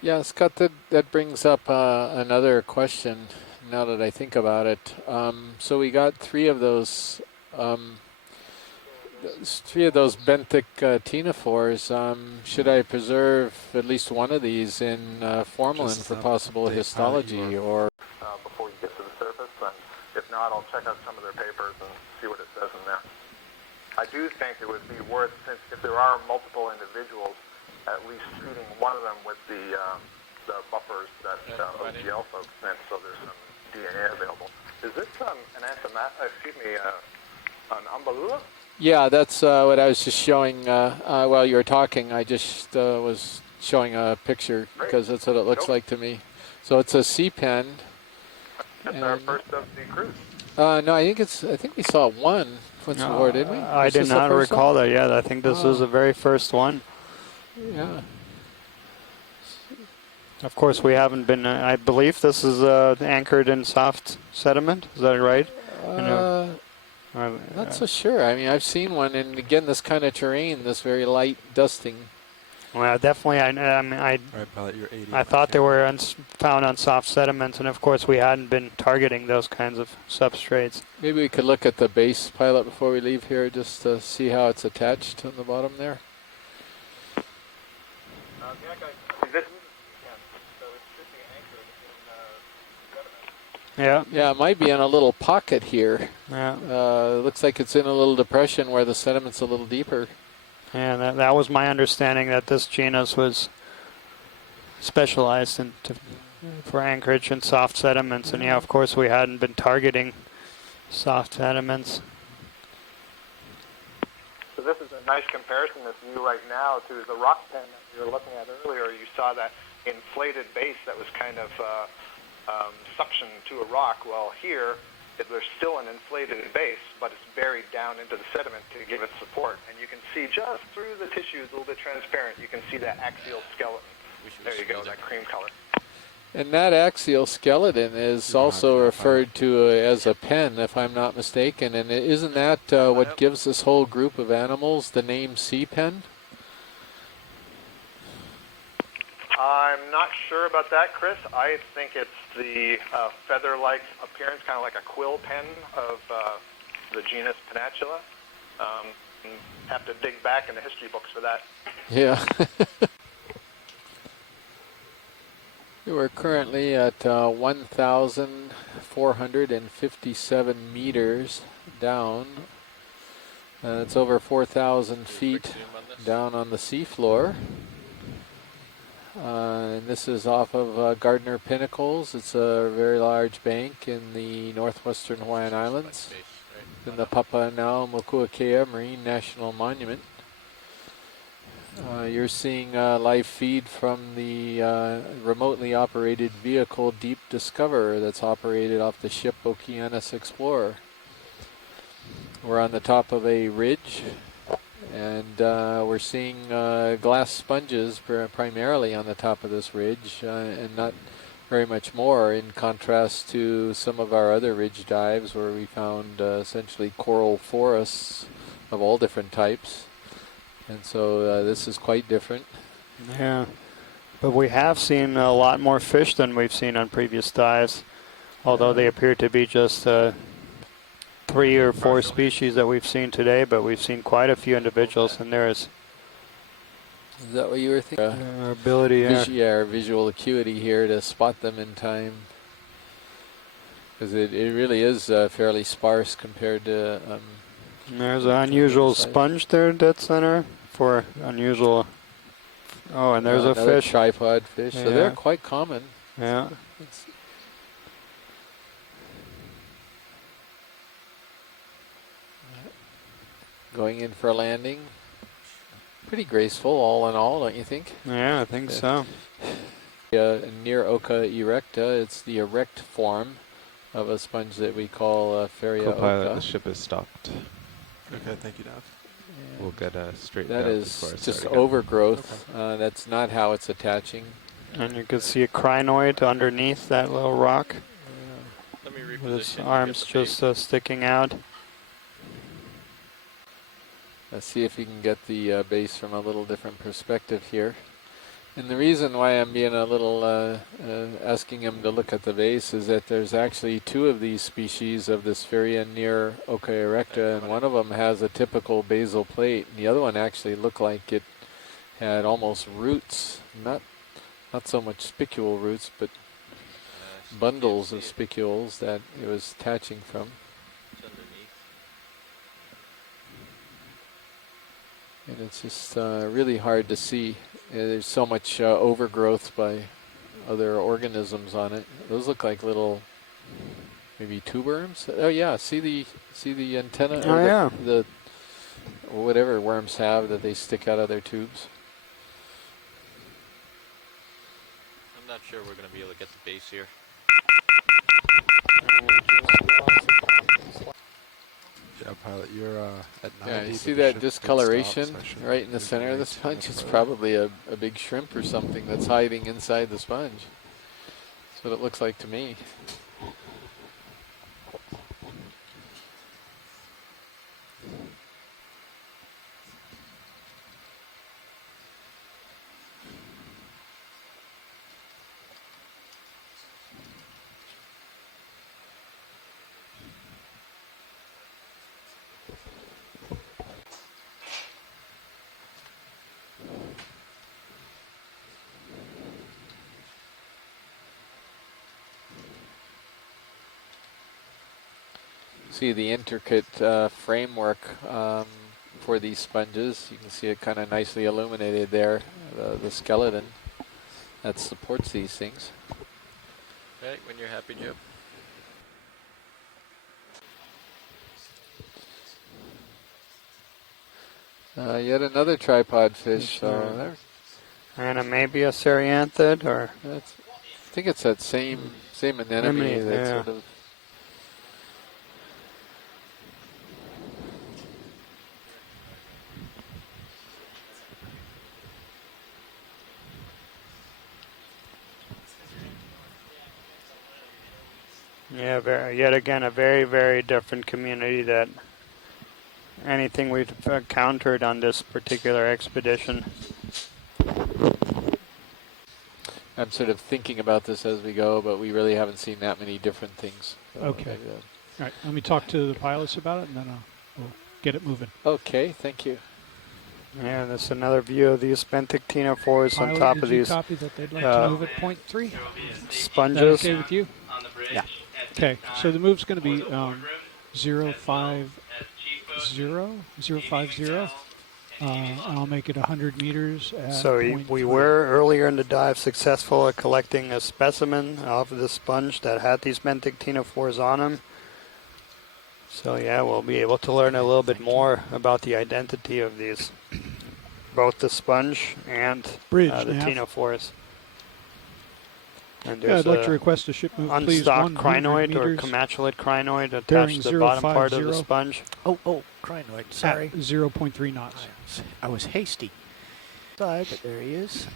Yeah, Scott, that brings up another question now that I think about it. So we got three of those benthic ctenophores. Should I preserve at least one of these in formalin for possible histology, or? Before you get to the surface, and if not, I'll check out some of their papers and see what it says in there. I do think it would be worth, since if there are multiple individuals, at least treating one of them with the buffers that OGL folks sent, so there's some DNA available. Is this an Umbellula? Yeah, that's what I was just showing while you were talking. I just was showing a picture because that's what it looks like to me. So it's a sea pen. That's our first of the cruise. No, I think we saw one once before, didn't we? I did not recall that yet. I think this was the very first one. Yeah. Of course, we haven't been. I believe this is anchored in soft sediment. Is that right? Not so sure. I mean, I've seen one, and again, this kind of terrain, this very light dusting. Well, definitely. I thought they were found on soft sediments, and of course, we hadn't been targeting those kinds of substrates. Maybe we could look at the base pilot before we leave here, just to see how it's attached on the bottom there. Yeah. Yeah, it might be in a little pocket here. Yeah. It looks like it's in a little depression where the sediment's a little deeper. And that was my understanding, that this genus was specialized for anchorage in soft sediments. And yeah, of course, we hadn't been targeting soft sediments. So this is a nice comparison, this view right now, to the rock pen that we were looking at earlier. You saw that inflated base that was kind of suctioned to a rock. Well, here, there's still an inflated base, but it's buried down into the sediment to give it support. And you can see just through the tissue, a little bit transparent, you can see that axial skeleton. There you go, that cream color. And that axial skeleton is also referred to as a pen, if I'm not mistaken. And isn't that what gives this whole group of animals the name sea pen? I'm not sure about that, Chris. I think it's the feather-like appearance, kind of like a quill pen of the genus Pennatula. Have to dig back in the history books for that. Yeah. We're currently at 1,457 meters down. It's over 4,000 feet down on the seafloor. And this is off of Gardner Pinnacles. It's a very large bank in the northwestern Hawaiian Islands, in the Papahanaumokuakea Marine National Monument. You're seeing a live feed from the remotely operated vehicle Deep Discoverer that's operated off the ship Okeanos Explorer. We're on the top of a ridge, and we're seeing glass sponges primarily on the top of this ridge, and not very much more, in contrast to some of our other ridge dives where we found essentially coral forests of all different types. And so this is quite different. Yeah, but we have seen a lot more fish than we've seen on previous dives, although they appear to be just 3 or 4 species that we've seen today, but we've seen quite a few individuals, and there is... Is that what you were thinking? Our ability, our visual acuity here to spot them in time. Because it really is fairly sparse compared to... there's an unusual sponge there, dead center, for unusual... Oh, and there's a fish. Tripod fish, so they're quite common. Yeah. Going in for a landing. Pretty graceful, all in all, don't you think? Yeah, I think so. Near Oka erecta, it's the erect form of a sponge that we call Feria Co-pilot, oka. the ship is stopped. Okay, thank you, Nav. We'll get straight That down is before I just start again. overgrowth. That's not how it's attaching. And you can see a crinoid underneath that little rock. Let me With its reposition. arms just sticking out. Let's see if you can get the base from a little different perspective here. And the reason why I'm being a little asking him to look at the base is that there's actually 2 of these species of this Feria near Oka erecta, and one of them has a typical basal plate, and the other one actually looked like it had almost roots, not so much spicule roots, but bundles of spicules that it was attaching from. And it's just really hard to see. There's so much overgrowth by other organisms on it. Those look like little, maybe tube worms. Oh yeah, see the antenna? Oh yeah. The whatever worms have that they stick out of their tubes. I'm not sure we're going to be able to get the base here. Yeah, pilot, you're at 90. Yeah, you see that discoloration right in the center of the sponge? It's probably a big shrimp or something that's hiding inside the sponge. That's what it looks like to me. See the intricate framework for these sponges. You can see it kind of nicely illuminated there, the skeleton that supports these things. Okay, when you're happy, Joe. Yet another tripod fish. And maybe a Serianthid, or I think it's that same anemone that sort of. Yeah, yet again, a very, very different community that anything we've encountered on this particular expedition. I'm sort of thinking about this as we go, but we really haven't seen that many different things. So okay. All right, let me talk to the pilots about it, and then we'll get it moving. Okay, thank you. Yeah, that's another view of these Benthictinophores on top of these copy that they'd like to move at point 3? Sponges. Is that okay with you? Yeah. Okay, so the move's going to be 050, and I'll make it 100 meters at So we were earlier in the dive successful at collecting a specimen of the sponge that had these Benthictinophores on them. So yeah, we'll be able to learn a little bit more about the identity of these, both the sponge and the ctenophores. And I'd like to request a ship move, please. Unstocked crinoid or comatulate crinoid attached to the bottom part of the sponge. Oh, crinoid, sorry. At 0.3 knots. I was hasty. Sorry, but there he is.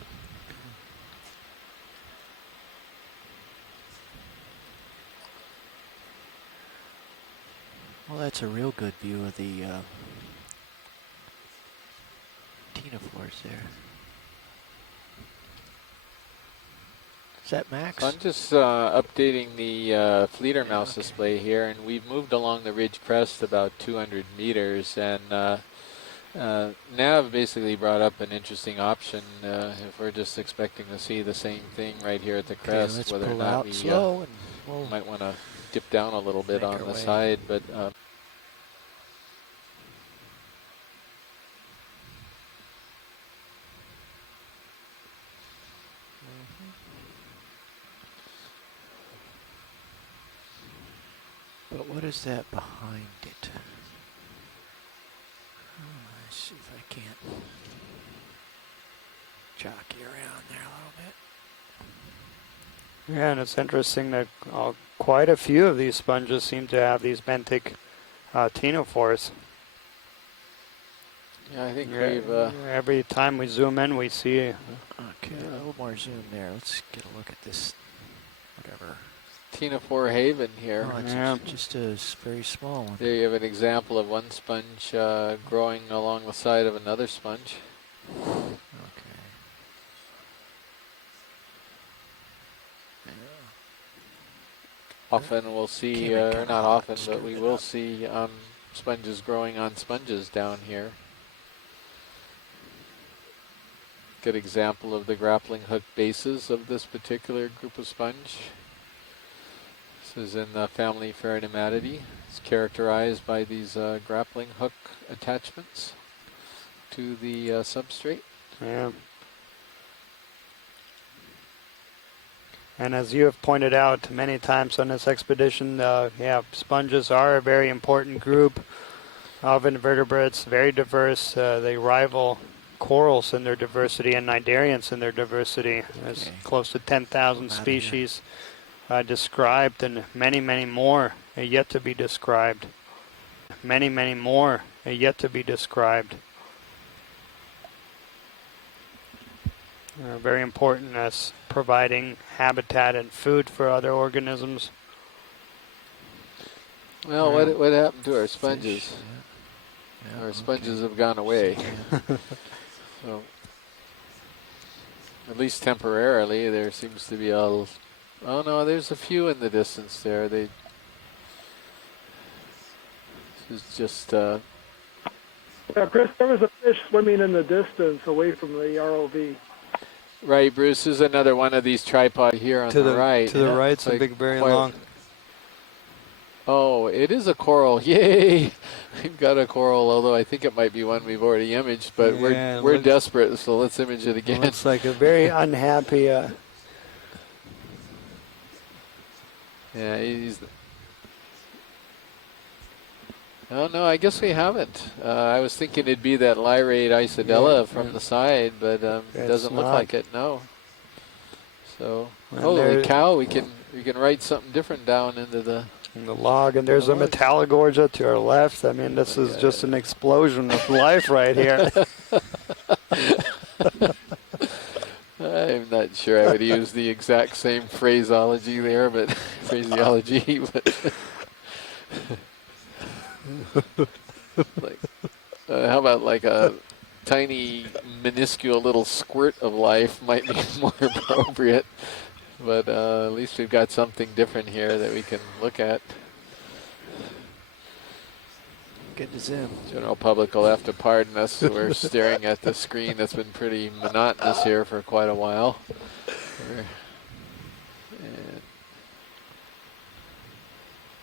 Well, that's a real good view of the ctenophores there. Is that Max? So I'm just updating the fleeter mouse display here, and we've moved along the ridge crest about 200 meters, and Nav basically brought up an interesting option if we're just expecting to see the same thing right here at the crest, let's whether or pull not out we slow and we'll might want to dip down a little bit on the side, but But what is that behind it? Let's see if I can't jockey around there a little bit. Yeah, and it's interesting that quite a few of these sponges seem to have these benthic ctenophores. yeah, I think every time we zoom in, we see. Okay, a little more zoom there. Let's get a look at this. Whatever. ctenophore haven here. Oh, it's just a very small one. There you have an example of one sponge growing along the side of another sponge. Okay. Often we'll see, or not often, but we will see sponges growing on sponges down here. Good example of the grappling hook bases of this particular group of sponge. This is in the family Pheronematidae. It's characterized by these grappling hook attachments to the substrate. Yeah. And as you have pointed out many times on this expedition, sponges are a very important group of invertebrates, very diverse. They rival corals in their diversity and cnidarians in their diversity. There's close to 10,000 species described, and many, many more yet to be described. Many, many more yet to be described. Very important as providing habitat and food for other organisms. Well, what happened to our sponges? Our sponges have gone away. So, at least temporarily, there seems to be oh no, there's a few in the distance there. This is just. Yeah, Chris, there was a fish swimming in the distance away from the ROV. Right, Bruce, is another one of these tripod here on the right. To the right, it's a big, very long. Oh, it is a coral. Yay! We've got a coral, although I think it might be one we've already imaged, but we're desperate, so let's image it again. Looks like a very unhappy... yeah, he's... Oh, no, I guess we haven't. I was thinking it'd be that Lyrate Isadella from the side, but it doesn't look like it, no. So, And holy cow, we can write something different down into the log, and there's a Metallogorgia to our left. I mean, this is just an explosion of life right here. I'm not sure I would use the exact same phraseology there, but phraseology, but like, how about like a tiny, minuscule little squirt of life might be more appropriate. But at least we've got something different here that we can look at. Good to zoom. General public will have to pardon us. We're staring at the screen that's been pretty monotonous here for quite a while.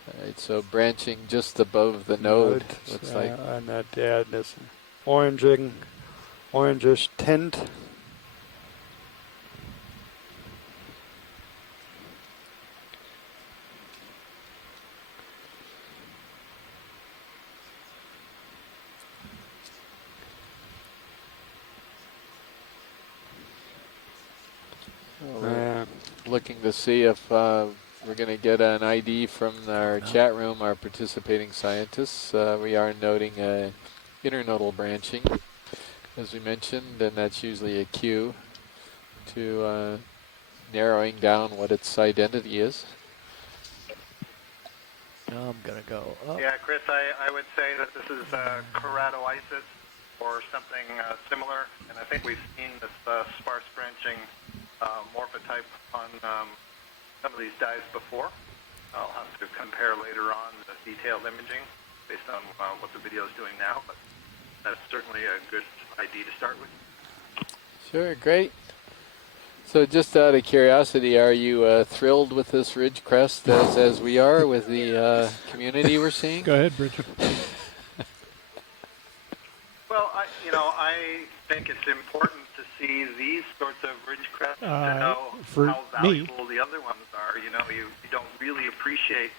All right, so branching just above the node, looks like. And that, this orangish tint. Looking to see if we're going to get an ID from our chat room, our participating scientists. We are noting internodal branching, as we mentioned, and that's usually a cue to narrowing down what its identity is. Now I'm going to go up. Yeah, Chris, I would say that this is keratoisis or something similar, and I think we've seen this sparse branching morphotype on some of these dives before. I'll have to compare later on the detailed imaging based on what the video is doing now, but that's certainly a good ID to start with. Sure, great. So just out of curiosity, are you thrilled with this ridge crest as we are with the community we're seeing? Go ahead, Bridget. Well, I think it's important to see these sorts of ridge crests to know how valuable the other ones are. You don't really appreciate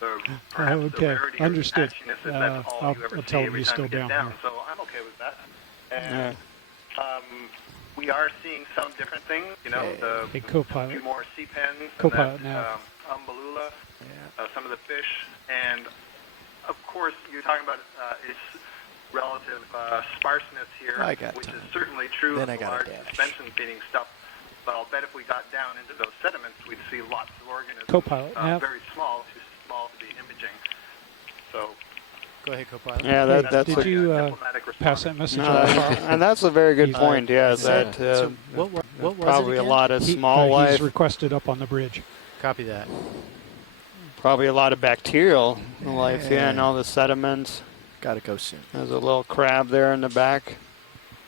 the perhaps the rarity or patchiness if that's all you ever see every time you get down. So I'm okay with that. And we are seeing some different things. The few more sea pens, Copilot now. Umbellula, some of the fish, and of course you're talking about its relative sparseness here, which is certainly true of the large suspension feeding stuff. But I'll bet if we got down into those sediments, we'd see lots of organisms, very small, too small to be imaging. So, go ahead, Copilot. Yeah, that's did you pass that message on? And that's a very good point. Yeah, that so what was probably it a lot of small life. He's requested up on the bridge. Copy that. Probably a lot of bacterial life, and all the sediments. Got to go soon. There's a little crab there in the back.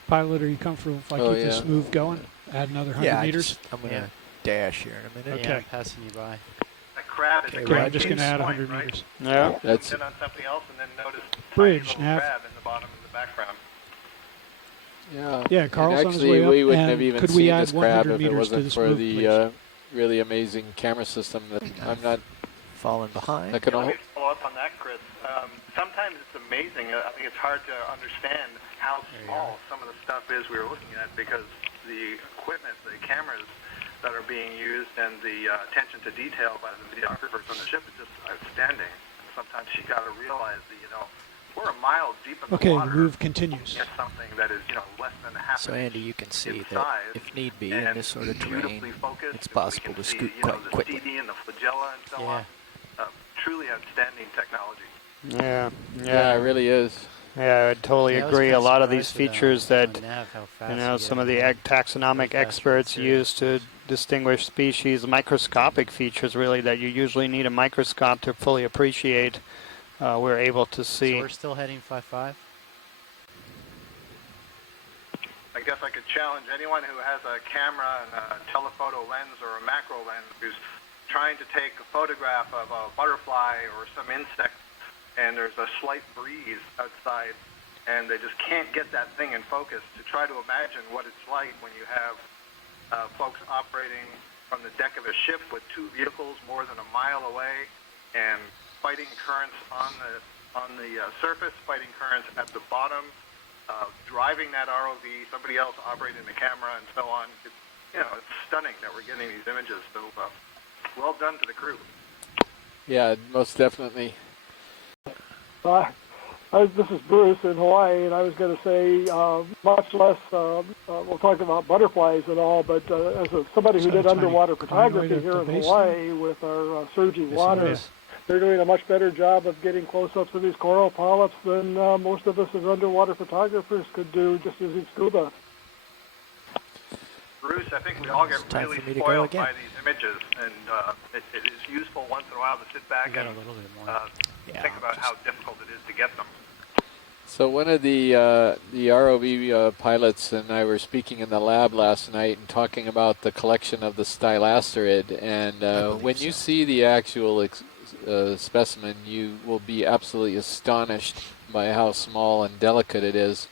Pilot, are you comfortable if I keep this move going? Add another 100 meters? I'm going to dash here in a minute. Okay. Yeah, passing you by. That crab is okay, I'm just going to add 100 meters. Yeah. That's on something else and then notice bridge, crab in the bottom in the background. Yeah, Carl's and on his way actually, up. we wouldn't have even could seen we add this crab 100 if it meters wasn't to this for move, the really amazing camera system that I'm not falling behind. Let me follow up on that, Chris. Sometimes it's amazing. I think it's hard to understand how small some of the stuff is we were looking at because the equipment, the cameras that are being used and the attention to detail by the videographers on the ship is just outstanding. Sometimes you got to realize that, we're a mile deep in the water. Okay, move continues. Something that is, less than half so Andy, you can see that size, if need be in this sort of terrain, it's possible to scoot quite quickly. The CD and the flagella and so on. Truly outstanding technology. Yeah, it really is. Yeah, I totally agree. A lot of these features that some of the taxonomic experts use to distinguish species, microscopic features really that you usually need a microscope to fully appreciate, we're able to see. So we're still heading 5-5? I guess I could challenge anyone who has a camera and a telephoto lens or a macro lens who's trying to take a photograph of a butterfly or some insect, and there's a slight breeze outside, and they just can't get that thing in focus, to try to imagine what it's like when you have folks operating from the deck of a ship with two vehicles more than a mile away and fighting currents on the on the surface, fighting currents at the bottom, driving that ROV, somebody else operating the camera, and so on. It's, it's stunning that we're getting these images. So well done to the crew. Yeah, most definitely. This is Bruce in Hawaii, and I was going to say much less. We'll talk about butterflies and all, but as somebody who did underwater photography here in Hawaii with our surging water, they're doing a much better job of getting close-ups of these coral polyps than most of us as underwater photographers could do just using scuba. Bruce, I think we all get really spoiled by these images, and it is useful once in a while to sit back and think about how difficult it is to get them. So one of the ROV pilots and I were speaking in the lab last night and talking about the collection of the stylasterid, and when you see the actual specimen, you will be absolutely astonished by how small and delicate it is.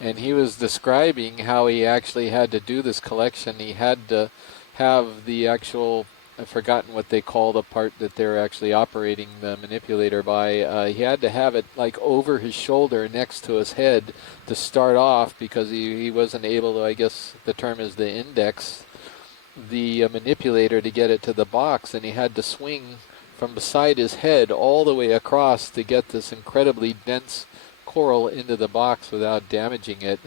And he was describing how he actually had to do this collection. He had to have the actual, I've forgotten what they call the part that they're actually operating the manipulator by. He had to have it like over his shoulder next to his head to start off because he wasn't able to, I guess the term is the index, the manipulator to get it to the box, and he had to swing from beside his head all the way across to get this incredibly dense coral into the box without damaging it.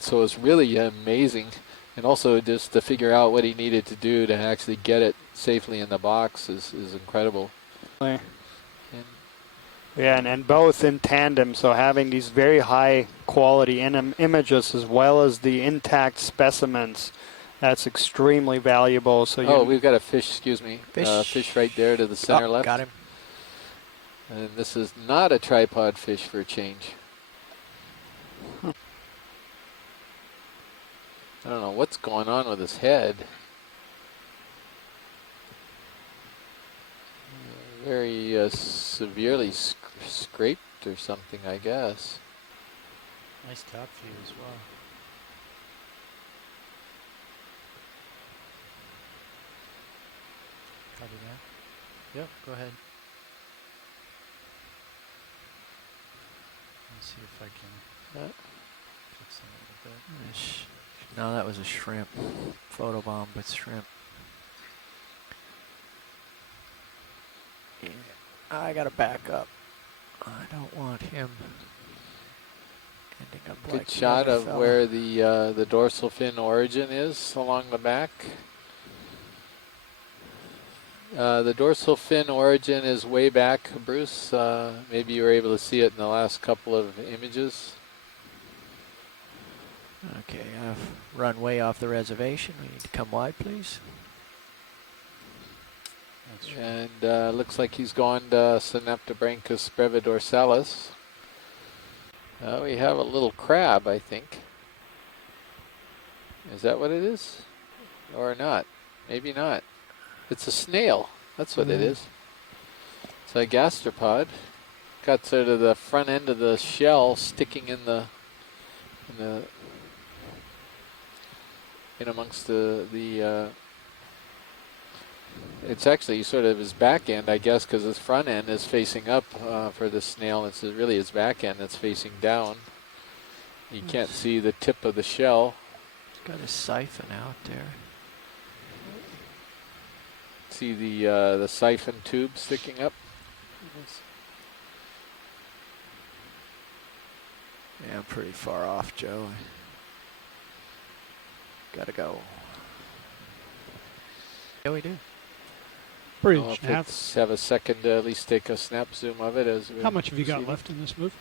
So it's really amazing. And also just to figure out what he needed to do to actually get it safely in the box is incredible. Yeah, and both in tandem, so having these very high quality images as well as the intact specimens, that's extremely valuable. So we've got a fish, excuse me, fish right there to the center left. Got him. And this is not a tripod fish for a change. I don't know what's going on with his head. Very severely scraped or something, I guess. Nice top view as well. Copy that. Yep, go ahead. Let's see if I can fix it a little bit. No, that was a shrimp. Photobomb, but shrimp. Yeah, I gotta back up. I don't want him ending up like good shot of fella. where the dorsal fin origin is along the back. The dorsal fin origin is way back, Bruce. Maybe you were able to see it in the last couple of images. Okay, I've run way off the reservation. We need to come wide, please. And looks like he's gone to Synaptobranchus brevidorsalis. We have a little crab, I think. Is that what it is? Or not? Maybe not. It's a snail. That's what it is. It's a gastropod. Got sort of the front end of the shell sticking in amongst the it's actually sort of his back end, I guess, because his front end is facing up for the snail. It's really his back end that's facing down. You can't see the tip of the shell. He's got his siphon out there. See the siphon tube sticking up? Yeah, I'm pretty far off, Joe. Gotta go. Yeah, we do. Bridge, let's have a second to at least take a snap zoom of it. How much have you got left in this move?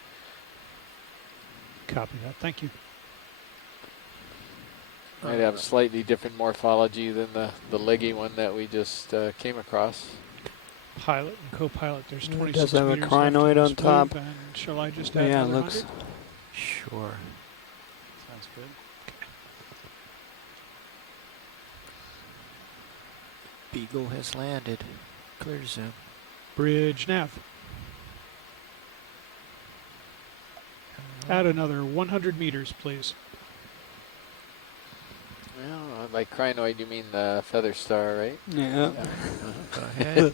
Copy that. Thank you. Might have slightly different morphology than the leggy one that we just came across. Pilot and co-pilot, there's 26 It does have a meters crinoid on top. And shall I just add yeah, another looks. 100? Sure. Sounds good. Beagle has landed. Clear zoom. Bridge nav. Add another 100 meters, please. Well, by crinoid you mean the feather star, right? Yeah. Go ahead.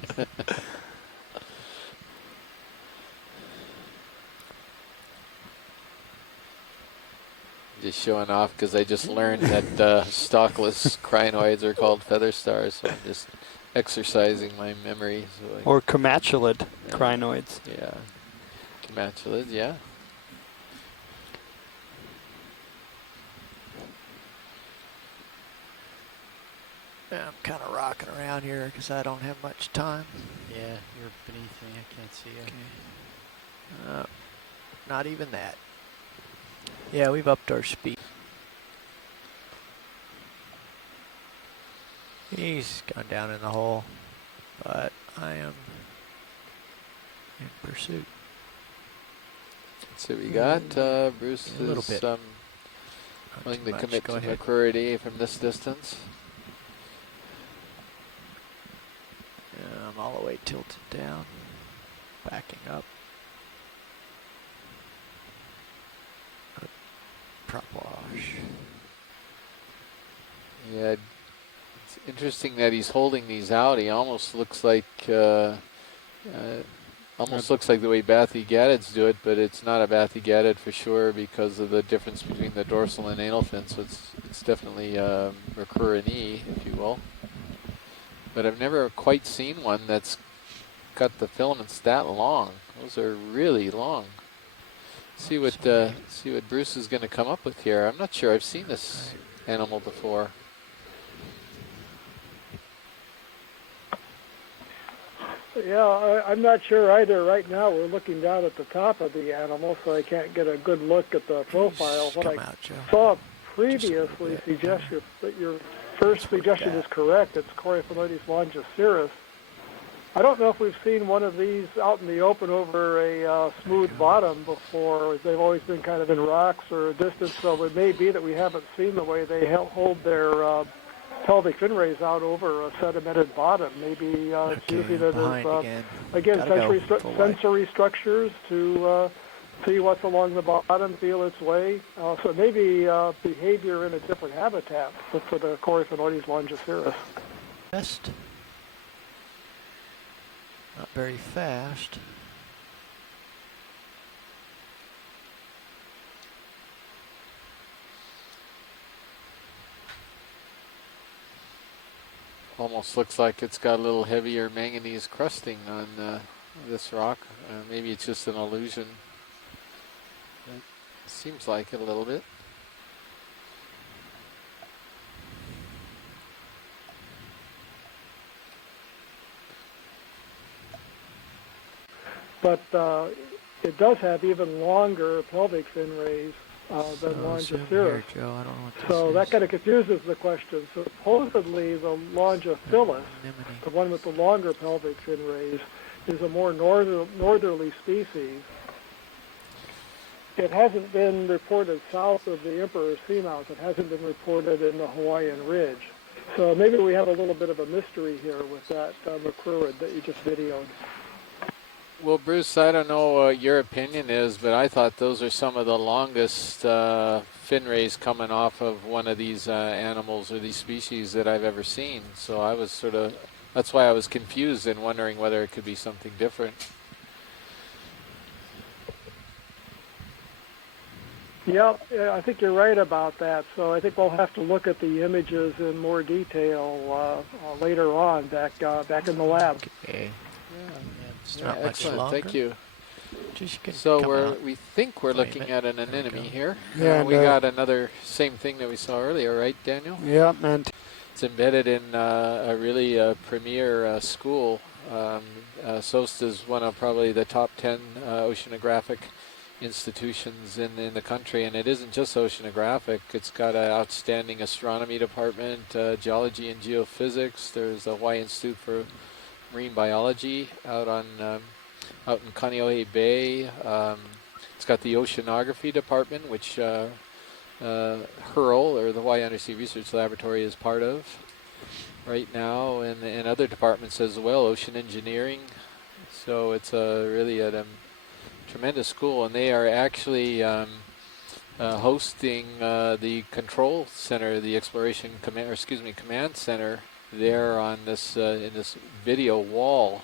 showing off because I just learned that stalkless crinoids are called feather stars, so I'm just exercising my memory. So Or comatulid crinoids. Yeah, comatulid, yeah. Yeah, I'm kind of rocking around here because I don't have much time. Yeah, you're beneath me. I can't see you. Okay. Not even that. Yeah, we've upped our speed. He's gone down in the hole, but I am in pursuit. So we got Bruce a little is bit. willing to much. commit Go to ahead. McCrory from this distance. Yeah, I'm all the way tilted down, backing up. Prop wash. Yeah, it's interesting that he's holding these out. He almost looks like looks like the way Bathygattids do it, but it's not a Bathygattid for sure because of the difference between the dorsal and anal fin. So it's definitely Recurreni, if you will. But I've never quite seen one that's got the filaments that long. Those are really long. See what Bruce is going to come up with here. I'm not sure I've seen this animal before. Yeah, I'm not sure either. Right now, we're looking down at the top of the animal, so I can't get a good look at the profile. What I saw previously suggests that your first suggestion is correct. It's Coryphaenoides longiceros. I don't know if we've seen one of these out in the open over a smooth bottom before. They've always been kind of in rocks or a distance, so it may be that we haven't seen the way they hold their pelvic fin rays out over a sedimented bottom. Maybe it's using it as, again, sensory structures to see what's along the bottom, feel its way. So maybe behavior in a different habitat for the Coryphaenoides longiceros. Best. Not very fast. Almost looks like it's got a little heavier manganese crusting on this rock. Maybe it's just an illusion. It seems like it a little bit. But it does have even longer pelvic fin rays than longiceros. So that kind of confuses the question. Supposedly the Longiphilus, the one with the longer pelvic fin rays, is a more northerly species. It hasn't been reported south of the Emperor's Seamouth. It hasn't been reported in the Hawaiian Ridge. So maybe we have a little bit of a mystery here with that macrurid that you just videoed. Well, Bruce, I don't know what your opinion is, but I thought those are some of the longest fin rays coming off of one of these animals or these species that I've ever seen. So I was that's why I was confused and wondering whether it could be something different. Yeah, I think you're right about that. So I think we'll have to look at the images in more detail later on, back in the lab. Okay. Yeah, not much excellent. longer. Thank you. So So we think we're looking at an anemone here. Yeah, we got another same thing that we saw earlier, right, Daniel? Yeah, and it's embedded in a really premier school. SOST is one of probably the top 10 oceanographic institutions in the country, and it isn't just oceanographic. It's got an outstanding astronomy department, geology and geophysics. There's the Hawaii Institute for Marine Biology out in Kaneohe Bay. It's got the oceanography department, which HURL, or the Hawaii Undersea Research Laboratory, is part of right now, and other departments as well, ocean engineering. So it's really a tremendous school, and they are actually hosting the control center, the exploration command center there on this in this video wall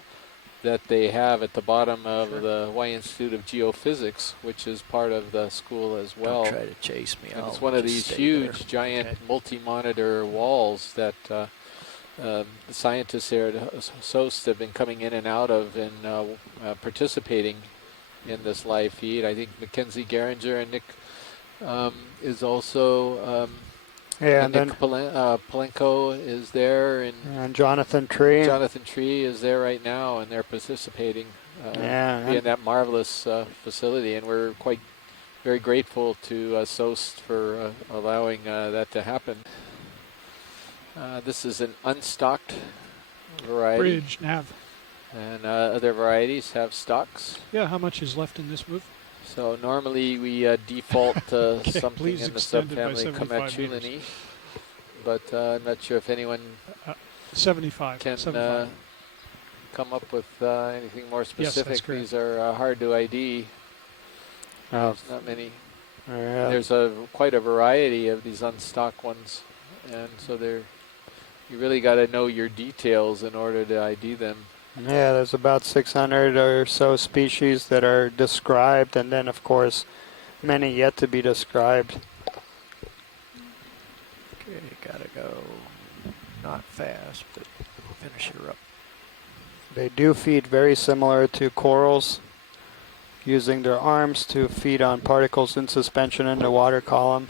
that they have at the bottom of the Hawaii Institute of Geophysics, which is part of the school as well. Don't try to chase me. And it's one of these huge, giant, multi-monitor walls that the scientists there at SOST have been coming in and out of and participating in this live feed. I think Mackenzie Geringer and Nick is also... and Nick Palenko is there, and Jonathan Tree. Jonathan Tree is there right now, and they're participating in that marvelous facility. And we're very grateful to SOST for allowing that to happen. This is an unstocked variety. Bridge, nav. And other varieties have stocks. Yeah, how much is left in this move? So normally we default okay, something in the subfamily Comachulini, but I'm not sure if anyone 75 can 75. Come up with anything more specific. Yes, that's correct. These are hard to ID. There's not many. There's quite a variety of these unstock ones, and so you really got to know your details in order to ID them. Yeah, there's about 600 or so species that are described, and then, of course, many yet to be described. Okay, gotta go. Not fast, but finish her up. They do feed very similar to corals, using their arms to feed on particles in suspension in the water column.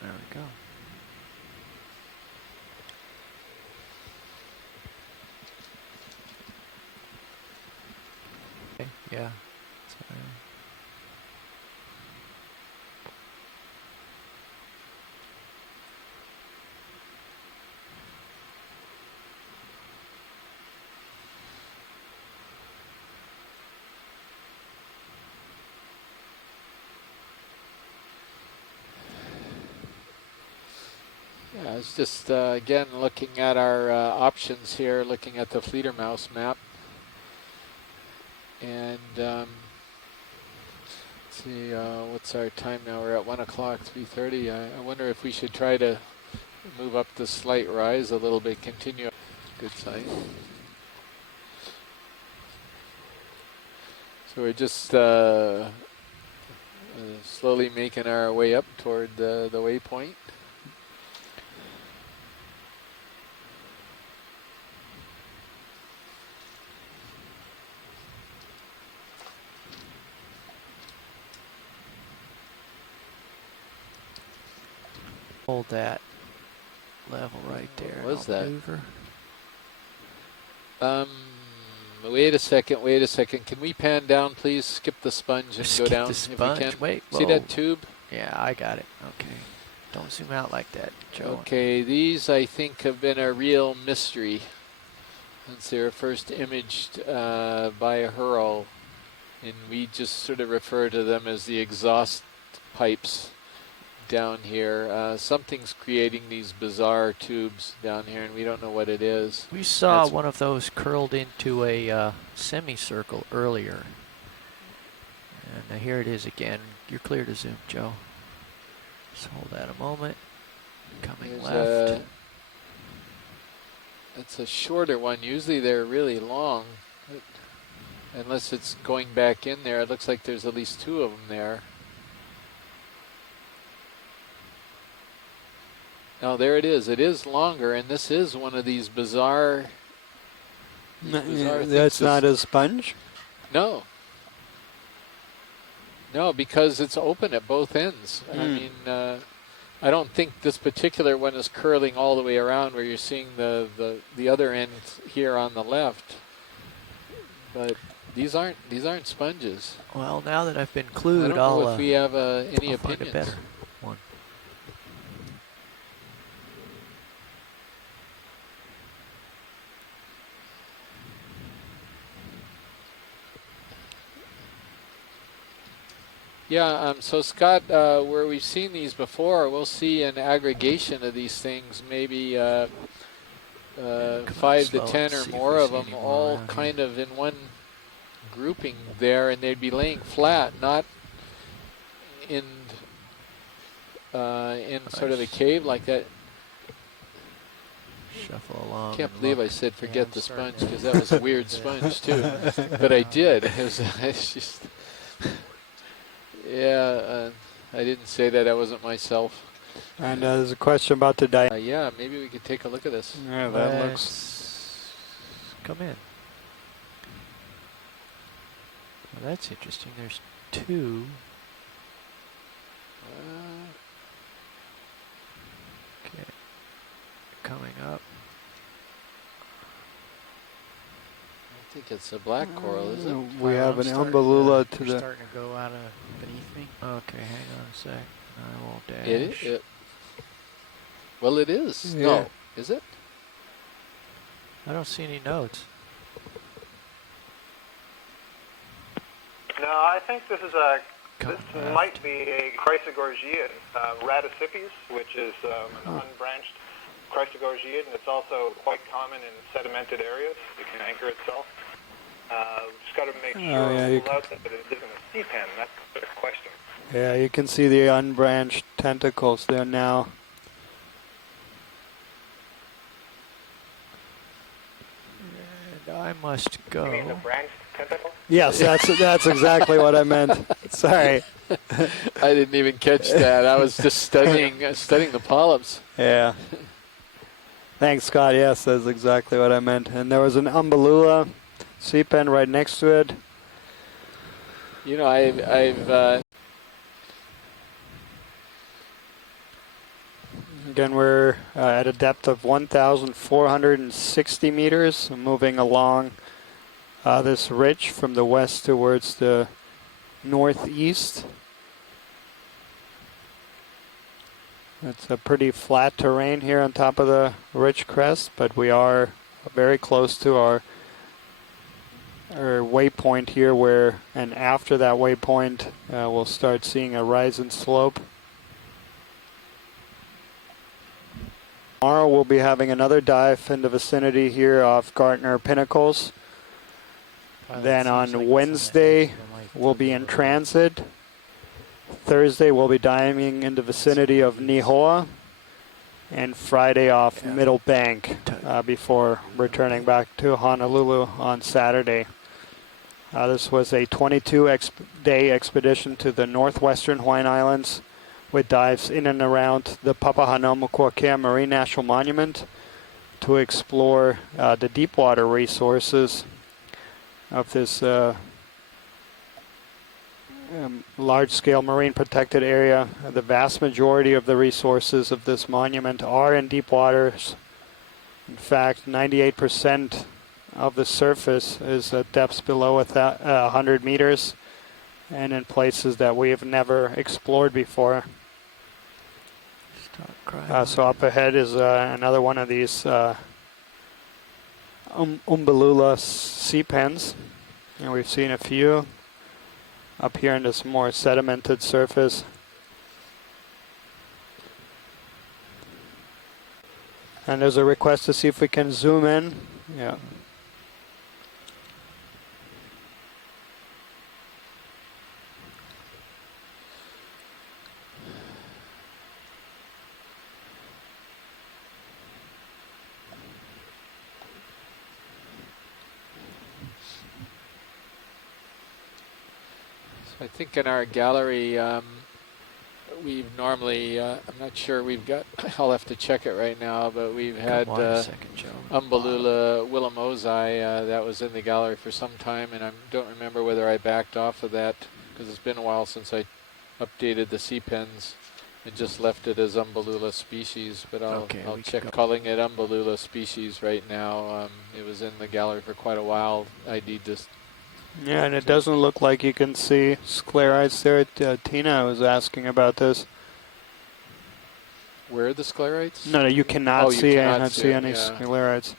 There we go. Okay, yeah. Yeah, it's just, again, looking at our options here, looking at the Fledermaus map. And let's see, what's our time now? We're at 1 o'clock, 3:30. I wonder if we should try to move up the slight rise a little bit, continue. Good sign. So we're just slowly making our way up toward the waypoint. Hold that level right there. What was that? Maneuver. Wait a second. Can we pan down, please? Skip the sponge and Skip go down the sponge? if we can. Wait, see whoa. that tube? Yeah, I got it. Okay. Don't zoom out like that, Joe. Okay, these I think have been a real mystery since they were first imaged by Hurl, and we just sort of refer to them as the exhaust pipes down here. Something's creating these bizarre tubes down here, and we don't know what it is. We saw one of those curled into a semicircle earlier. And here it is again. You're clear to zoom, Joe. Just hold that a moment. Coming left. It's a shorter one. Usually they're really long. Unless it's going back in there. It looks like there's at least two of them there. Oh, there it is. It is longer, and this is one of these bizarre things. That's not a sponge? No. No, because it's open at both ends. I mean, I don't think this particular one is curling all the way around where you're seeing the other end here on the left. But these aren't sponges. Well, now that I've been clued, I don't know if we have any I'll find opinions. a better one. Yeah, so Scott, where we've seen these before, we'll see an aggregation of these things, maybe 5 to 10 or more of them, all kind of in one grouping there, and they'd be laying flat, not in sort of a cave like that. shuffle along. Can't and believe look. I said Yeah, forget I'm the starting sponge to because that was a weird sponge too. But I did. It's just, yeah, I didn't say that. I wasn't myself. And there's a question about the diameter. Yeah, maybe we could take a look at this. Yeah, that looks. Come in. Well, that's interesting. There's two. Okay. Coming up. I think it's a black coral, is it? We have an umbellula to You're the. starting to go out of beneath me. Okay, hang on a sec. I won't dash. Well, it is. Yeah. No, is it? I don't see any notes. No, I think this is this might be a Chrysogorgiid, Radicipes, which is an unbranched Chrysogorgiid, and it's also quite common in sedimented areas. It can anchor itself. Just got to make sure rule out that it isn't a sea pen. That's the question. Yeah, you can see the unbranched tentacles there now. And I must go. You mean the branched tentacle? Yes, that's exactly what I meant. Sorry. I didn't even catch that. I was just studying the polyps. Yeah. Thanks, Scott. Yes, that's exactly what I meant. And there was an umbellula sea pen right next to it. You know, I've Again, we're at a depth of 1,460 meters, moving along this ridge from the west towards the northeast. It's a pretty flat terrain here on top of the ridge crest, but we are very close to our waypoint here, and after that waypoint we'll start seeing a rise in slope. Tomorrow we'll be having another dive in the vicinity here off Gardner Pinnacles. Then on Wednesday we'll be in transit. Thursday we'll be diving in the vicinity of Nihoa. And Friday off Middle Bank before returning back to Honolulu on Saturday. This was a 22-day expedition to the northwestern Hawaiian Islands with dives in and around the Papahanaumokuakea Marine National Monument to explore the deep water resources of this large-scale marine protected area. The vast majority of the resources of this monument are in deep waters. In fact, 98% of the surface is at depths below 100 meters and in places that we have never explored before. So up ahead is another one of these umbellula sea pens, and we've seen a few up here in this more sedimented surface. And there's a request to see if we can zoom in. Yeah. I think in our gallery, we've normally, I'm not sure we've got, I'll have to check it right now, but we've had Umbellula willemosii that was in the gallery for some time, and I don't remember whether I backed off of that because it's been a while since I updated the sea pens and just left it as Umbellula species, but I'll check calling it Umbellula species right now. It was in the gallery for quite a while. ID just. Yeah, and it doesn't look like you can see sclerites there. Tina was asking about this. Where are the sclerites? No, you cannot see any yeah. sclerites.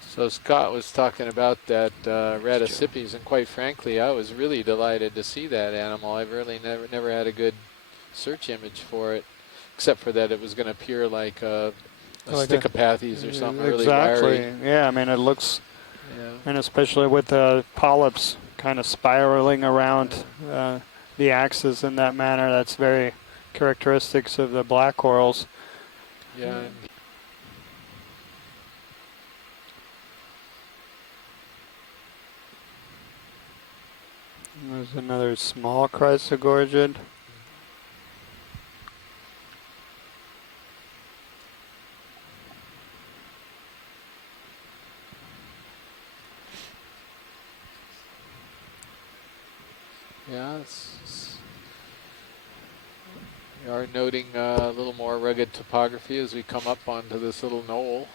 So Scott was talking about that Radicipes, and quite frankly, I was really delighted to see that animal. I've really never had a good search image for it, except for that it was going to appear like a Stichopathes or something really wiry. Yeah, I mean, it looks Yeah. And especially with the polyps kind of spiraling around the axis in that manner, that's very characteristics of the black corals. Yeah. There's another small chrysogorgid. Yeah, we are noting a little more rugged topography as we come up onto this little knoll.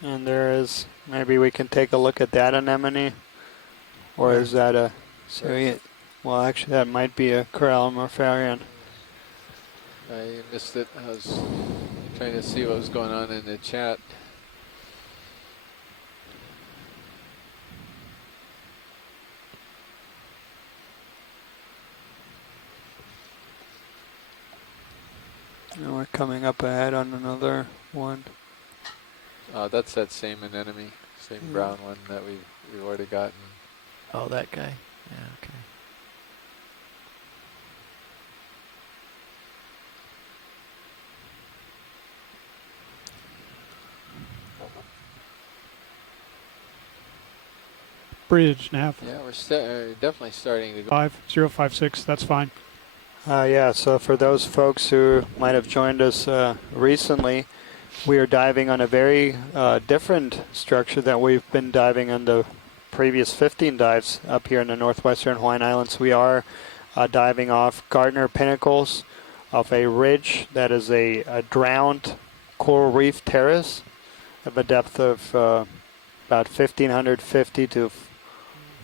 And there is, maybe we can take a look at that anemone. Or is that a, well actually that might be a Corallimorpharian. I missed it. I was trying to see what was going on in the chat. And we're coming up ahead on another one. That's that same anemone, same brown one that we've already gotten. Oh, that guy? Yeah, okay. Bridge, nav. Yeah, we're definitely starting to go. 5056, that's fine. Yeah, so for those folks who might have joined us recently, we are diving on a very different structure that we've been diving on the previous 15 dives up here in the northwestern Hawaiian Islands. We are diving off Gardner pinnacles of a ridge that is a drowned coral reef terrace of a depth of about 1,550 to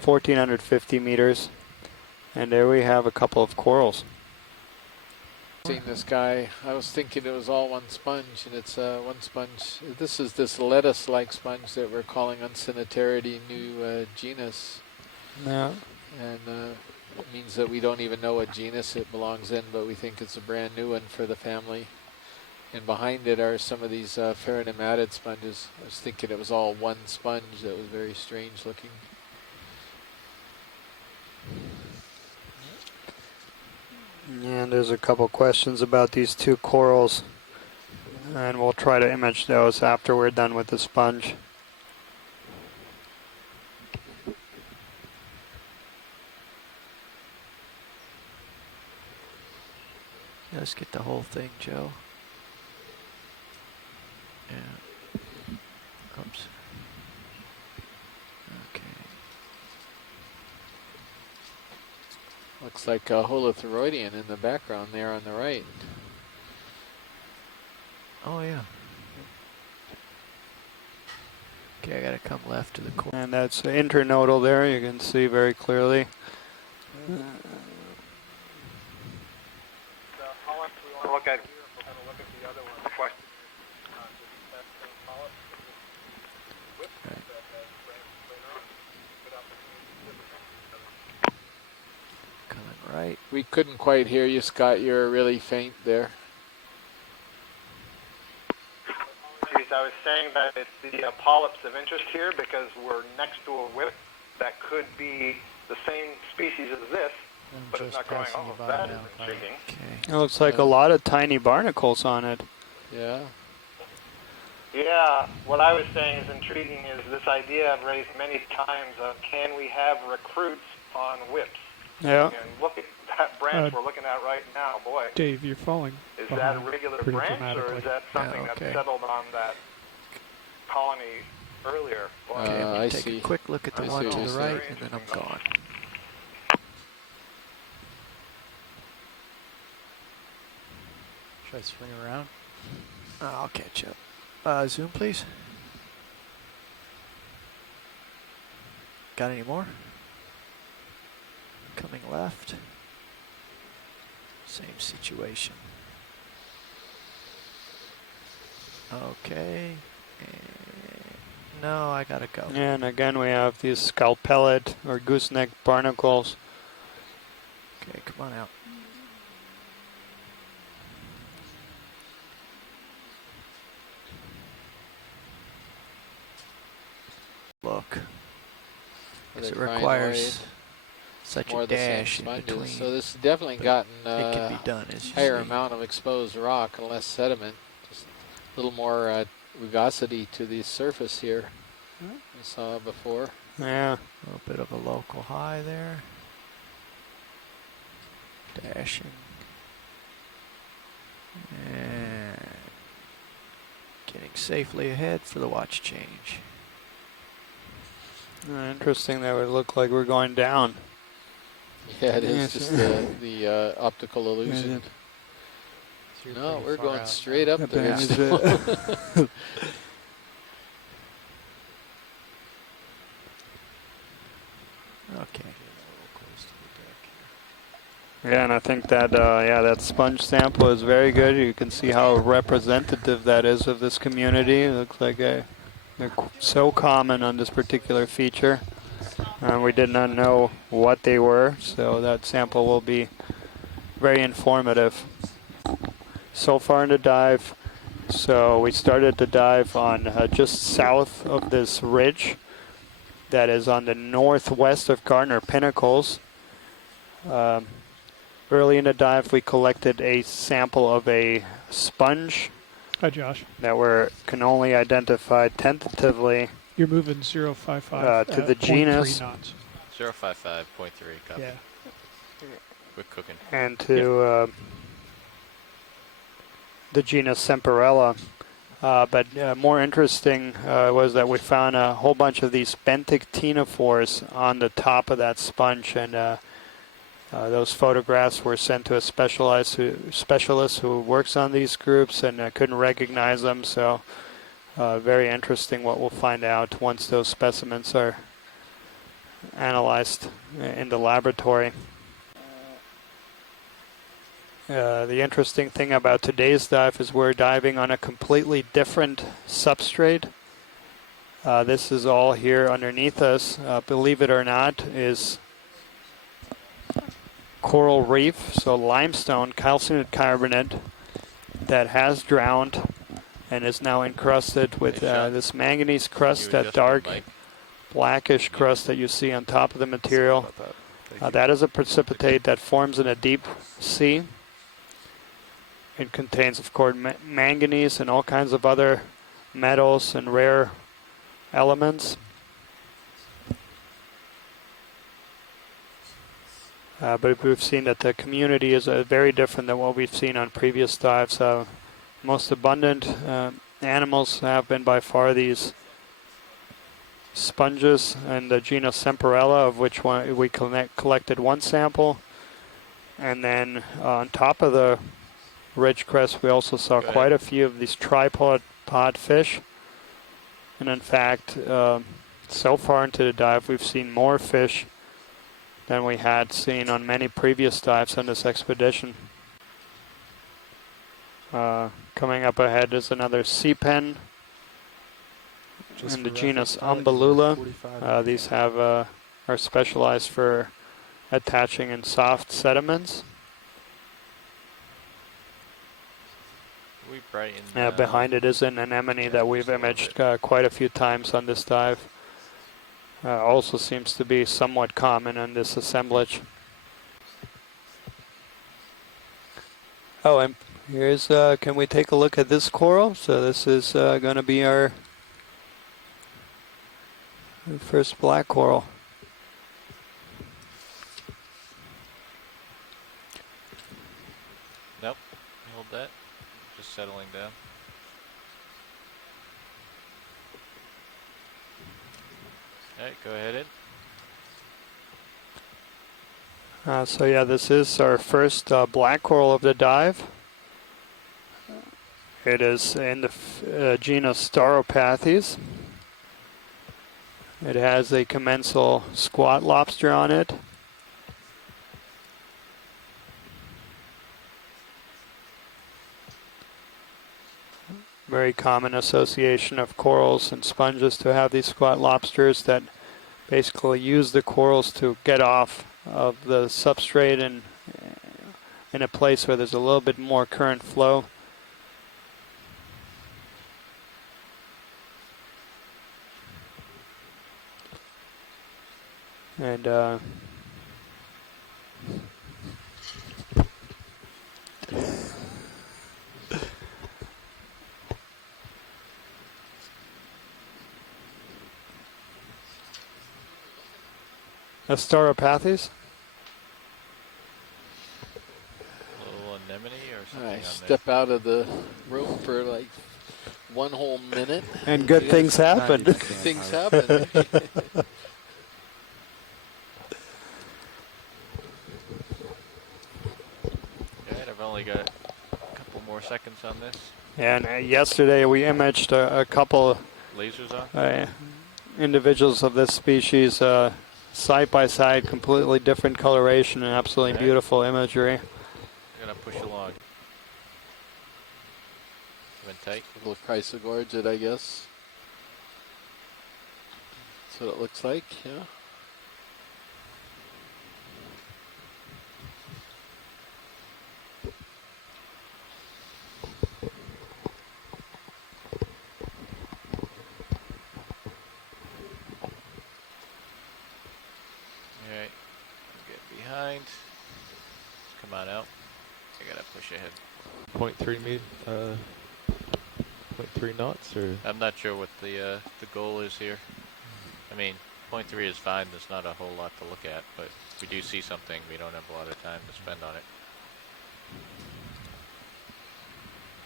1,450 meters. And there we have a couple of corals. Seen this guy. I was thinking it was all one sponge, and it's one sponge. This is this lettuce-like sponge that we're calling Uncinnateridae new genus. Yeah. And it means that we don't even know what genus it belongs in, but we think it's a brand new one for the family. And behind it are some of these ferronematid sponges. I was thinking it was all one sponge that was very strange looking. And there's a couple questions about these two corals, and we'll try to image those after we're done with the sponge. Yeah, let's get the whole thing, Joe. Yeah. Oops. Okay. Looks like a holothuroidean in the background there on the right. Oh, yeah. Okay, I gotta come left to the corner. And that's internodal there, you can see very clearly. Look at the other one. Question. Coming right. We couldn't quite hear you, Scott. You're really faint there. Geez, I was saying that it's the polyps of interest here because we're next to a whip that could be the same species as this, but it's not growing off. That is intriguing. It looks like a lot of tiny barnacles on it. Yeah. Yeah, what I was saying is intriguing is this idea I've raised many times of can we have recruits on whips? Yeah. And look at that branch we're looking at right now, boy. Dave, you're falling. Is that a regular branch or is that something that settled on that colony earlier? Okay, I'm gonna take a quick look at the one to the right, saying. and then I'm gone. Should I swing around? I'll catch up. Zoom, please. Got any more? Coming left. Same situation. Okay. No, I gotta go. And again, we have these scalpellid or gooseneck barnacles. Okay, come on out. Because it requires such more a of the same dash in sponges. between. So this has definitely but gotten it can be done, as you higher see. amount of exposed rock and less sediment. Just a little more rugosity to the surface here. We saw before. Yeah. A little bit of a local high there. Dashing. And getting safely ahead for the watch change. Interesting. That would look like we're going down. Yeah, it is just the optical illusion. No, we're going straight up there. Okay. Yeah, and I think that that sponge sample is very good. You can see how representative that is of this community. It looks like they're so common on this particular feature. We did not know what they were, so that sample will be very informative. So far in the dive, so we started the dive on just south of this ridge that is on the northwest of Gardner Pinnacles. Early in the dive, we collected a sample of a sponge. Hi, Josh. That can only identify tentatively. You're moving 055 to the genus. 0.3 knots. 055.3, copy. Yeah. We're cooking. And to the genus Semperella. But more interesting was that we found a whole bunch of these benthic ctenophores on the top of that sponge, and those photographs were sent to a specialist who works on these groups, and couldn't recognize them. So very interesting what we'll find out once those specimens are analyzed in the laboratory. The interesting thing about today's dive is we're diving on a completely different substrate. This is all here underneath us, believe it or not, is coral reef, so limestone, calcined carbonate, that has drowned and is now encrusted with this manganese crust, that dark blackish crust that you see on top of the material. That is a precipitate that forms in a deep sea. It contains, of course, manganese and all kinds of other metals and rare elements. But we've seen that the community is very different than what we've seen on previous dives. Most abundant animals have been by far these sponges and the genus Semperella, of which we collected one sample. And then on top of the ridge crest, we also saw quite a few of these tripod fish. And in fact, so far into the dive, we've seen more fish than we had seen on many previous dives on this expedition. Coming up ahead is another sea pen in the genus Umbellula. These are specialized for attaching in soft sediments. Behind it is an anemone that we've imaged quite a few times on this dive. Also seems to be somewhat common in this assemblage. Oh, and here's, can we take a look at this coral? So this is going to be our first black coral. Nope, hold that. Just settling down. Alright, go ahead in. So yeah, this is our first black coral of the dive. It is in the genus Stauropathes. It has a commensal squat lobster on it. Very common association of corals and sponges to have these squat lobsters that basically use the corals to get off of the substrate and in a place where there's a little bit more current flow. And Asteropathes. Little anemone or something I on step out of the room for like 1 whole minute. And good things happen. Good things happen. Alright, I've only got a couple more seconds on this. And yesterday we imaged a couple Lasers on? individuals of this species side by side, completely different coloration and absolutely beautiful imagery. I'm gonna push along. Come in tight. A little chrysogorge it, I guess. That's what it looks like, yeah. Alright, get behind. Come on out. I gotta push ahead. 0.3 knots, or I'm not sure what the goal is here. I mean, 0.3 is fine. There's not a whole lot to look at, but if we do see something, we don't have a lot of time to spend on it.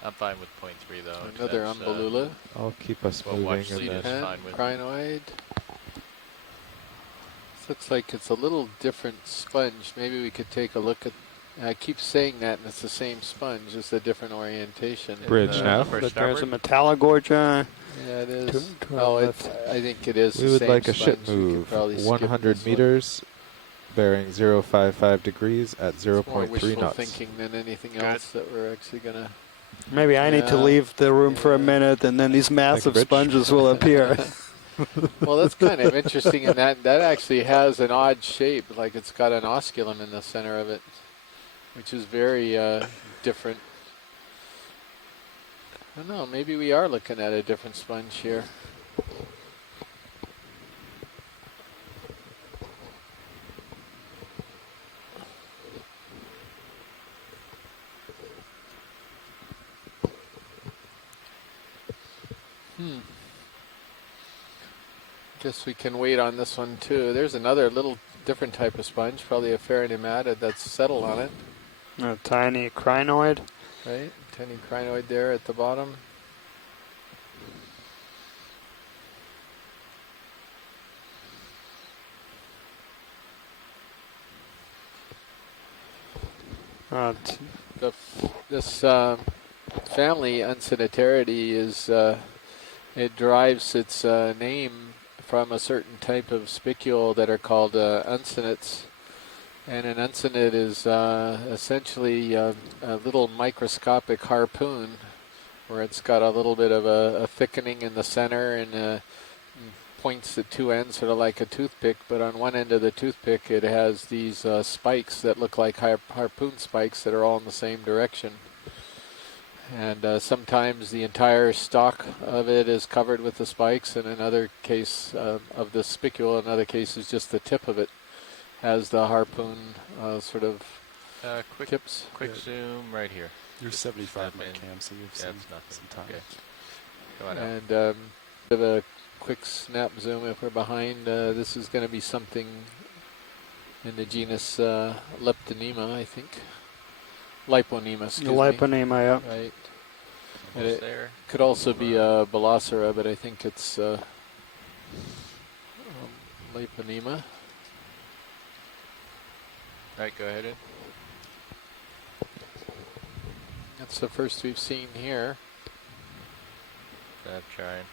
I'm fine with 0.3 though. Another Umbellula. I'll keep us well, moving. watch lead And is then fine with. Crinoid. This looks like it's a little different sponge. Maybe we could take a look at. I keep saying that, and it's the same sponge, just a different orientation. Bridge now. But there's a Metallogorgia. Yeah, it is. To Oh, left. I think it is. we the would same like a ship sponge. We could move probably skip 100 this meters, bearing 055 degrees at It's more 0.3 wishful knots. thinking than anything else that we're actually gonna. Maybe I need to leave the room for a minute, and then these massive Rich. sponges will appear. Well, that's kind of interesting in that actually has an odd shape, like it's got an osculum in the center of it, which is very different. I don't know, maybe we are looking at a different sponge here. Guess we can wait on this one too. There's another little different type of sponge, probably a ferronematid that's settled on it. A tiny crinoid. Right, tiny crinoid there at the bottom. This family, Uncinnateridae, is it derives its name from a certain type of spicule that are called uncinates. And an uncinate is essentially a little microscopic harpoon where it's got a little bit of a thickening in the center and points at two ends, sort of like a toothpick, but on one end of the toothpick it has these spikes that look like harpoon spikes that are all in the same direction. And sometimes the entire stalk of it is covered with the spikes, and in another case of the spicule, in other cases just the tip of it has the harpoon sort of quick tips. Quick zoom right here. You're 75 by cam, so you've seen some time. Okay. Go on out. And bit of a quick snap zoom if we're behind. This is going to be something in the genus Leptonema, I think. Liponema, excuse me. Liponema, yeah. Right. And Almost it there. could also be a Belocera, but I think it's Liponema. Right, go ahead in. That's the first we've seen here. I'm trying.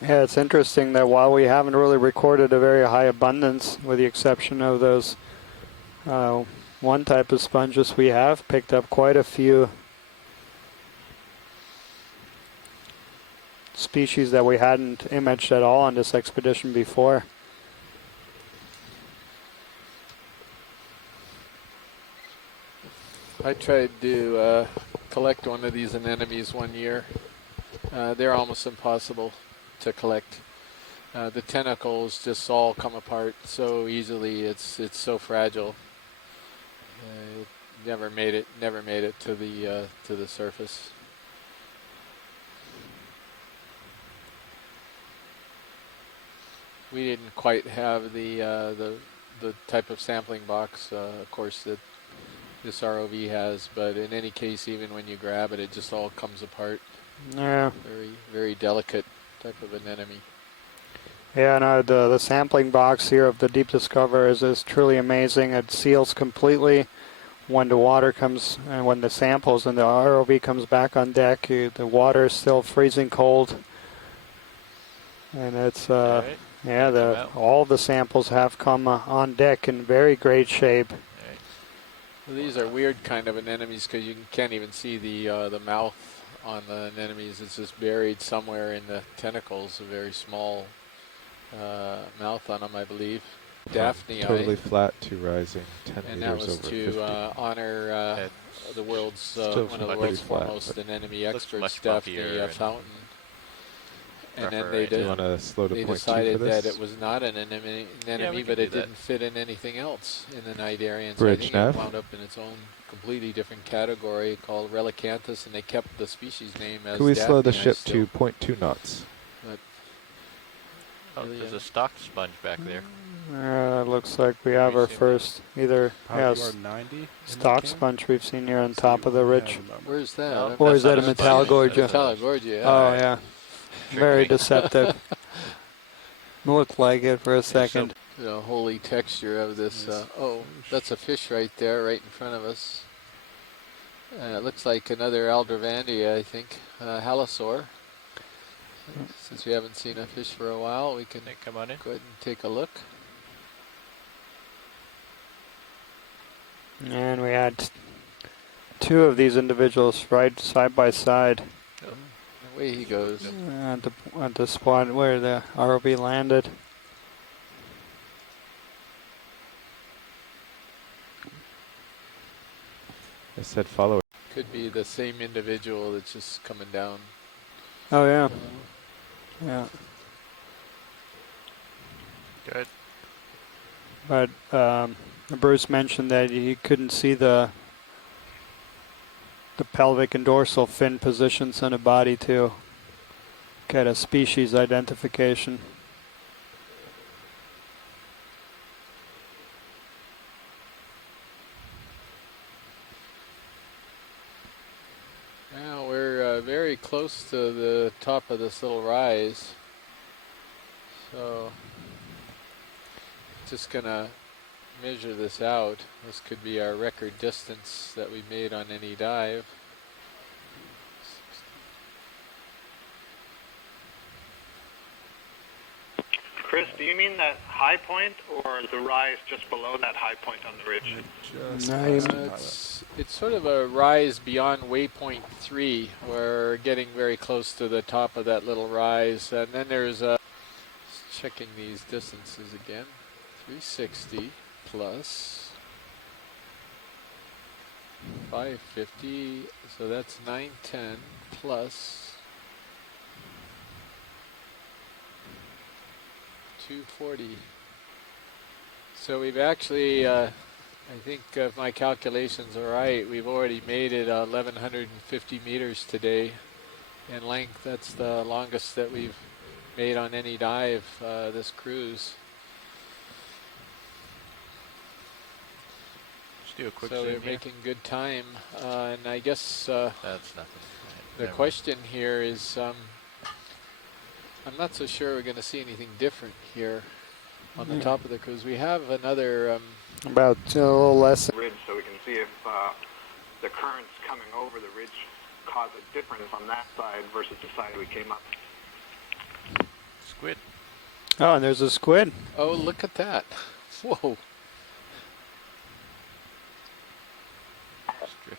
Yeah, it's interesting that while we haven't really recorded a very high abundance, with the exception of those one type of sponges, we have picked up quite a few species that we hadn't imaged at all on this expedition before. I tried to collect one of these anemones one year. They're almost impossible. to collect. The tentacles just all come apart so easily. It's so fragile. It never made it to the surface. We didn't quite have the type of sampling box, of course, that this ROV has, but in any case, even when you grab it, it just all comes apart. Yeah. Very, very delicate type of an enemy. Yeah, no, the sampling box here of the Deep Discover is truly amazing. It seals completely when the water comes, and when the samples and the ROV comes back on deck, the water is still freezing cold. And it's, all the samples have come on deck in very great shape. Well, these are weird kind of anemones because you can't even see the mouth on the anemones. It's just buried somewhere in the tentacles, a very small mouth on them, I believe. Daphne Totally flat to rising 10 and meters that was over to 50. Honor the world's Still one of the pretty world's flat, foremost but anemone experts, much Daphne bumpier Fountain. And then rougher, Do you want to slow to they 0.2 for decided this? that it was not an anemone, we but can it do that. didn't fit in anything else in the night area. And so Bridge I think nav. it wound up in its own completely different category called Relicanthus, and they kept the species name as Can we slow the Daphne ship still. to 0.2 knots? But there's a stock sponge back there. Looks like we have our first either Power 90 stock sponge we've seen here on top of the ridge. Where's that? No, Or that's is that not a sponge. Metallogorgia? Metallogorgia, yeah. Oh, yeah. Very me. deceptive. Looked like it for a second. The holy texture of this. That's a fish right there, right in front of us. It looks like another Aldrovandia, I think, halosaur. Since we haven't seen a fish for a while, we can come on in. go ahead and take a look. And we had two of these individuals right side by side. Away he goes. At the spot where the ROV landed. I said follow it. Could be the same individual that's just coming down. Oh, yeah. Yeah. Good. But Bruce mentioned that he couldn't see the pelvic and dorsal fin positions on the body to get a species identification. Now we're very close to the top of this little rise. So just gonna measure this out. This could be our record distance that we made on any dive. Chris, do you mean that high point or the rise just below that high point on the ridge? It's sort of a rise beyond waypoint 3. We're getting very close to the top of that little rise. And then there's checking these distances again. 360 plus 550, so that's 910 plus 240. So we've actually, I think if my calculations are right, we've already made it 1,150 meters today in length. That's the longest that we've made on any dive this cruise. Let's do a quick So zoom we're here. making good time, and I guess That's nothing. the question here is, I'm not so sure we're going to see anything different here on the top of the cruise. We have another About a little less. Ridge, so we can see if the currents coming over the ridge cause a difference on that side versus the side we came up. Squid. Oh, and there's a squid. Oh, look at that. Whoa.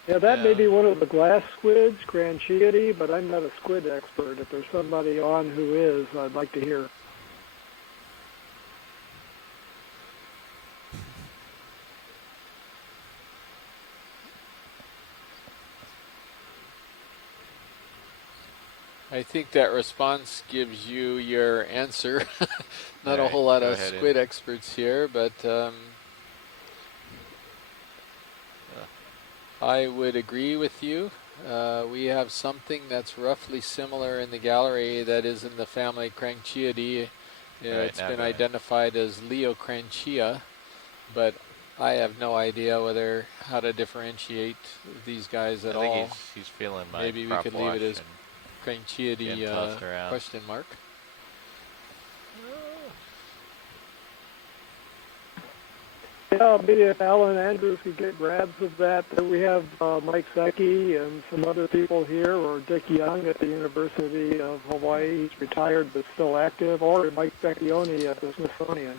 Yeah, that may be one of the glass squids, Granchiidae, but I'm not a squid expert. If there's somebody on who is, I'd like to hear. I think that response gives you your answer. Not a Alright, whole lot go of ahead squid and- experts here, but I would agree with you. We have something that's roughly similar in the gallery that is in the family Cranchiidae. It's now been go ahead. identified as Leocranchia, but I have no idea how to differentiate these guys at I think all. he's feeling my Maybe we prop could leave it wash as and Cranchiidae getting tossed around. question mark. Yeah, maybe if Alan Andrews could get grabs of that. We have Mike Secchi and some other people here, or Dick Young at the University of Hawaii. He's retired but still active, or Mike Vecchione at the Smithsonian.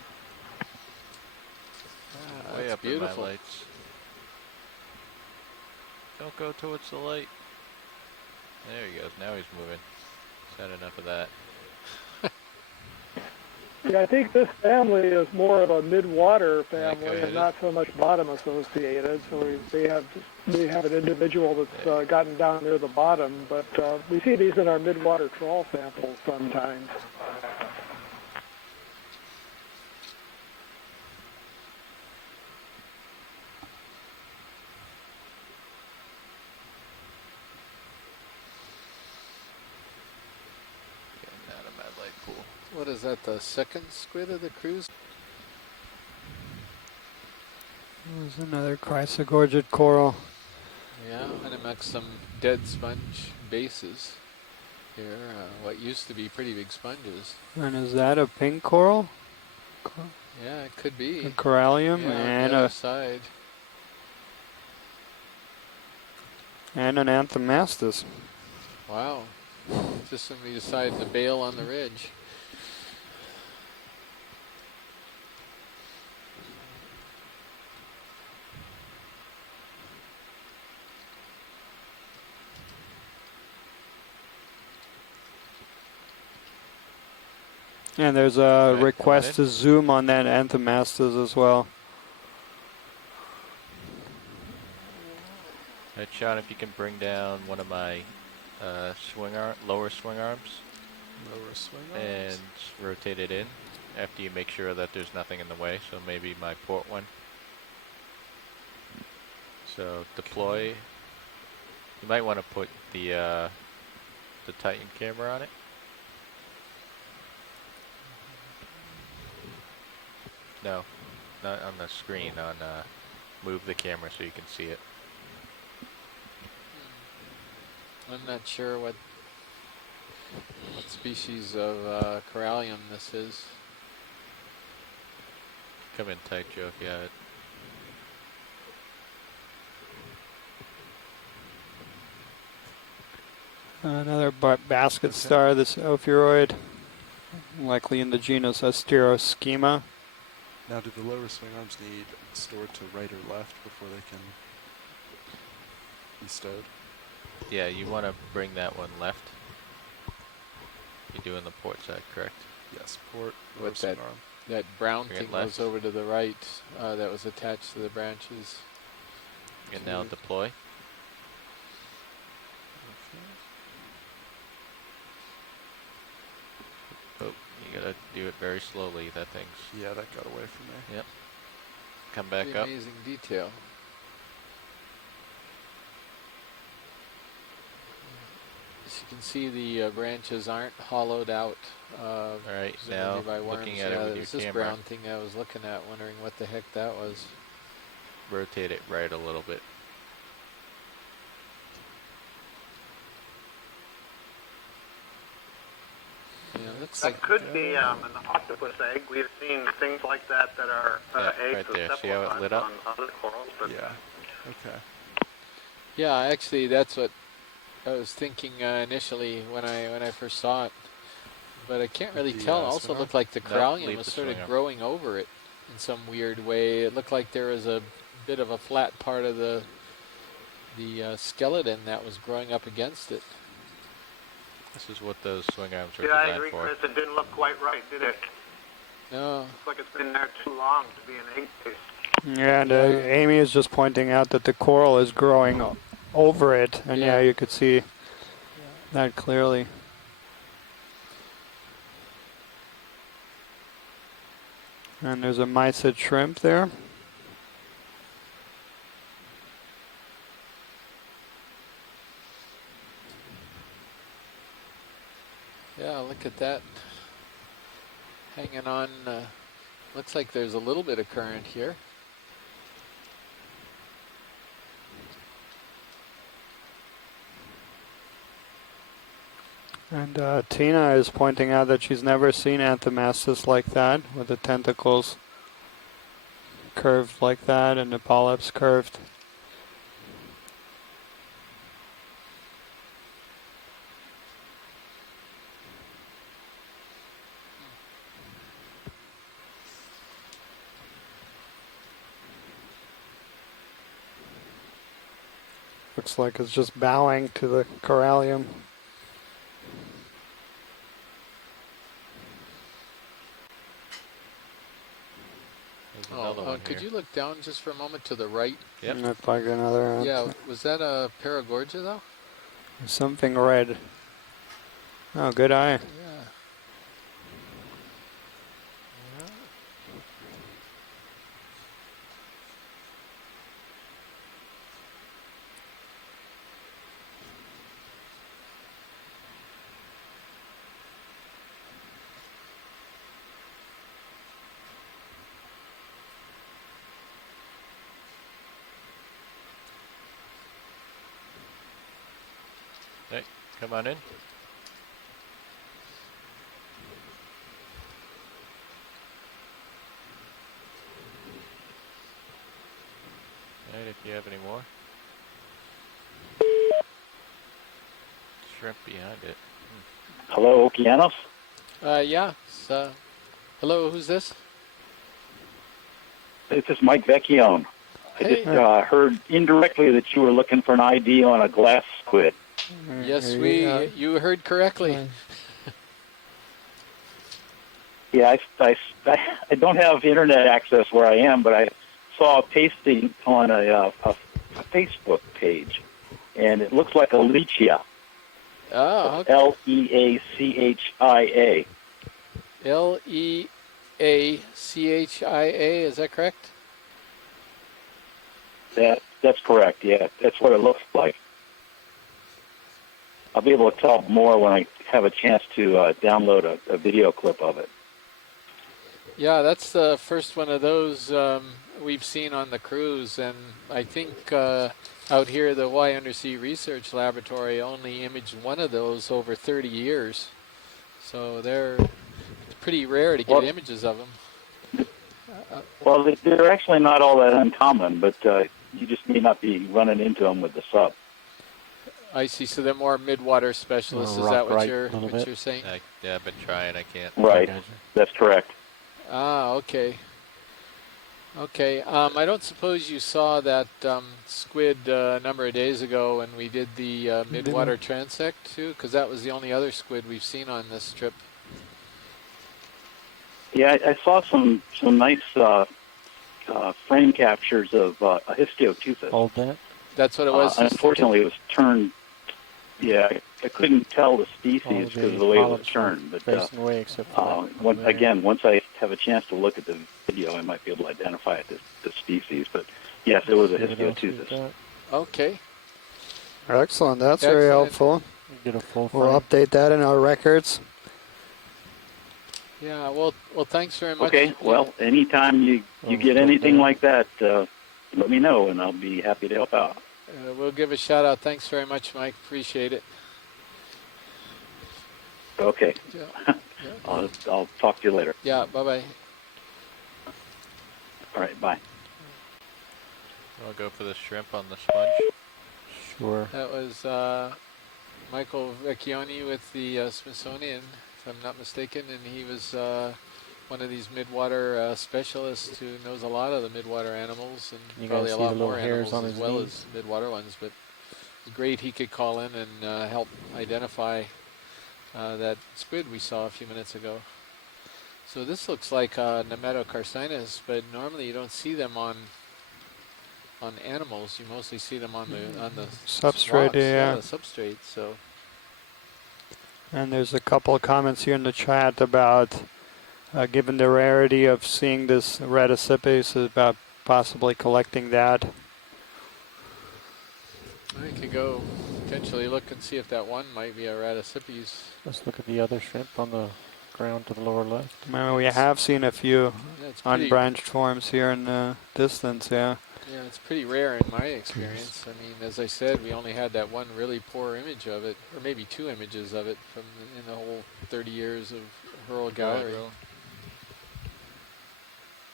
Way That's up beautiful. in my lights. Don't go towards the light. There he goes. Now he's moving. He's had enough of that. Yeah, I think this family is more of a mid-water family ahead. and not so much bottom associated. So they have an individual that's gotten down near the bottom, but we see these in our mid-water trawl samples sometimes. Getting out of my light pool. What is that, the second squid of the cruise? There's another chrysogorgid coral. Yeah, and amongst some dead sponge bases here, what used to be pretty big sponges. And is that a pink coral? Yeah, it could be. A corallium Yeah, and on the other a side. and an anthomastus. Wow. Just somebody decided to bail on the ridge. And there's a Right, request come to zoom on that anthomastus as well. Alright, Sean, if you can bring down one of my lower swing arms Lower swing and arms. rotate it in after you make sure that there's nothing in the way. So maybe my port one. So deploy. You might want to put the Titan camera on it. No, not on the screen. On move the camera so you can see it. I'm not sure what species of corallium this is. Come in tight, Joe, if you have it. Another basket star, this ophiuroid, likely in the genus Asteroschema. Now, do the lower swing arms need stored to right or left before they can be stowed? Yeah, you want to bring that one left. You're doing the port side, correct? Yes, port, lower What swing that arm. that brown Bring it thing left. was over to the right that was attached to the branches. And now deploy. Oh, you gotta do it very slowly. That thing's. Yeah, that got away from me. Yep. Come back Pretty up. amazing detail. As you can see, the branches aren't hollowed out. Alright, presumably now by worms. looking at Yeah, it with there's your this camera. brown thing I was looking at, wondering what the heck that was. Rotate it right a little bit. Yeah, it looks That like could be an octopus egg. We've seen things like that that are Yeah, eggs right of there. See how it cephalopods lit up? on other corals. But Yeah. Okay. Yeah, actually, that's what I was thinking initially when I first saw it. But I can't really The, tell. It swing also arm? looked like the No, corallium leave was the sort swing of arm. growing over it in some weird way. It looked like there was a bit of a flat part of the skeleton that was growing up against it. This is what those swing arms are yeah, I designed agree, for. Chris. It didn't look quite right, did it? No. Looks like it's been there too long to be an egg case. Yeah, and Amy is just pointing out that the coral is growing over it, and yeah, you could see that clearly. And there's a mysid shrimp there. Yeah, look at that. Hanging on. Looks like there's a little bit of current here. And Tina is pointing out that she's never seen Anthomastus like that, with the tentacles curved like that and the polyps curved. Looks like it's just bowing to the corallium. Could you look down just for a moment to the right? Yep. Looked like another. Yeah, was that a Paragorgia though? Something red. Oh, good eye. Yeah. Hey, come on in. Alright, if you have any more. Shrimp behind it. Hello, Okeanos? Yeah. Hello, who's this? This is Mike Vecchione. I just heard indirectly that you were looking for an ID on a glass squid. Yes, you heard correctly. Yeah, I don't have internet access where I am, but I saw a pasting on a Facebook page, and it looks like a leachia. Oh, okay. Leachia. Leachia, is that correct? That's correct, yeah. That's what it looks like. I'll be able to tell more when I have a chance to download a video clip of it. Yeah, that's the first one of those we've seen on the cruise, and I think out here the Hawaii Undersea Research Laboratory only imaged one of those over 30 years. So it's pretty rare to get images of them. Well, they're actually not all that uncommon, but you just may not be running into them with the sub. I see. So they're more midwater specialists. Is that what you're saying? Yeah, I've been trying. I can't. Right. That's correct. Ah, okay. Okay. I don't suppose you saw that squid a number of days ago when we did the midwater transect too, because that was the only other squid we've seen on this trip. Yeah, I saw some nice frame captures of a Histiotuthis. Hold that. That's what it was. Unfortunately, it was turned. Yeah, I couldn't tell the species because of the way it was turned. But once I have a chance to look at the video, I might be able to identify the species. But yes, it was a Histiotuthis. Okay. Excellent. That's very helpful. Get a full frame. We'll update that in our records. Yeah. Well, thanks very much. Okay. Well, anytime you get anything like that, let me know, and I'll be happy to help out. We'll give a shout out. Thanks very much, Mike. Appreciate it. Okay. Yeah. I'll talk to you later. Yeah. Bye-bye. All right. Bye. I'll go for the shrimp on the sponge. Sure. That was Michael Vecchione with the Smithsonian, if I'm not mistaken, and he was one of these midwater specialists who knows a lot of the midwater animals, and you probably a lot more hairs animals as well as midwater ones. But it's great he could call in and help identify that squid we saw a few minutes ago. So this looks like Nematocarcinus, but normally you don't see them on animals. You mostly see them on the Substrate, rocks, yeah. the substrate. So. And there's a couple of comments here in the chat about given the rarity of seeing this Radicipes, about possibly collecting that. I could go potentially look and see if that one might be a Radicipes. Let's look at the other shrimp on the ground to the lower left. Well, we have seen a few it's pretty- unbranched forms here in the distance, yeah. Yeah, it's pretty rare in my experience. I mean, as I said, we only had that one really poor image of it, or maybe two images of it from in the whole 30 years of Hurl Gallery. Right,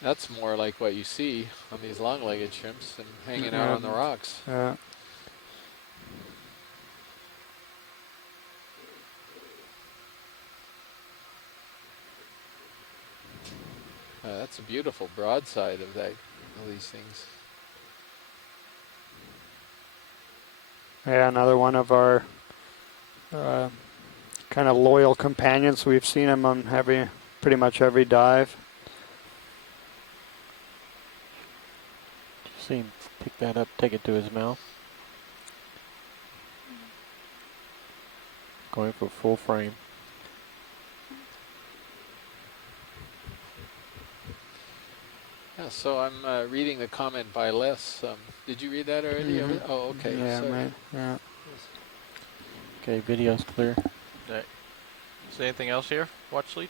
That's more like what you see on these long-legged shrimps and hanging out on the rocks. Yeah. That's a beautiful broadside of these things. Yeah, another one of our kind of loyal companions. We've seen him on pretty much every dive. See him pick that up, take it to his mouth. Going for full frame. Yeah, so I'm reading the comment by Les. Did you read that already? Oh, okay. Yeah, sorry. right. Yeah. Okay, video's clear. Right. Is there anything else here? Watch lead?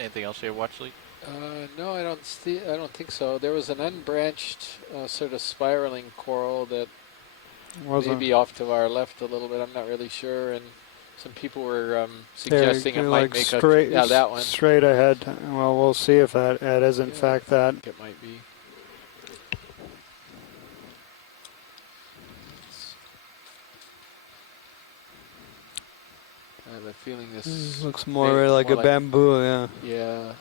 Anything else here? Watch lead? No, I don't think so. There was an unbranched sort of spiraling coral that may be off to our left a little bit. I'm not really sure. And some people were suggesting it might make that one. Straight ahead. Well, we'll see if that is in fact that. It might be. I have a feeling this looks more like a bamboo, yeah. Yeah.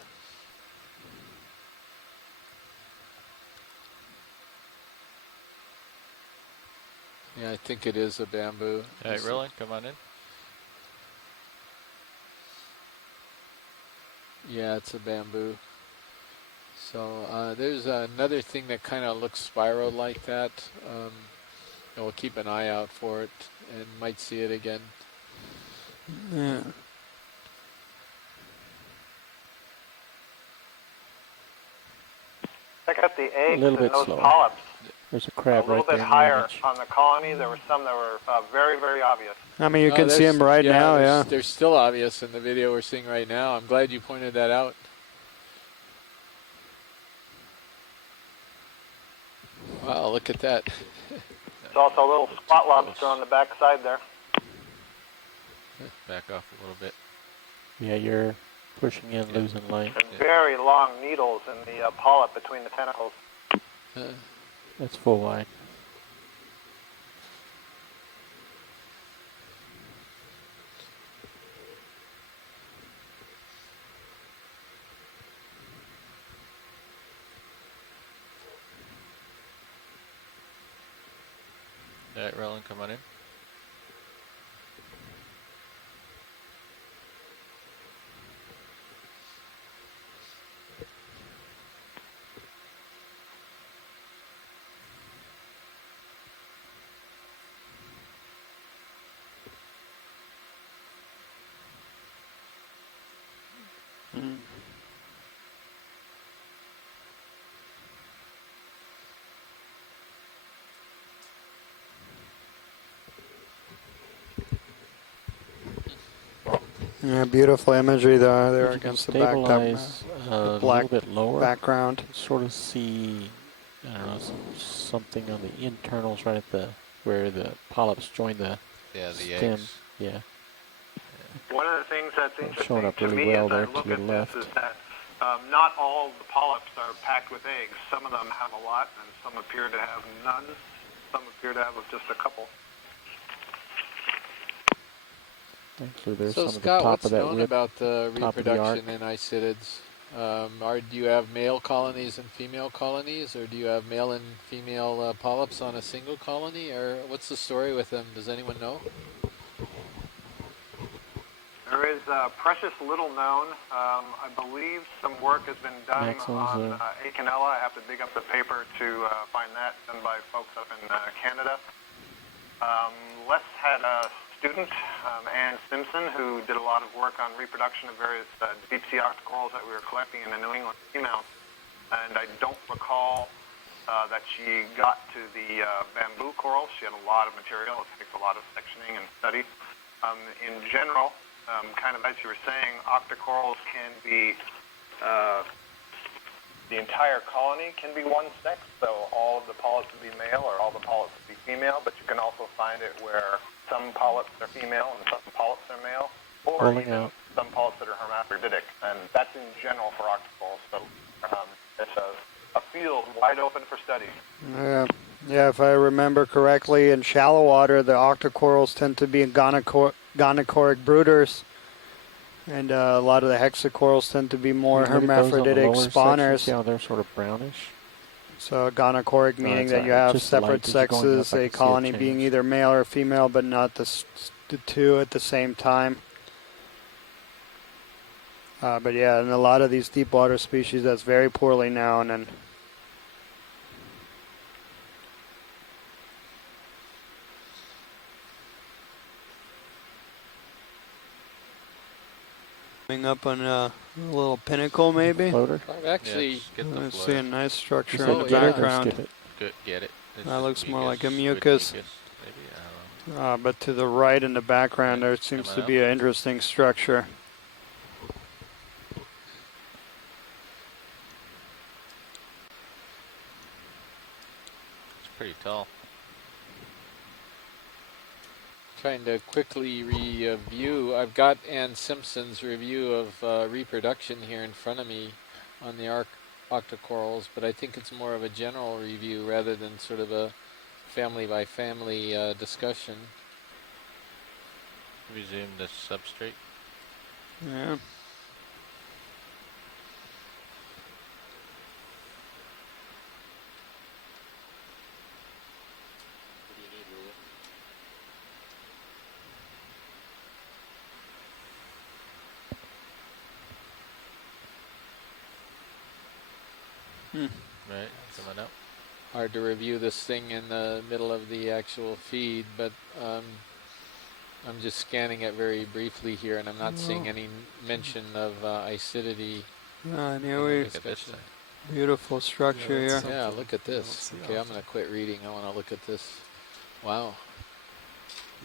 Yeah, I think it is a bamboo. All right, really? Come on in. Yeah, it's a bamboo. So there's another thing that kind of looks spiral like that. We'll keep an eye out for it and might see it again. Yeah. Check out the eggs little and bit those slower. polyps. There's a crab A little right there bit in the higher image. on the colony. There were some that were very, very obvious. I mean, you can see him right now, yeah. They're still obvious in the video we're seeing right now. I'm glad you pointed that out. Wow, look at that. There's also a little spot lobster on the back side there. Back off a little bit. Yeah, you're pushing in, losing light. And very long needles in the polyp between the tentacles. That's full wide. All right, Roland, come on in. Yeah, beautiful imagery there You against the can stabilize a black little bit lower background. Sort of see, I don't know, something on the internals right at where the polyps join the stem. eggs. Yeah. One of the things that's interesting Showing up to really me well as I there look to your at left. this is that not all the polyps are packed with eggs. Some of them have a lot, and some appear to have none. Some appear to have just a couple. Actually, there's So some Scott, at the top what's of that known rib, about the top of the arc. reproduction in isidids? Do you have male colonies and female colonies, or do you have male and female polyps on a single colony, or what's the story with them? Does anyone know? There is precious little known. I believe some work has been done on Okeanos. I have to dig up the paper to find that, done by folks up in Canada. Les had a student, Ann Simpson, who did a lot of work on reproduction of various deep-sea octocorals that we were collecting in the New England seamount. And I don't recall that she got to the bamboo corals. She had a lot of material. It takes a lot of sectioning and study. In general, kind of as you were saying, octocorals can be, the entire colony can be one sex, so all of the polyps would be male or all the polyps would be female, but you can also find it where some polyps are female and some polyps are male, or even some polyps that are hermaphroditic, and that's in general for octocorals, so it's a field wide open for study. Yeah, if I remember correctly, in shallow water, the octocorals tend to be gonachoric brooders, and a lot of the hexacorals tend to be more hermaphroditic spawners. See how they're sort of brownish? So gonachoric meaning that you have separate sexes, a colony being either male or female, but not the two at the same time. But yeah, in a lot of these deep water species, that's very poorly known. And up on a little pinnacle, maybe. Floater. Actually, I see a nice structure in the background. Get it. That looks more like a mucus. But to the right in the background, there seems to be an interesting structure. It's pretty tall. Trying to quickly review. I've got Ann Simpson's review of reproduction here in front of me on the octocorals, but I think it's more of a general review rather than sort of a family by family discussion. Resume the substrate. Yeah. Right, coming up. Hard to review this thing in the middle of the actual feed, but I'm just scanning it very briefly here, and I'm not seeing any mention of acidity. Beautiful structure here. Yeah, look at this. Okay, I'm going to quit reading. I want to look at this. Wow.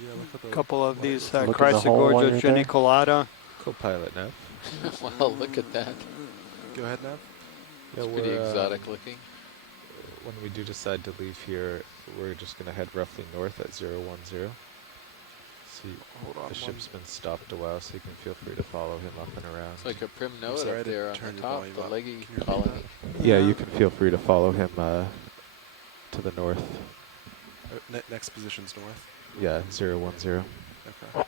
Yeah, look at the couple of these Chrysogorgia geniculata. Co-pilot, Nav. Wow, look at that. Go ahead, Nav. It's pretty exotic looking. When we do decide to leave here, we're just going to head roughly north at 010. See, the ship's been stopped a while, so you can feel free to follow him up and around. It's like a primnode up there on the top, the leggy colony. Yeah, you can feel free to follow him to the north. Next position's north? Yeah, 010. Okay.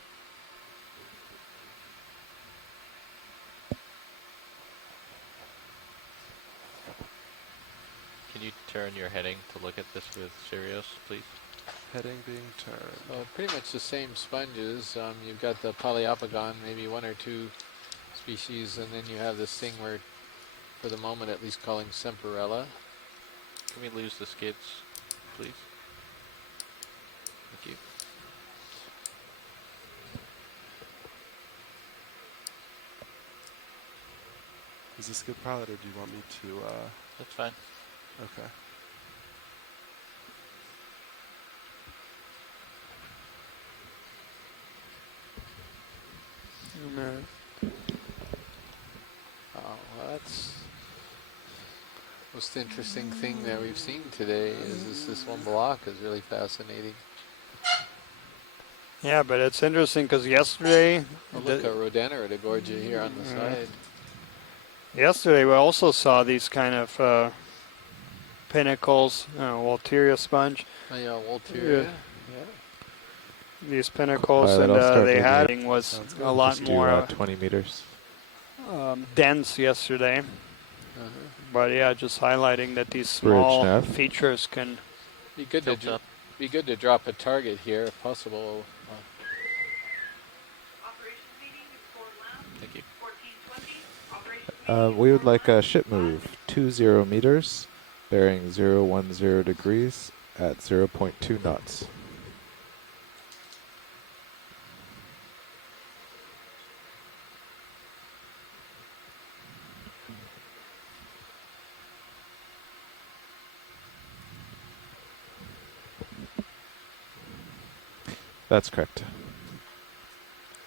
Can you turn your heading to look at this with Sirius, please? Heading being turned. Pretty much the same sponges. You've got the Polyopogon, maybe one or two species, and then you have this thing we're, for the moment at least, calling Semperella. Can we lose the skids, please? Thank you. Is this good pilot, or do you want me to... That's fine. Okay. That's most interesting thing that we've seen today is this one block is really fascinating. Yeah, but it's interesting because yesterday... Look at Rhodaniridogorgia here on the side. Yesterday we also saw these kind of pinnacles, Walteria sponge. Oh yeah, Walteria. These pinnacles, and they had was a lot more 20 meters. Dense yesterday. But yeah, just highlighting that these small features can be good to drop a target here if possible. Thank you. We would like a ship move 20 meters, bearing 010 degrees at 0.2 knots. That's correct.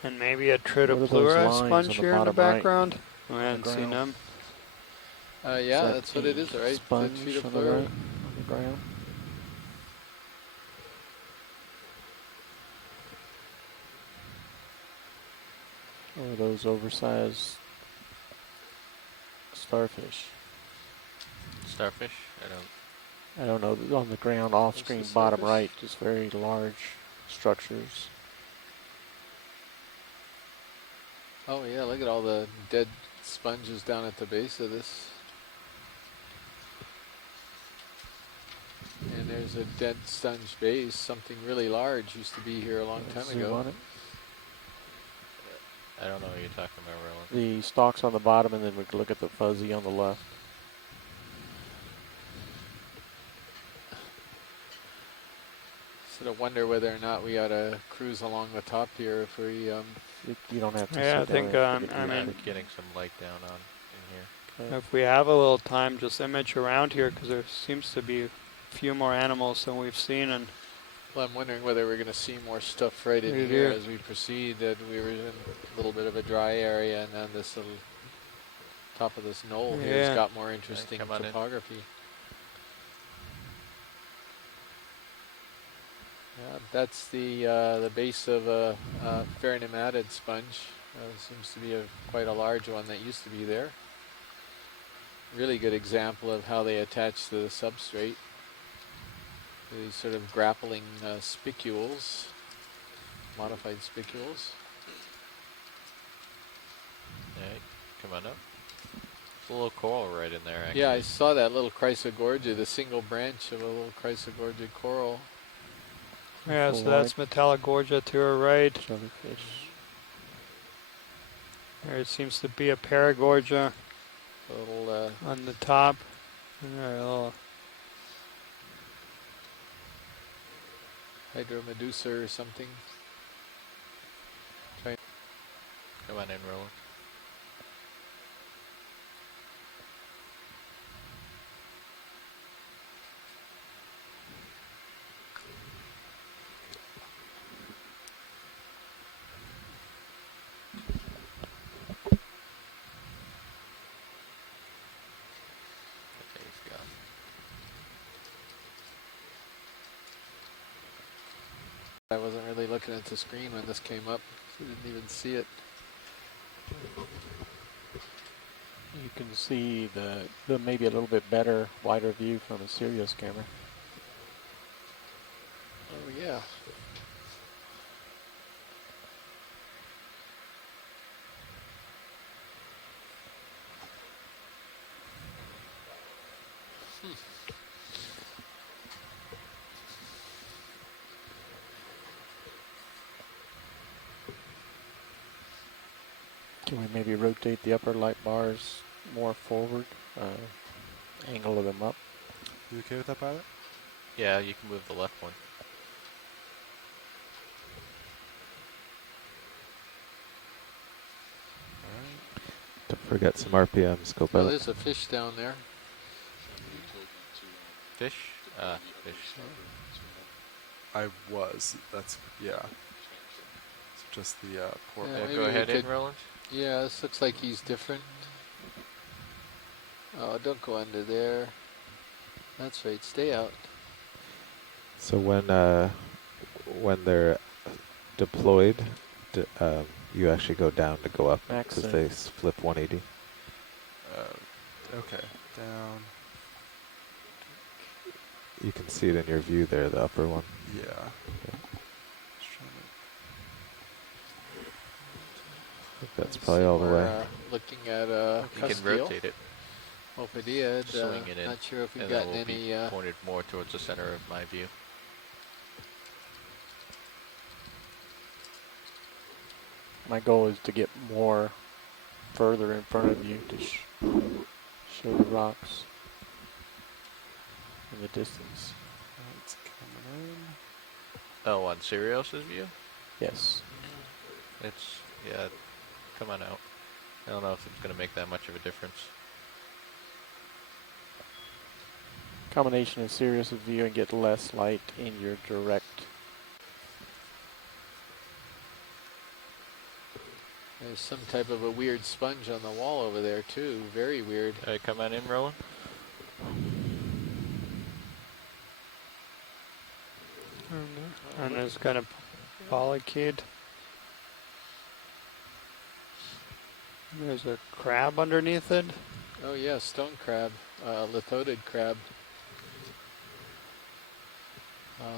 And maybe a What are those Tritopleura lines sponge on the here in the bottom right background. We on the hadn't seen ground? them. Yeah, Is that's that what it a is, right? Sponge The on the Tritopleura. right on the ground. Or those oversized starfish. Starfish? I don't. I don't know. On the ground, off What's screen, the bottom surface? right, just very large structures. Oh yeah, look at all the dead sponges down at the base of this. And there's a dead sponge base. Something really large used to be here a long time Zoom ago. on it. I don't know what you're talking about, Roland. The stalks on the bottom, and then we can look at the fuzzy on the left. Sort of wonder whether or not we ought to cruise along the top here if we. You don't have to. Yeah, I sit think, there I and mean, Getting some light down on in here. if we have a little time, just image around here because there seems to be a few more animals than we've seen. And Well, I'm wondering whether we're going to see more stuff right in Right here here. as we proceed. That we were in a little bit of a dry area, and then this little top of this knoll here Yeah. has got more interesting come on in. topography. That's the base of a ferronematid sponge. Seems to be quite a large one that used to be there. Really good example of how they attach to the substrate. These sort of grappling spicules, modified spicules. Alright, come on up. There's a little coral right in there, actually. Yeah, I saw that little chrysogorgia, the single branch of a little chrysogorgia coral. yeah, Full so that's Metallogorgia to our right. Jellyfish. There seems to be a Paragorgia A little on the top. And there, a little hydromedusa or something. Come on in, Roland. There you go. I wasn't really looking at the screen when this came up, so I didn't even see it. You can see the maybe a little bit better, wider view from a Sirius camera. Oh yeah. Can we maybe rotate the upper light bars more forward, angle them up? You okay with that, pilot? Yeah, you can move the left one. Don't forget some RPMs. Go Oh, by. there's a fish down there. Fish? Fish. I was. That's, yeah. It's just the poor. Yeah, Yeah, maybe go we ahead in, could- Roland. Yeah, this looks like he's different. Oh, don't go under there. That's right, stay out. So when they're deployed, you actually go down to go up Max because in. they flip 180. Okay, down. You can see it in your view there, the upper one. Yeah. I think that's probably all the We're, way. looking at You can rotate it. Oh, if we did, Swing it in. not sure if we've and then gotten we'll any. be pointed more towards the center of my view. My goal is to get more further in front of you to show the rocks in the distance. It's coming in. Oh, on Sirius's view? Yes. It's, yeah, come on out. I don't know if it's going to make that much of a difference. Combination of Sirius's view and get less light in your direct There's some type of a weird sponge on the wall over there too. Very weird. All right, come on in, Roland. And there's kind of polykid. There's a crab underneath it. Oh yeah, stone crab, lithodid crab.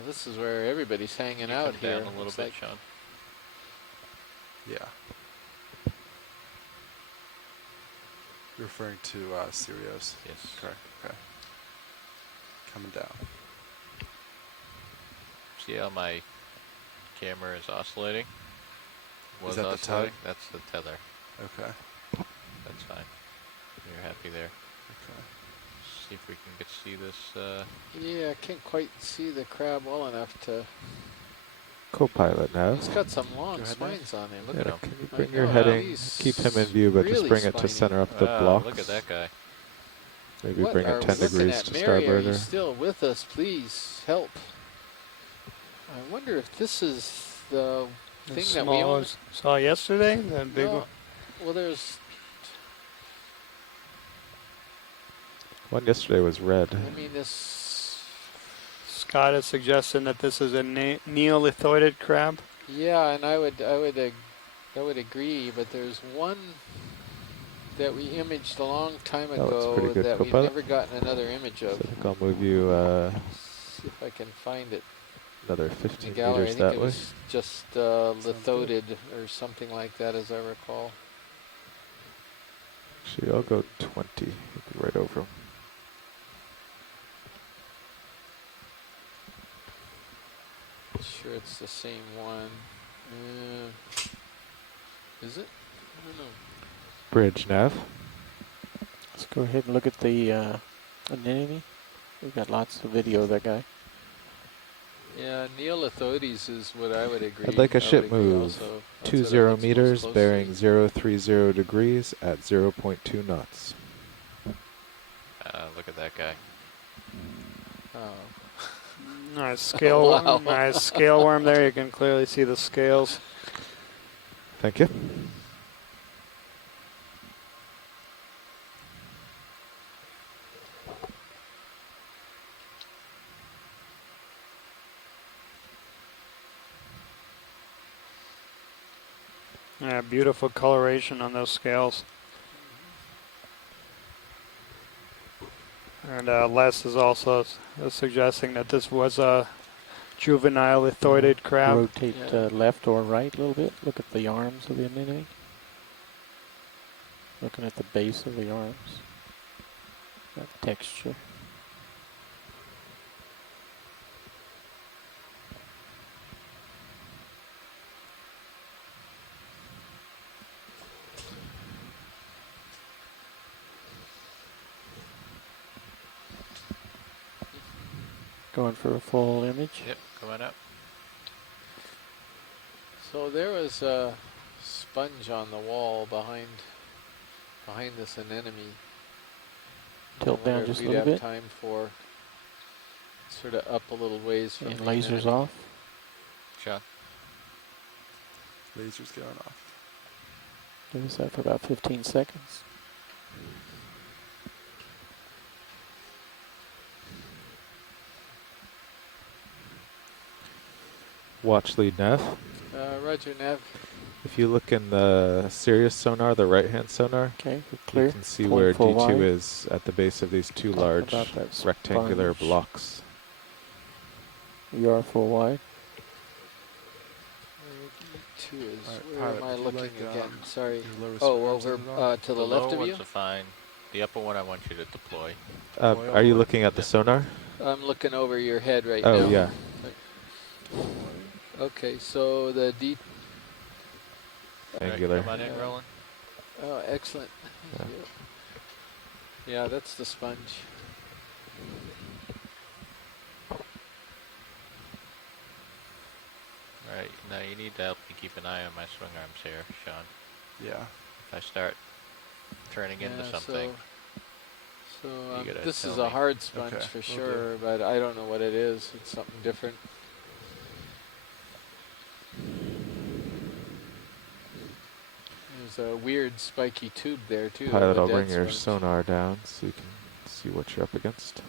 This is where everybody's hanging out come here. down a little Looks bit, like. Sean. Yeah. You're referring to Sirius? Yes. Correct. Okay. Coming down. See how my camera is oscillating? Is that the oscillating? tug? That's the tether. Okay. That's fine. You're happy there. Okay. See if we can see this. Yeah, I can't quite see the crab well enough to. Co-pilot now. He's got some long spines on him. Look at him. Can you bring your heading, keep him in view, but just really bring it to spiny. center up the Wow, blocks. look at that guy. Maybe What bring are it we 10 looking degrees at? to Mary, are starboard. you still with us? Please help. I wonder if this is the thing that we small only saw yesterday. The big one. Well, there's. One yesterday was red. I mean, this. Scott is suggesting that this is a neolithoidid crab. Yeah, and I would agree, but there's one that we imaged a long time Oh, it's ago pretty good, that we've co-pilot. never gotten another image of. So I think I'll move you See if I can find it. another In the 15 gallery, I meters think that it way. was just lithodid or something like that, as I recall. Actually, I'll go 20. You'll be right over him. Sure, it's the same one. Is it? I don't know. Bridge nav. Let's go ahead and look at the anemone. We've got lots of video of that guy. Yeah, neolithodes is what I would agree. I'd like a I ship would agree move also. That's 20 what it looks most meters, closely. bearing 030 degrees at 0.2 knots. Look at that guy. Oh. Nice scale, Wow. nice scale worm there. You can clearly see the scales. Thank you. Yeah, beautiful coloration on those scales. And Les is also suggesting that this was a juvenile lithoidid crab. Rotate left or right a little bit. Look at the arms of the anemone. Looking at the base of the arms. That texture. Going for a full image. Yep, coming up. So there was a sponge on the wall behind this anemone. Tilt I wonder down if just a we'd little have bit. time for sort of up a little ways from And the lasers anemone. off. Shot. Lasers going off. Give us that for about 15 seconds. Watch lead nav. Roger, Nav. If you look in the Sirius sonar, the right-hand sonar, okay, we're clear. you can see Pulling where full D2 wide. is at the base of these two large about that rectangular sponge. blocks. You are full wide. Two is, Alright, where pilot, am I would you looking like, again? Sorry. your lower Oh, swing arms over in at all? to the The left lower of you? ones are fine. The upper one I want you to deploy. Are you looking at the sonar? I'm looking over your head right Oh, now. yeah. Okay, so the D. Angular. Come on in, Roland. Oh, excellent. Thank you. Yeah, that's the sponge. Right, now you need to help me keep an eye on my swing arms here, Sean. Yeah. If I start turning into Yeah, something. So You gotta this is tell a me. hard sponge Okay, for will do. sure, but I don't know what it is. It's something different. There's There's a weird spiky tube there too. Pilot, of a I'll dead bring your sponge. sonar down so you can see what you're up against.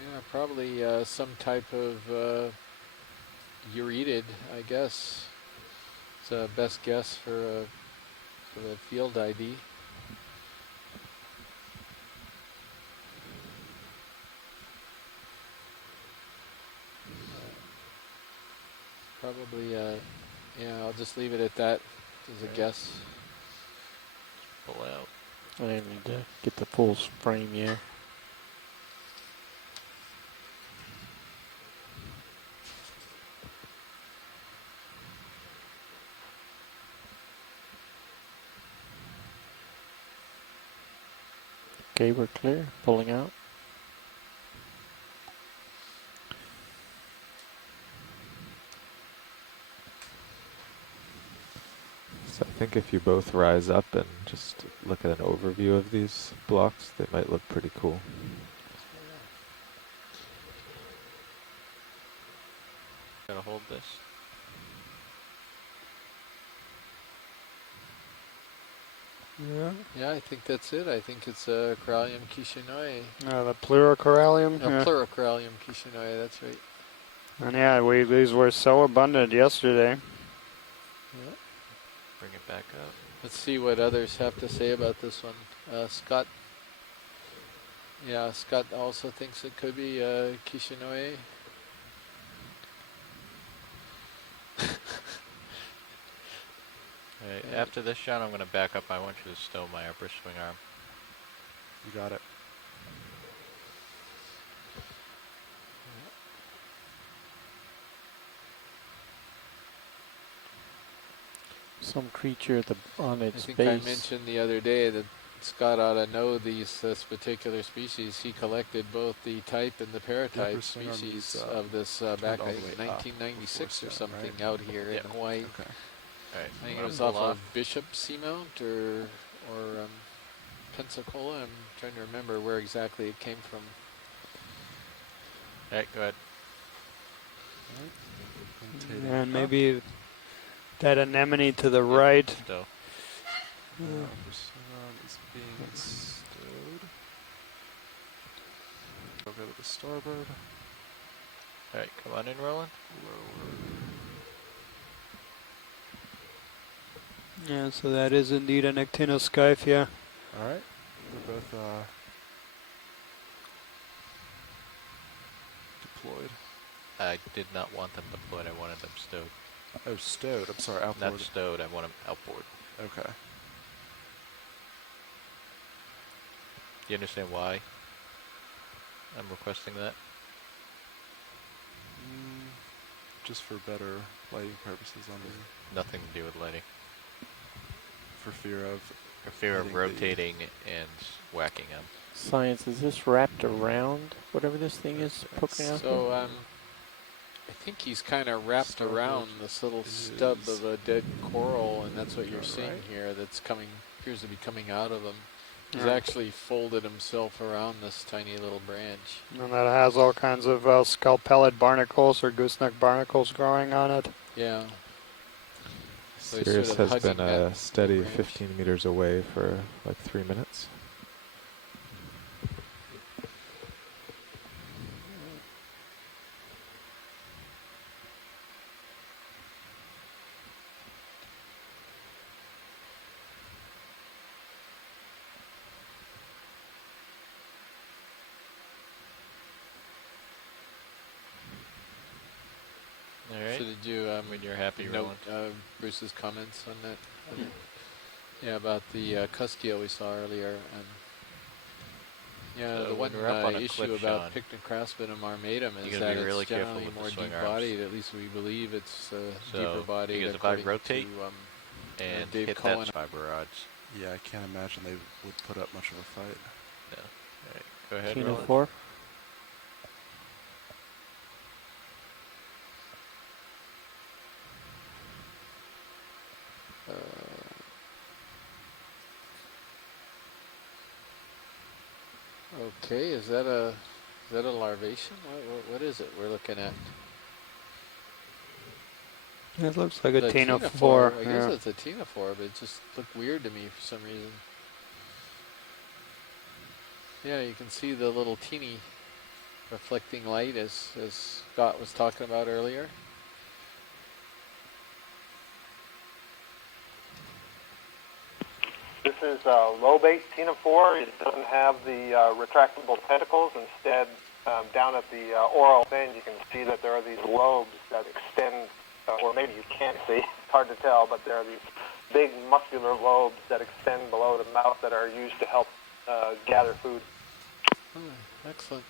Yeah, probably some type of uretid, I guess. It's a best guess for the field ID. Probably, yeah, I'll just leave it at that as a guess. Pull out. I need to get the full frame, yeah. Okay, we're clear. Pulling out. So I think if you both rise up and just look at an overview of these blocks, they might look pretty cool. Gotta hold this. Yeah. Yeah, I think that's it. I think it's a Corallium kishinoi. The pleurocorallium. Yeah. Pleurocorallium kishinoi, that's right. And yeah, these were so abundant yesterday. Yeah. Bring it back up. Let's see what others have to say about this one. Scott. Yeah, Scott also thinks it could be kishinoi. Alright, after this shot, I'm going to back up. I want you to stow my upper swing arm. You got it. Some creature on its I think base. I mentioned the other day that Scott ought to know this particular species. He collected both the type and the paratype species of this back in 1996 or something out here in Hawaii. Okay. Alright, I think it was off of Bishop Seamount or Pensacola. I'm trying to remember where exactly it came from. Alright, go ahead. And maybe that anemone to the right. Stow. Is being stowed. I'll go to the starboard. Alright, come on in, Roland. Yeah, so that is indeed an actinoscyphia. Alright. We're both deployed. I did not want them deployed. I wanted them stowed. Oh, stowed. I'm sorry, outboard. Not stowed. I want them outboard. Okay. Do you understand why I'm requesting that? Just for better lighting purposes on the... Nothing to do with lighting. For fear of... For fear of rotating and whacking them. Science, is this wrapped around whatever this thing is poking out? So I think he's kind of wrapped around this little stub of a dead coral, and that's what you're seeing here. That's appears to be coming out of him. He's actually folded himself around this tiny little branch. And that has all kinds of scalpellid barnacles or gooseneck barnacles growing on it. Yeah. So Terrace has been a steady 15 meters away for like 3 minutes. Alright. So did you, when you're happy, note Bruce's comments on that? Yeah, about the Cuskeel we saw earlier. Yeah, So the one when we're up on a issue cliff, about Sean, Pictocrispinum armatum you is gotta that be really it's careful generally with the more swing deep-bodied. At least we believe it's deeper So, bodied. because if I according rotate to, and Dave hit Cohen. that fiber rods. Yeah, I can't imagine they would put up much of a fight. No. Alright, go ahead, Kino Roland. 4. Okay, is that a larvation? What is it we're looking at? It looks like a The ctenophore. I guess it's a ctenophore, but it just looked weird to me for some reason. Yeah, you can see the little teeny reflecting light as Scott was talking about earlier. This is low-bait ctenophore. It doesn't have the retractable tentacles. Instead, down at the oral end, you can see that there are these lobes that extend, or maybe you can't see, it's hard to tell, but there are these big muscular lobes that extend below the mouth that are used to help gather food. Excellent.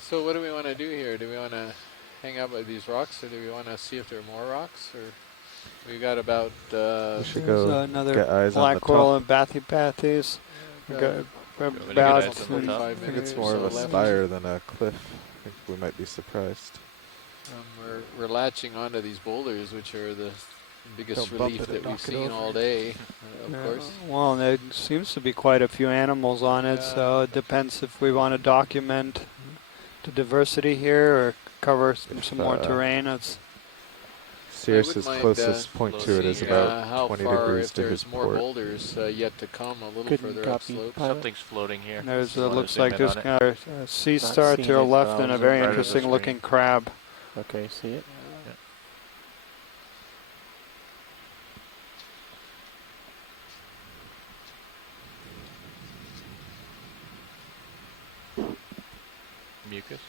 So what do we want to do here? Do we want to hang out with these rocks, or do we want to see if there are more rocks? Or we got about There's another get eyes on black the coral top. and bathybathes. We got about about 45 I think minutes it's or more of so a left. spire than a cliff. I think we might be surprised. We're latching onto these boulders, which are the biggest Don't bump relief it and that we've knock it seen over. all day, of course. Well, there seems to be quite a few animals on it, so it depends if we want to document the diversity here or cover some more terrain. It's Sirius's closest point to it is about how 20 far, degrees if to there's his more port. boulders yet to come, a little Couldn't further copy, upslope. pilot. Something's floating here. there's You wanna looks zoom like in there's on it? kind of a sea Not star seeing to the it, left but and a I'll very zoom right interesting over looking crab. Okay, see it? Yeah. Mucus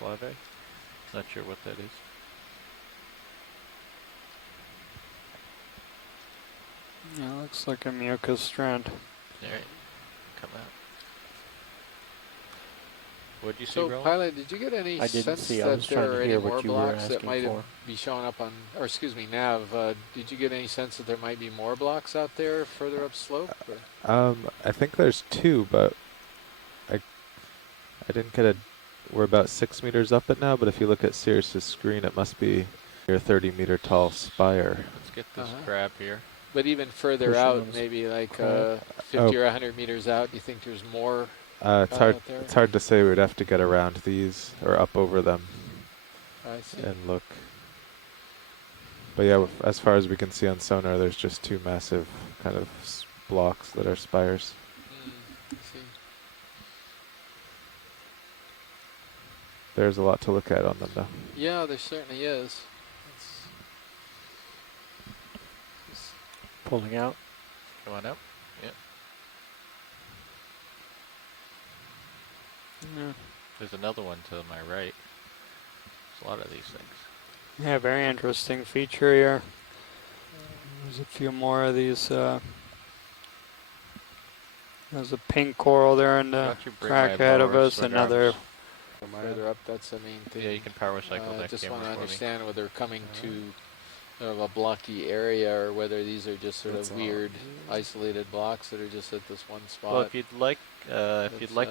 larvae. Not sure what that is. Yeah, looks like a mucus strand. All right, come out. What'd you see, So, Roland? Pilot, did you get any I didn't sense see. I that was trying there to are any hear more what you were blocks that asking might for. be showing up on, or excuse me, Nav, did you get any sense that there might be more blocks out there further upslope? I think there's two, but I didn't get a. We're about 6 meters up it now, but if you look at Sirius's screen, it must be your 30-meter tall spire. Let's get this crab here. But even further Pushing out, on the maybe like crab. 50 or 100 meters out, do you think there's more It's hard. out there? It's hard to say. We'd have to get around these or up over them I see. and look. But yeah, as far as we can see on sonar, there's just two massive kind of blocks that are spires. I see. There's a lot to look at on them, though. Yeah, there certainly is. Pulling out. Come on up. Yep. Yeah. There's another one to my right. There's a lot of these things. Yeah, very interesting feature here. There's a few more of these. There's a pink coral there in the Don't you bring crack my ahead of power us. swing Another. arms? Further up, that's the main thing. Yeah, you can power cycle that just camera want to for me. understand whether they're coming to sort of a blocky area or whether these are just sort of weird, isolated blocks that are just at this one spot. Well, if you'd like,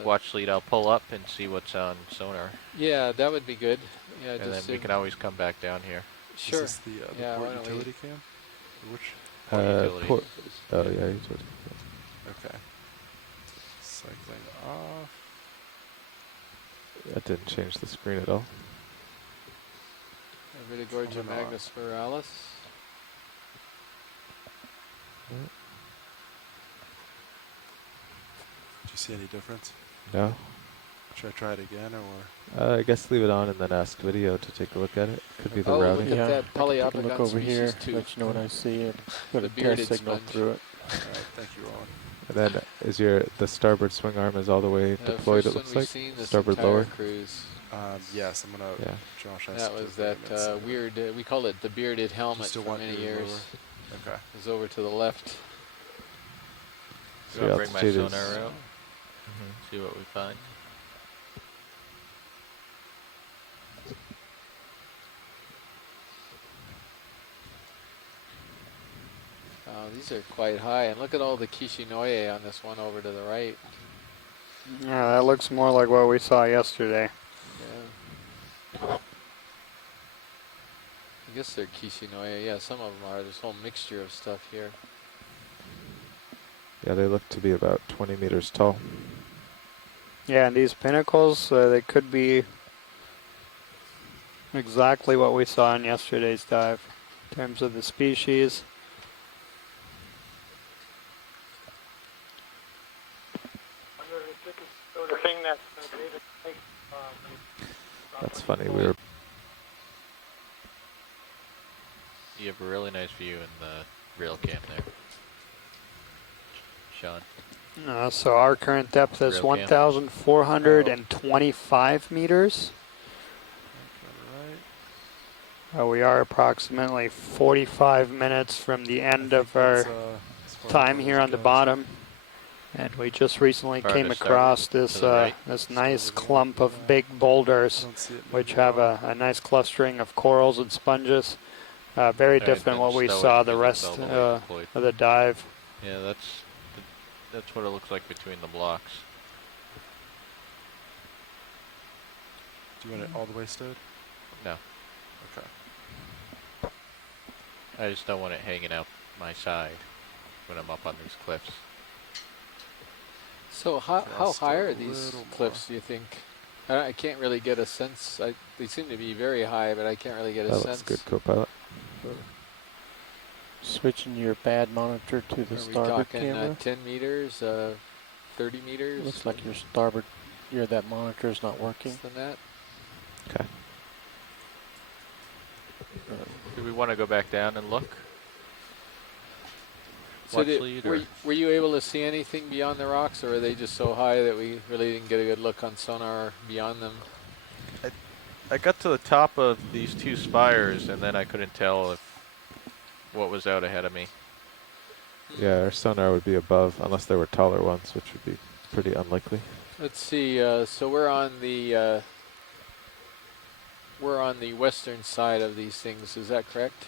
watch lead, I'll pull up and see what's on sonar. Yeah, that would be good. Yeah, And just then we can always come back down here. Sure. Is this the Yeah, port why don't we- utility cam? Which? Port. Oh yeah, utility. Okay. Cycling off. That didn't change the screen at all. Vitigorgia Coming on. magnus spiralis. Do you see any difference? No. Should I try it again, or? I guess leave it on and then ask video to take a look at it. Could be the Oh, routing. look at that I can take a Poliopogon look over here, species 2. let you know what I see, and put The a bearded test signal sponge. through it. Alright, thank you, Roland. And then is the starboard swing arm is all the way deployed? First It looks one we've like seen this starboard entire lower. cruise. Yes, I'm gonna. Yeah. Josh asked That to was 30 that minutes ago. weird. We call it the bearded helmet still for want many your years. lower? Okay. It was over to the left. You want to bring my altitude is- sonar out? See what we find. These are quite high, and look at all the Kishinoye on this one over to the right. Yeah, that looks more like what we saw yesterday. Yeah. I guess they're Kishinoye. Yeah, some of them are. There's a whole mixture of stuff here. Yeah, they look to be about 20 meters tall. Yeah, and these pinnacles, they could be exactly what we saw in yesterday's dive in terms of the species. That's funny. We were. You have a really nice view in the rail cam there, Sean. So our current depth is Rail cam. 1,425 meters. We are approximately 45 minutes from the end of our time here on the bottom. And we just recently came across this this nice clump of big boulders, which have a nice clustering of corals and sponges. Very different what we saw the rest of the dive. Yeah, that's what it looks like between the blocks. Do you want it all the way stowed? No. Okay. I just don't want it hanging out my side when I'm up on these cliffs. So how high are these cliffs, do you think? I can't really get a sense. They seem to be very high, but I can't really get a sense. That's good, co-pilot. Switching your bad monitor to the starboard camera. Are we talking 10 meters, 30 meters? Looks like your starboard, that monitor is not working. Less than that. Okay. Do we want to go back down and look? So were you able to see anything beyond the rocks, or are they just so high that we really didn't get a good look on sonar beyond them? I got to the top of these two spires, and then I couldn't tell what was out ahead of me. Yeah, our sonar would be above, unless there were taller ones, which would be pretty unlikely. Let's see. So we're on the western side of these things. Is that correct?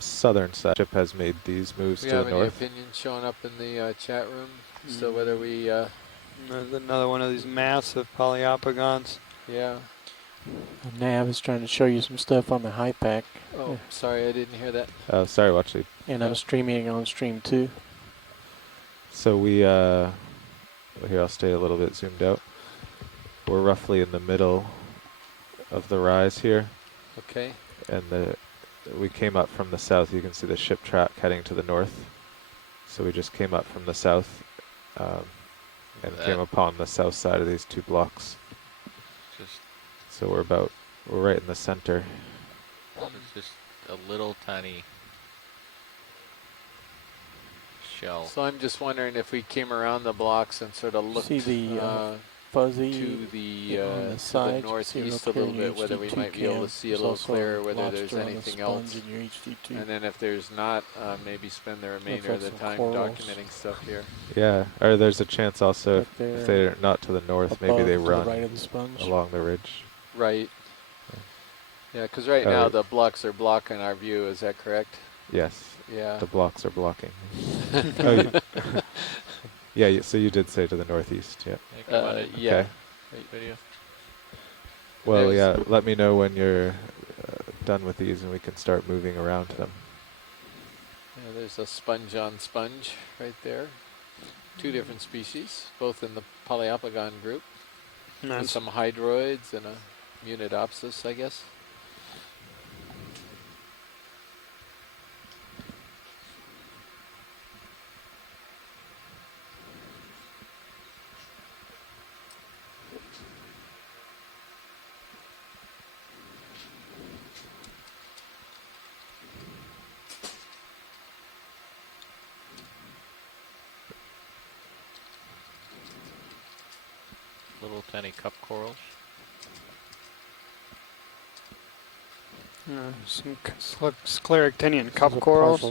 Southern side. Ship has made these moves to the north. Do you have any opinions showing up in the chat room? So whether we... There's another one of these massive polyopagons. Yeah. Nav is trying to show you some stuff on the high pack. Oh, sorry, I didn't hear that. Sorry, actually. And I'm streaming on stream too. So we... here, I'll stay a little bit zoomed out. We're roughly in the middle of the rise here. Okay. And we came up from the south. You can see the ship track heading to the north. So we just came up from the south and came upon the south side of these two blocks. So we're right in the center. It's just a little tiny shell. So I'm just wondering if we came around the blocks and sort of looked see the fuzzy to the side, northeast a little bit, whether we might be able to see a little clearer whether there's anything else. And then if there's not, maybe spend the remainder of the time documenting stuff here. Yeah, or there's a chance also if they're not to the north, maybe they run along the ridge. Right. Yeah, because right now the blocks are blocking our view. Is that correct? Yes. Yeah. The blocks are blocking. Yeah, so you did say to the northeast, yeah. Yeah. Okay. Video. Well, yeah, let me know when you're done with these and we can start moving around them. Yeah, there's a sponge on sponge right there. Two different species, both in the Poliopogon group. Nice. With some hydroids and a Munidopsis, I guess. Little tiny cup corals. Some scleractinian cup corals.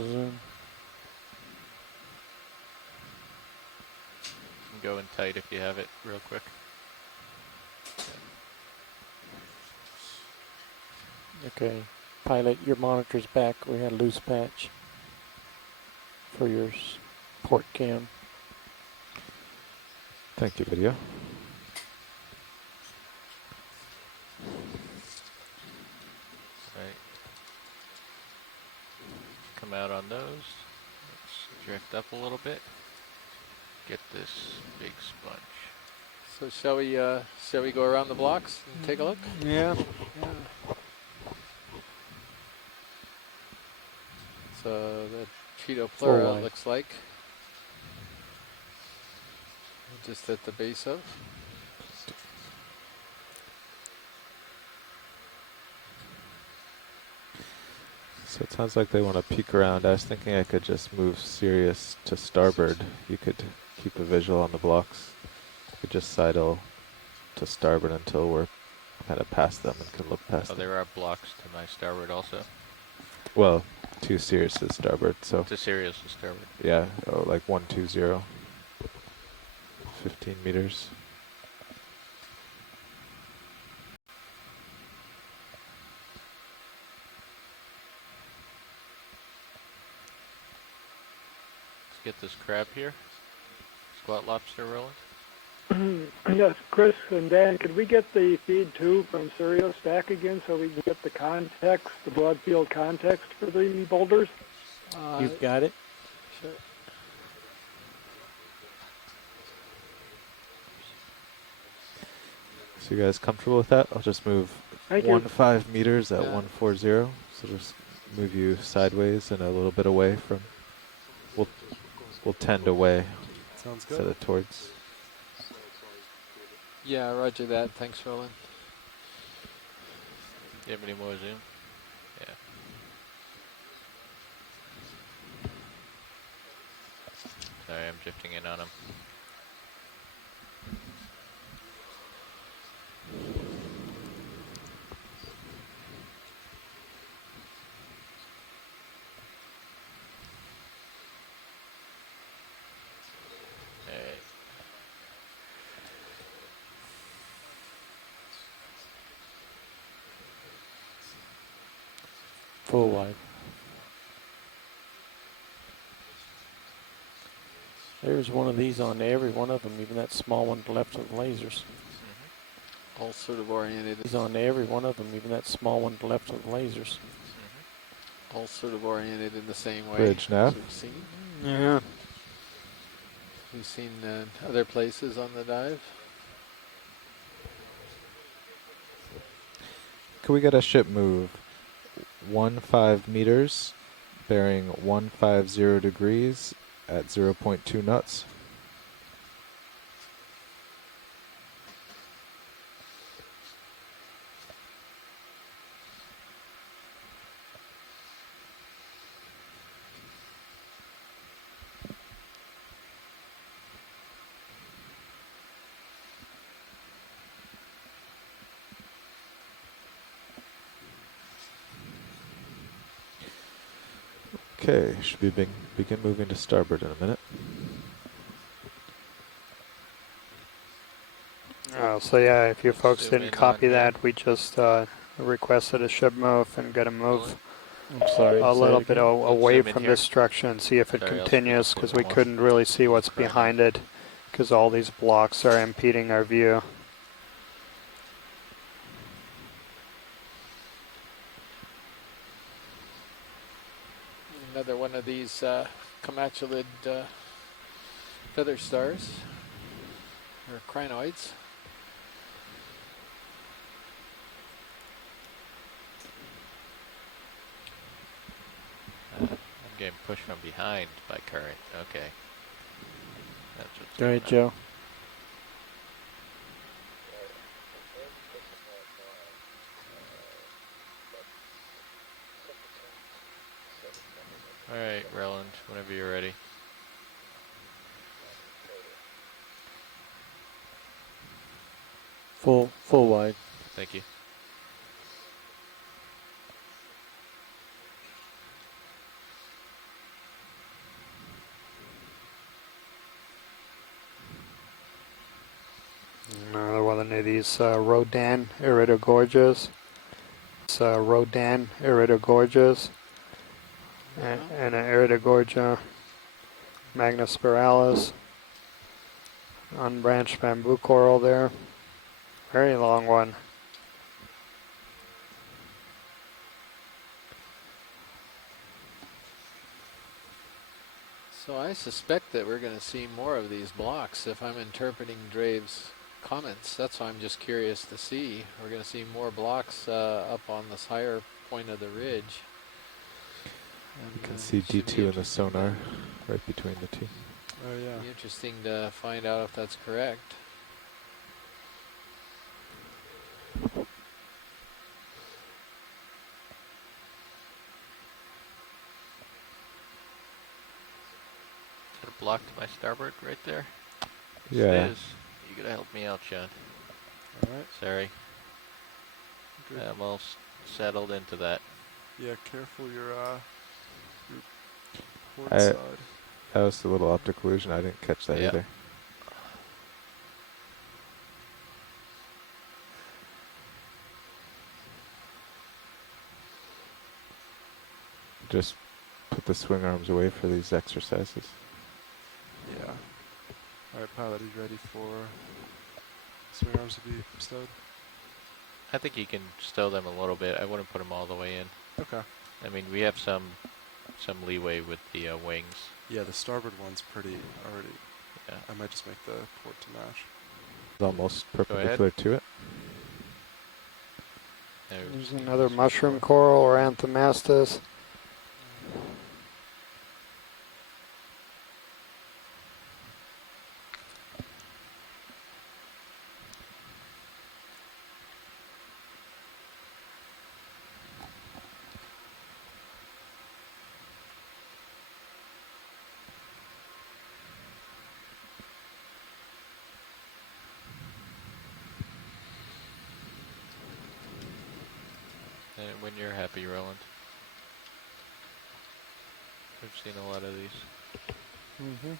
Go in tight if you have it real quick. Okay, pilot, your monitor's back. We had a loose patch for your port cam. Thank you, video. Right. Come out on those. Let's drift up a little bit. Get this big sponge. So shall we go around the blocks and take a look? Yeah. So the Cheeto Pleura line. looks like. Just at the base of. So it sounds like they want to peek around. I was thinking I could just move Sirius to starboard. You could keep a visual on the blocks. You could just sidle to starboard until we're kind of past them and can look past them. There are blocks to my starboard also. Well, to Sirius's starboard, so. To Sirius's starboard. Yeah, like 120. 15 meters. Let's get this crab here. Squat lobster rolling. Yes, Chris and Dan, could we get the feed 2 from Sirius back again so we can get the context, the broad field context for the boulders? You've got it? Sure. So you guys comfortable with that? I'll just move 5 meters at 140. So just move you sideways and a little bit away from. We'll tend away. Sounds good. Instead of towards. Yeah, roger that. Thanks, Roland. Do you have any more zoom? Yeah. Sorry, I'm drifting in on him. Alright. Full wide. There's one of these on every one of them, even that small one to the left of the lasers. All sort of oriented. He's on every one of them, even that small one to the left of the lasers. All sort of oriented in the same way. Bridge nav. We've seen. Yeah. We've seen other places on the dive. Could we get a ship move 15 meters, bearing 150 degrees at 0.2 knots? Okay, should we begin moving to starboard in a minute. So yeah, if you folks Zoom didn't in copy on that, we just requested a ship move and got to move I'm sorry. a say little it bit again. away zoom in from here. this structure and see if it Sorry, I'll continues, skip because one we more. couldn't really see what's Right. behind it, because all these blocks are impeding our view. Another one of these comatulid feather stars, or crinoids. I'm getting pushed from behind by current. Okay. That's what's Go going ahead, on. Joe. Alright, Roland, whenever you're ready. Full wide. Thank you. Another one of these Rodan iridogorges. It's Rodan iridogorges. And an iridogorgia magnispiralis. Unbranched bamboo coral there. Very long one. So I suspect that we're going to see more of these blocks if I'm interpreting Drave's comments. That's why I'm just curious to see. We're going to see more blocks up on this higher point of the ridge. You can see D2 in the sonar right between the two. Oh yeah. It'll be interesting to find out if that's correct. Block to my starboard right there? Yeah. It is. You gotta help me out, Sean. Alright. Sorry. Good. I'm all settled into that. Yeah, careful your port I- side. That was a little optical illusion. I didn't catch that Yeah. either. Just put the swing arms away for these exercises. Yeah. Alright, pilot, he's ready for swing arms to be stowed. I think you can stow them a little bit. I wouldn't put them all the way in. Okay. I mean, we have some leeway with the wings. Yeah, the starboard one's pretty already. Yeah. I might just make the port to match. It's almost perpendicular to it. There's another mushroom coral or anthomastus. And when you're happy, Roland. We've seen a lot of these. Mm-hmm.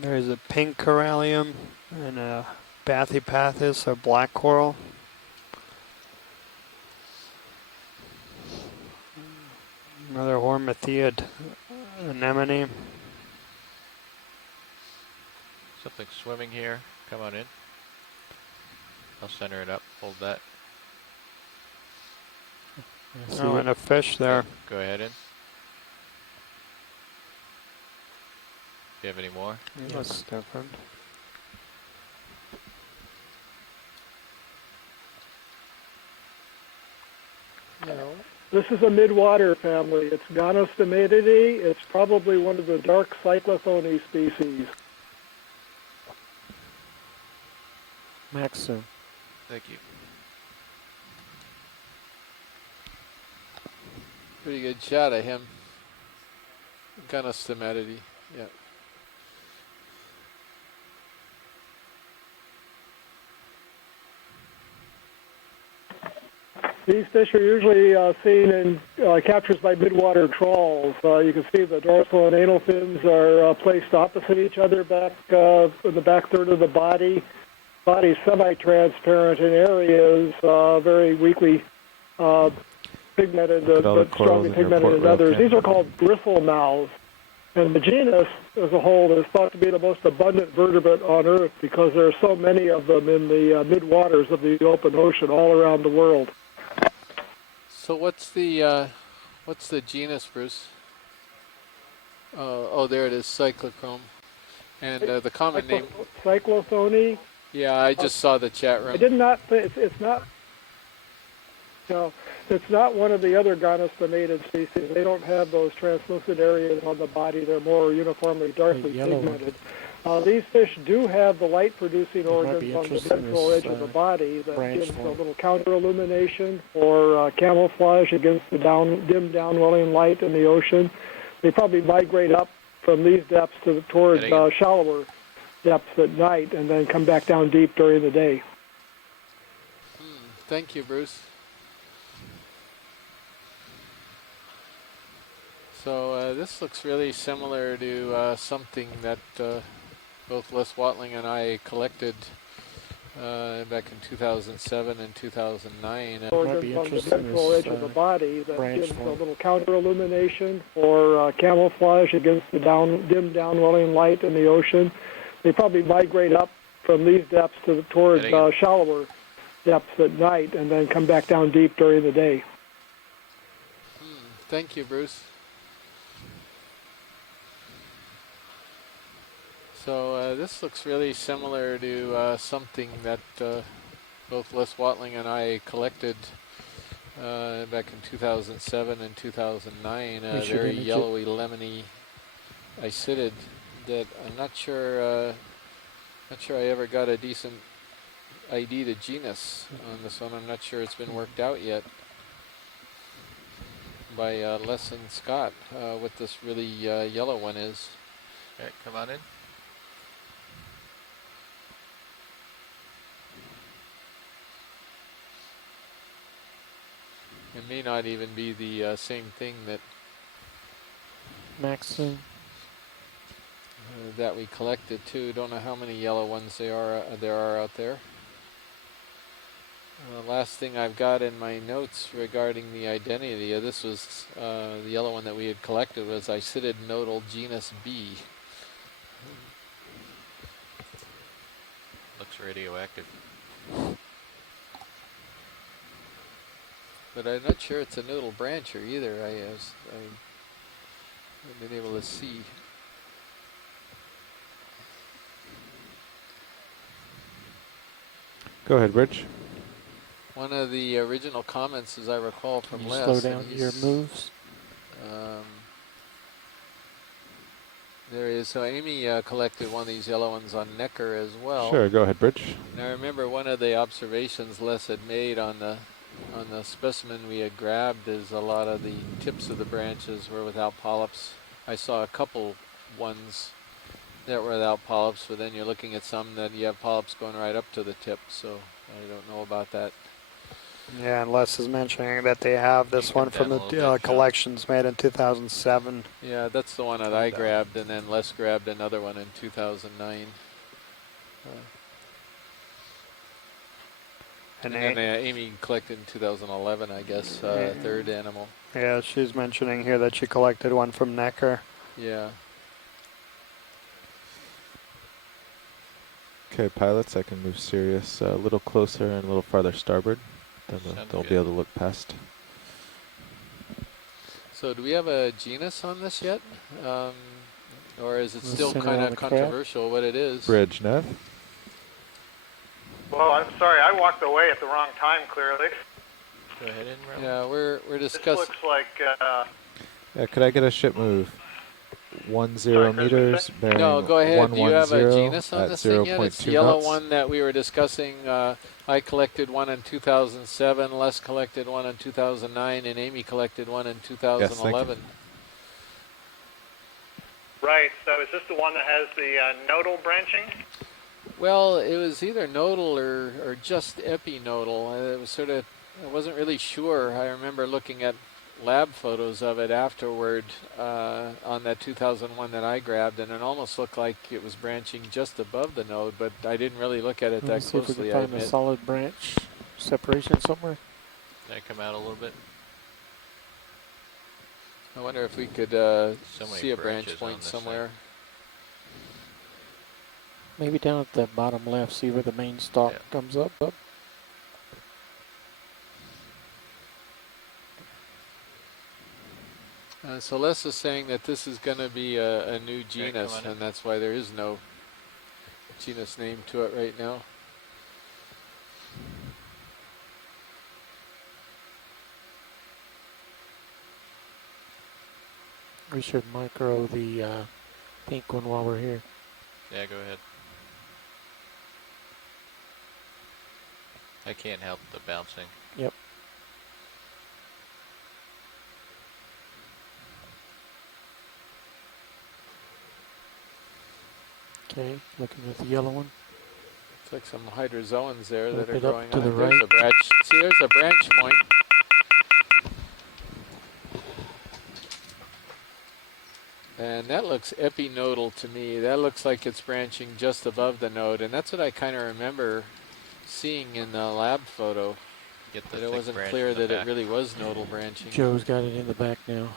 There's a pink corallium and a bathypathis, or black coral. Another hormathiid anemone. Something swimming here. Come on in. I'll center it up. Hold that. Oh, and a fish there. Go ahead in. Do you have any more? That's different. This is a midwater family. It's Gonostomatidae. It's probably one of the dark cyclothony species. Maxim. Thank you. Pretty good shot of him. Gonostomatidae. Yeah. These fish are usually seen in captures by midwater trawls. You can see the dorsal and anal fins are placed opposite each other back in the back third of the body. Body's semi-transparent in areas, very weakly pigmented, but strongly pigmented in others. These are called bristle mouths. And the genus as a whole is thought to be the most abundant vertebrate on Earth because there are so many of them in the midwaters of the open ocean all around the world. So what's the genus, Bruce? Oh, there it is, cyclochrome. And the common name... Cyclothony. Yeah, I just saw the chat room. I did not. It's not. No, it's not one of the other gonostomatid species. They don't have those translucent areas on the body. They're more uniformly darkly pigmented. These fish do have the light-producing organs on the ventral edge of the body that gives a little counter-illumination or camouflage against the dim downwelling light in the ocean. They probably migrate up from these depths towards shallower depths at night and then come back down deep during the day. Thank you, Bruce. So this looks really similar to something that both Les Watling and I collected back in 2007 and 2009. Organs on the ventral edge of the body that gives a little counter-illumination or camouflage against the dim downwelling light in the ocean. They probably migrate up from these depths towards shallower depths at night and then come back down deep during the day. Thank you, Bruce. So this looks really similar to something that both Les Watling and I collected back in 2007 and 2009. Very yellowy, lemony icidid that I'm not sure I ever got a decent ID to genus on this one. I'm not sure it's been worked out yet by Les and Scott what this really yellow one is. All right, come on in. It may not even be the same thing that Maxine. That we collected too. Don't know how many yellow ones there are out there. Last thing I've got in my notes regarding the identity of this was the yellow one that we had collected was Icidid nodal genus B. Looks radioactive. But I'm not sure it's a nodal brancher either. I haven't been able to see. Go ahead, Rich. One of the original comments, as I recall, from Les. Slow down your moves. There is. So Amy collected one of these yellow ones on Necker as well. Sure, go ahead, Rich. And I remember one of the observations Les had made on the specimen we had grabbed is a lot of the tips of the branches were without polyps. I saw a couple ones that were without polyps, but then you're looking at some that you have polyps going right up to the tip, so I don't know about that. Yeah, and Les is mentioning that they have this one from the collections made in 2007. Yeah, that's the one that I grabbed, and then Les grabbed another one in 2009. And then Amy collected in 2011, I guess, third animal. Yeah, she's mentioning here that she collected one from Necker. Yeah. Okay, pilots, I can move Sirius a little closer and a little farther starboard. Then they'll be able to look past. So do we have a genus on this yet? Or is it still kind of controversial what it is? Bridge, Nev? Well, I'm sorry, I walked away at the wrong time, clearly. Go ahead and Yeah, we're discussing. This looks like... Yeah, could I get a ship move? 10 meters, bearing No, go ahead. Do you have a genus on at this thing yet? It's the 0.2 yellow knots. one that we were discussing. I collected one in 2007, Les collected one in 2009, and Amy collected one in 2011. Right, so is this the one that has the nodal branching? Well, it was either nodal or just epinodal. It was sort of, I wasn't really sure. I remember looking at lab photos of it afterward on that 2001 that I grabbed, and it almost looked like it was branching just above the node, but I didn't really look at it that See if we closely. can find a solid branch separation somewhere. Can I come out a little bit? I wonder if we could see a branch point somewhere. Maybe down at the bottom left, see where the main stalk comes up. So Les is saying that this is going to be a new genus, and that's why there is no genus name to it right now. We should micro the pink one while we're here. Yeah, go ahead. I can't help the bouncing. Yep. Okay, looking at the yellow one. It's like some hydrozoans there that are Up growing to on. the There's right. a branch. See, there's a branch point. And that looks epinodal to me. That looks like it's branching just above the node, and that's what I kind of remember seeing in the lab photo. That it wasn't clear that it really was nodal branching. Joe's got it in the back now.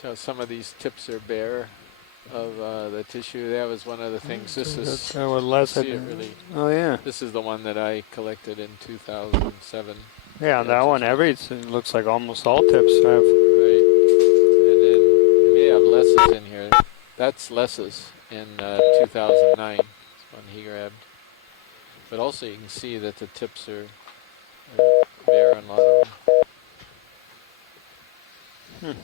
So some of these tips are bare of the tissue. That was one of the things. This is really. Oh yeah. This is the one that I collected in 2007. Yeah, that one. Everything looks like almost all tips have. Right. And then you may have Les's in here. That's Les's in 2009 when he grabbed. But also you can see that the tips are bare on a lot of them.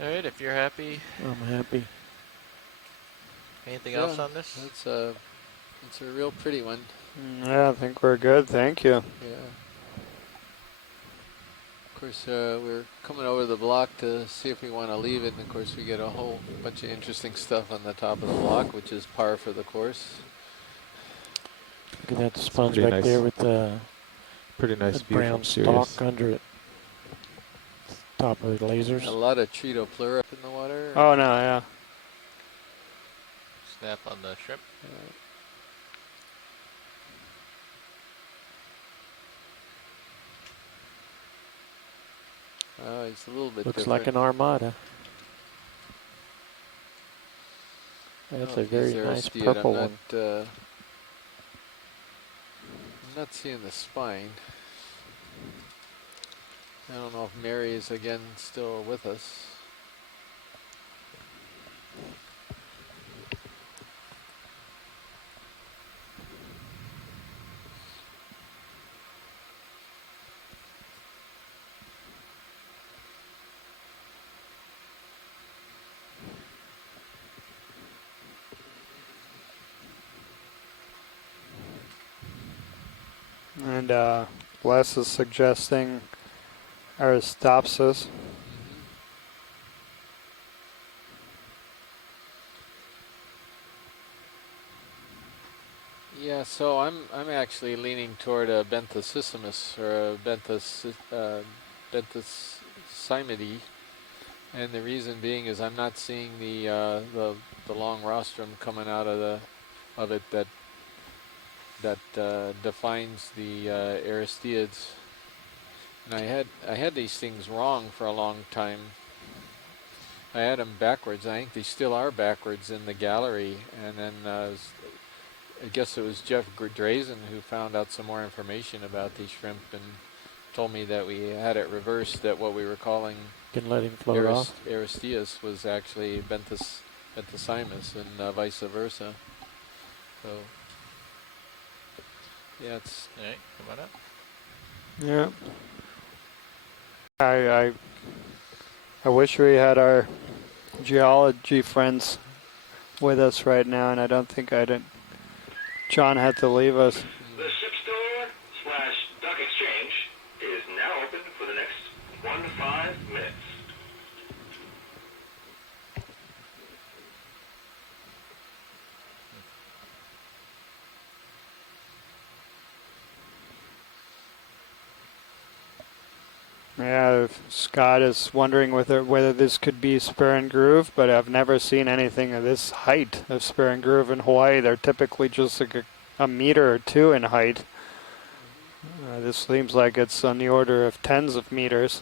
Alright, if you're happy. I'm happy. Anything else on this? It's a real pretty one. Yeah, I think we're good. Thank you. Yeah. Of course, we're coming over the block to see if we want to leave it, and of course we get a whole bunch of interesting stuff on the top of the block, which is par for the course. Look at that sponge back there with the pretty nice view brown from Sirius. stalk under it. Top of the lasers. A lot of Tretopleura up in the water. Oh no, yeah. Snap on the shrimp. It's a little bit Looks different. like an armada. That's a very nice purple one. I'm not seeing the spine. I don't know if Mary is again still with us. And Les is suggesting Aristopsis. Yeah, so I'm actually leaning toward a Benthocysimus or a Benthocymide, and the reason being is I'm not seeing the long rostrum coming out of it that defines the Aristiids. And I had these things wrong for a long time. I had them backwards. I think they still are backwards in the gallery, and then I guess it was Jeff Drazen who found out some more information about these shrimp and told me that we had it reversed, that what we were calling Can let him float off. Aristeus was actually Benthocymus and vice versa. So, yeah, it's... Alright, come on up. Yeah. I wish we had our geology friends with us right now, and I don't think John had to leave us. The ship store / dock exchange is now open for the next 1 to 5 minutes. Yeah, Scott is wondering whether this could be spur and groove, but I've never seen anything of this height of spur and groove in Hawaii. They're typically just like a meter or two in height. This seems like it's on the order of tens of meters.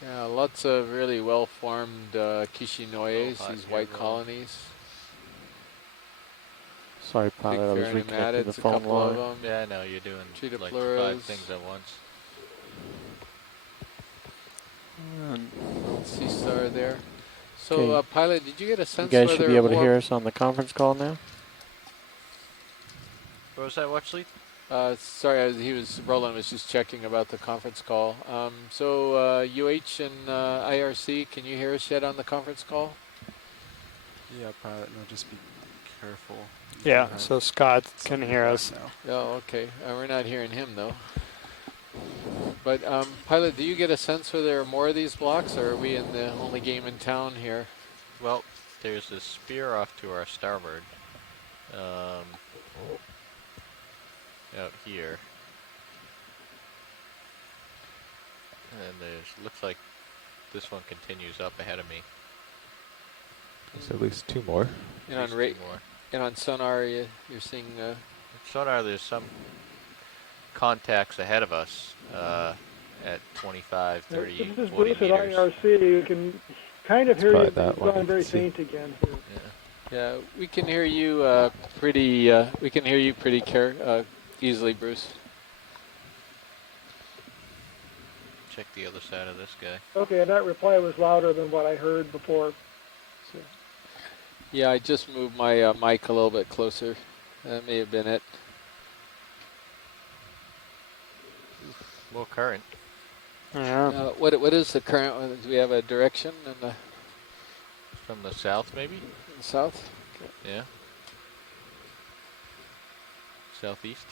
Yeah, lots of really well-formed Kishinoes, these white colonies. Sorry, pilot, I was reconnecting the phone line. Yeah, I know, you're doing like 5 things at once. Sea star there. So, pilot, did you get a sense you guys whether should be able to hear us on the conference call now? What was that, watch lead? Sorry, Roland was just checking about the conference call. So UH and IRC, can you hear us yet on the conference call? Yeah, pilot, no, just be careful. Yeah, so Scott can hear us. Oh, okay. We're not hearing him, though. But, pilot, do you get a sense whether there are more of these blocks, or are we in the only game in town here? Well, there's a spear off to our starboard. Out here. And there's looks like this one continues up ahead of me. There's at least two more. And on and on sonar, you're seeing. Sonar, there's some contacts ahead of us at 25, 30, This is 40 Bruce at meters. IRC. You can kind of hear you, but that it's one gone you very can see. faint again here. Yeah, we can hear you pretty. We can hear you pretty easily, Bruce. Check the other side of this guy. Okay, and that reply was louder than what I heard before. So, yeah, I just moved my mic a little bit closer. That may have been it. More current. Yeah. What is the current? Do we have a direction in the From the south, maybe? south? Okay. Yeah. Southeast.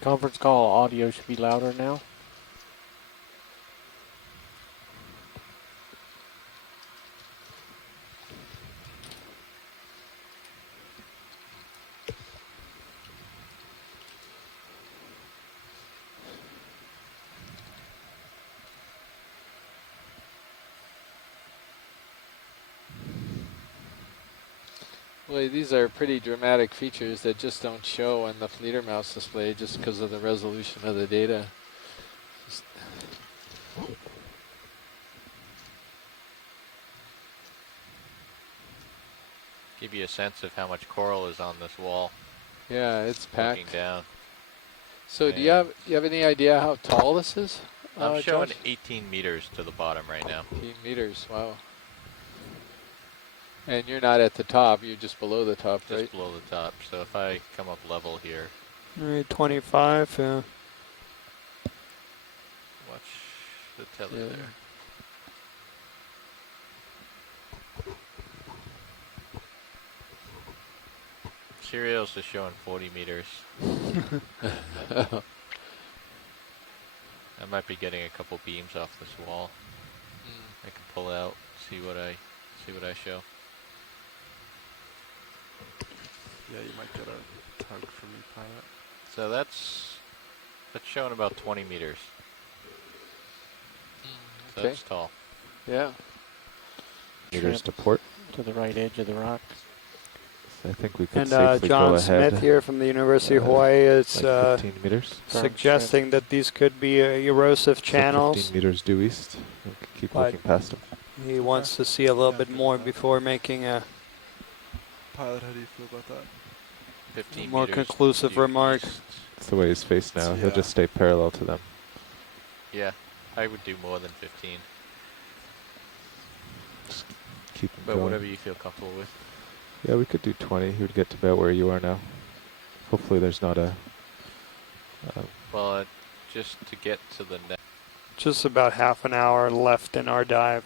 Conference call audio should be louder now. Well, these are pretty dramatic features that just don't show in the leader mouse display just because of the resolution of the data. Give you a sense of how much coral is on this wall. Yeah, it's packed. Looking down. So do you have any idea how tall this is? I'm showing Josh? 18 meters to the bottom right now. 18 meters, wow. And you're not at the top, you're just below the top, right? Just below the top. So if I come up level here. All right, 25, yeah. Watch the tether there. Serials is showing 40 meters. I might be getting a couple beams off this wall. I can pull out, see what I show. Yeah, you might get a tug from your pilot. So that's showing about 20 meters. So Okay. that's tall. Yeah. Meters to port. To the right edge of the rock. I think we could And safely John go ahead. Smith here from the University of Hawaii is like 15 meters. suggesting that these could be erosive channels. 15 meters due east. We can keep looking past them. He wants to see a little bit more before making a Pilot, how do you feel about that? 15 more meters conclusive due remark. east. That's the way he's faced now. He'll just stay parallel to them. Yeah, I would do more than 15. Keep him But going. whatever you feel comfortable with. Yeah, we could do 20. He would get to about where you are now. Hopefully there's not a... Well, just to get to the next... Just about half an hour left in our dive.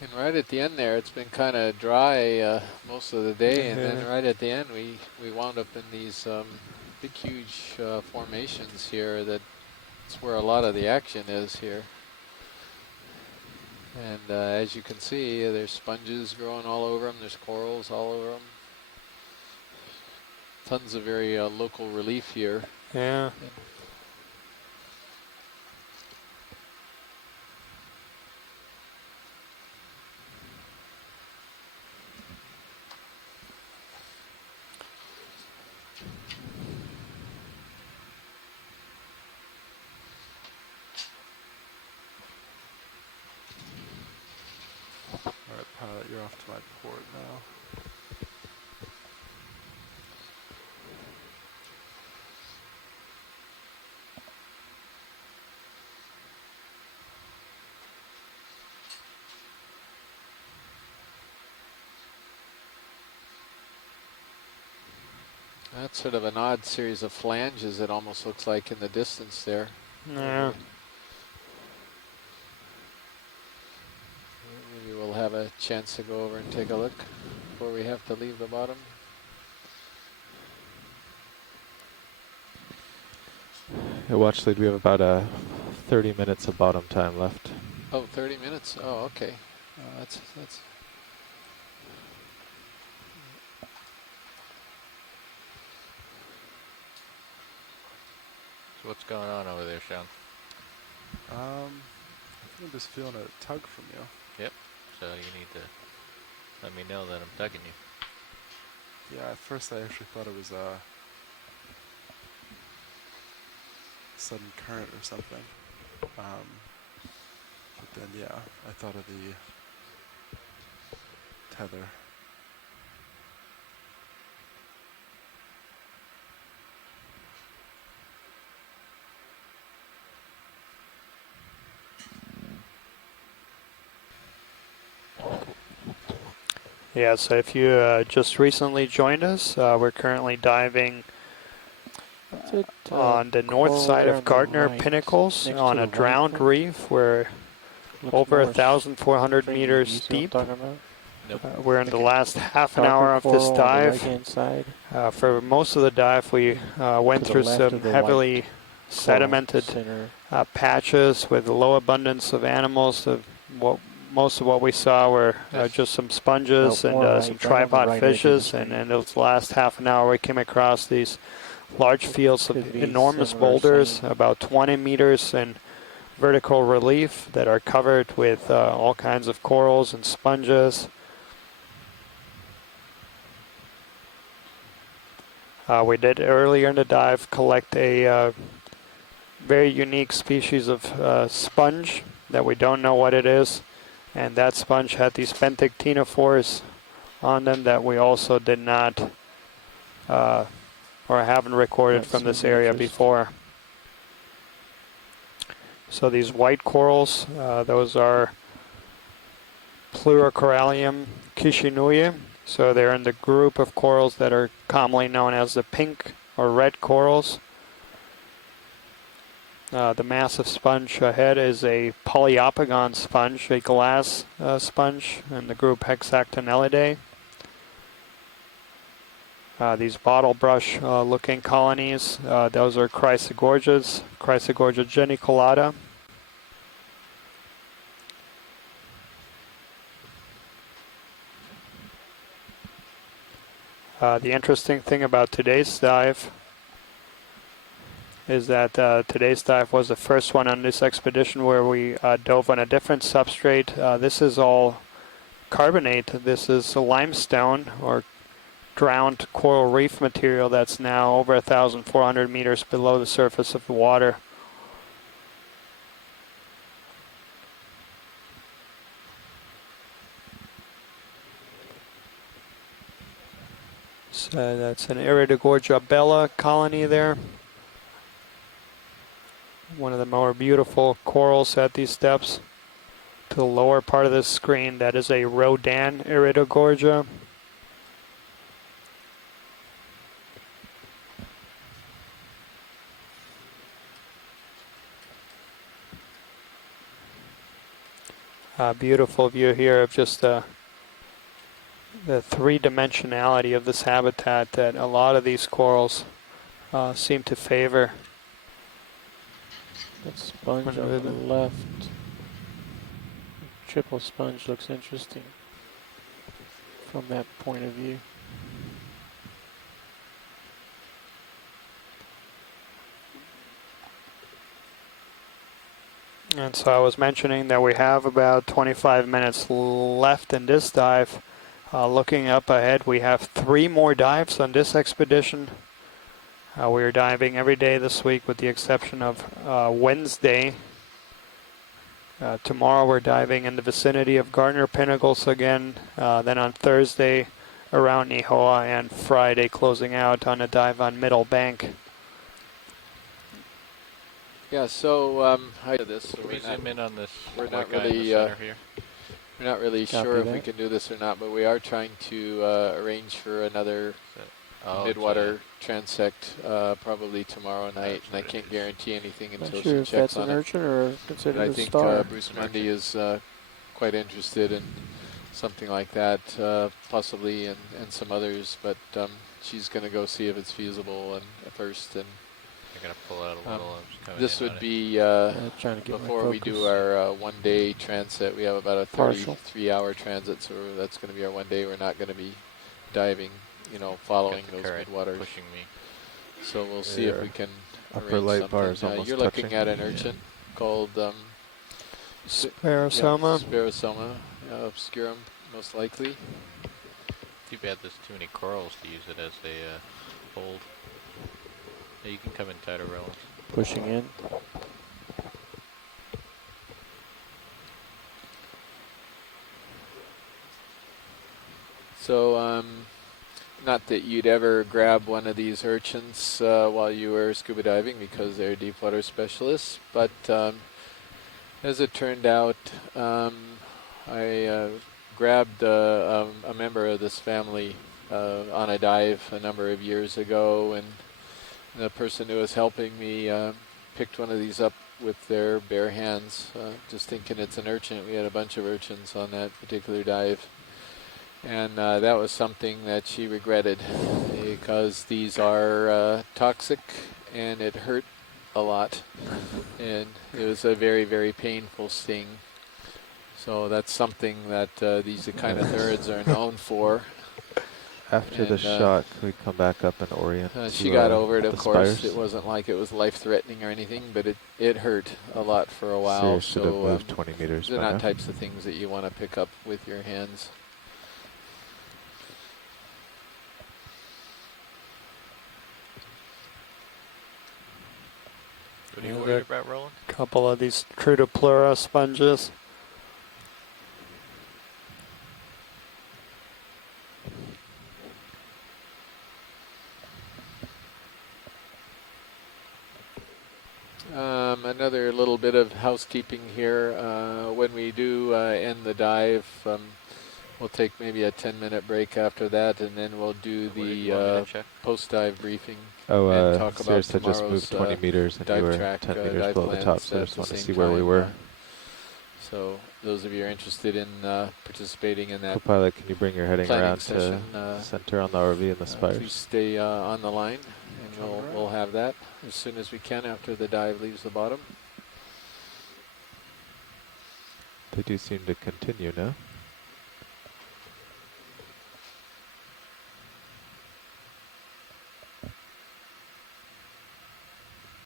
And right at the end there, it's been kind of dry most of the day, and then right at the end, we wound up in these big, huge formations here. That's where a lot of the action is here. And as you can see, there's sponges growing all over them. There's corals all over them. Tons of very local relief here. Yeah. Alright, pilot, you're off to my port now. That's sort of an odd series of flanges, it almost looks like in the distance there. Yeah. Maybe we'll have a chance to go over and take a look before we have to leave the bottom. Yeah, watch lead, we have about 30 minutes of bottom time left. Oh, 30 minutes? Oh, okay. That's So what's going on over there, Sean? I think I'm just feeling a tug from you. Yep. So you need to let me know that I'm tugging you. Yeah, at first I actually thought it was a sudden current or something. But then, yeah, I thought of the tether. Yeah, so if you just recently joined us, we're currently diving on the north side of Gardner Pinnacles on a drowned reef. We're over 1,400 meters deep. We're in the last half an hour of this dive. For most of the dive, we went through some heavily sedimented patches with a low abundance of animals. Most of what we saw were just some sponges and some tripod fishes. And in the last half an hour, we came across these large fields of enormous boulders, about 20 meters in vertical relief, that are covered with all kinds of corals and sponges. We did earlier in the dive collect a very unique species of sponge that we don't know what it is, and that sponge had these benthic ctenophores on them that we also did not or haven't recorded from this area before. So these white corals, those are Pleurocorallium kishinuye. So they're in the group of corals that are commonly known as the pink or red corals. The massive sponge ahead is a Poliopogon sponge, a glass sponge in the group Hexactinellidae. These bottle brush looking colonies, those are Chrysogorgias, Chrysogorgia geniculata. The interesting thing about today's dive is that today's dive was the first one on this expedition where we dove on a different substrate. This is all carbonate. This is a limestone or drowned coral reef material that's now over 1,400 meters below the surface of the water. So that's an Iridogorgia bella colony there. One of the more beautiful corals at these depths. To the lower part of the screen, that is a Rodan Iridogorgia. Beautiful view here of just the three-dimensionality of this habitat that a lot of these corals seem to favor. That sponge on the left, triple sponge, looks interesting from that point of view. And so I was mentioning that we have about 25 minutes left in this dive. Looking up ahead, we have 3 more dives on this expedition. We are diving every day this week with the exception of Wednesday. Tomorrow we're diving in the vicinity of Gardner Pinnacles again. Then on Thursday around Nihoa, and Friday closing out on a dive on Middle Bank. Yeah, so I did this. So we zoom in on this. We're not guy really. in the center here. We're not really Copy sure if that. we can do this or not, but we are trying to arrange for another midwater transect probably tomorrow night, and I can't guarantee anything Not until sure she if checks that's an on it. urchin or considered But I a think star. Bruce Mundy is quite interested in something like that, possibly, and some others. But she's going to go see if it's feasible and first. And I'm gonna pull out a little. this would be trying to get my before we do focus. our one-day transit. We have about a Partial. 33-hour transit, so that's going to be our one day. We're not going to be diving, following those current midwaters. pushing me. So we'll see if we can upper arrange light something. bar is almost You're looking touching. at an urchin called Sparosoma. Sparosoma obscurum, most likely. Too bad there's too many corals to use it as a hold. Yeah, you can come in tighter, Rollins. Pushing in. So, not that you'd ever grab one of these urchins while you were scuba diving because they're deep water specialists, but as it turned out, I grabbed a member of this family on a dive a number of years ago, and the person who was helping me picked one of these up with their bare hands, just thinking it's an urchin. We had a bunch of urchins on that particular dive. And that was something that she regretted because these are toxic and it hurt a lot. And it was a very, very painful sting. So that's something that these echinotherids are known for. After the shot, can we come back up and orient? She got over it, of course. spires? It wasn't like it was life-threatening or anything, but it hurt a lot for a while. Sirius should have moved 20 meters they're by not now. types of things that you want to pick up with your hands. What are you worried about, Roland? A couple of these Trudopleura sponges. Another little bit of housekeeping here. When we do end the dive, we'll take maybe a 10-minute break after that, and then we'll do the post-dive briefing. Oh, and talk about Sirius had just moved 20 meters, and you were 10 meters below the top, so I just want to see where we were. So those of you who are interested in participating in that Co-pilot, can you bring your heading around session, to center on the RV and the spires? please stay on the line, and we'll have that as soon as we can after the dive leaves the bottom. They do seem to continue now.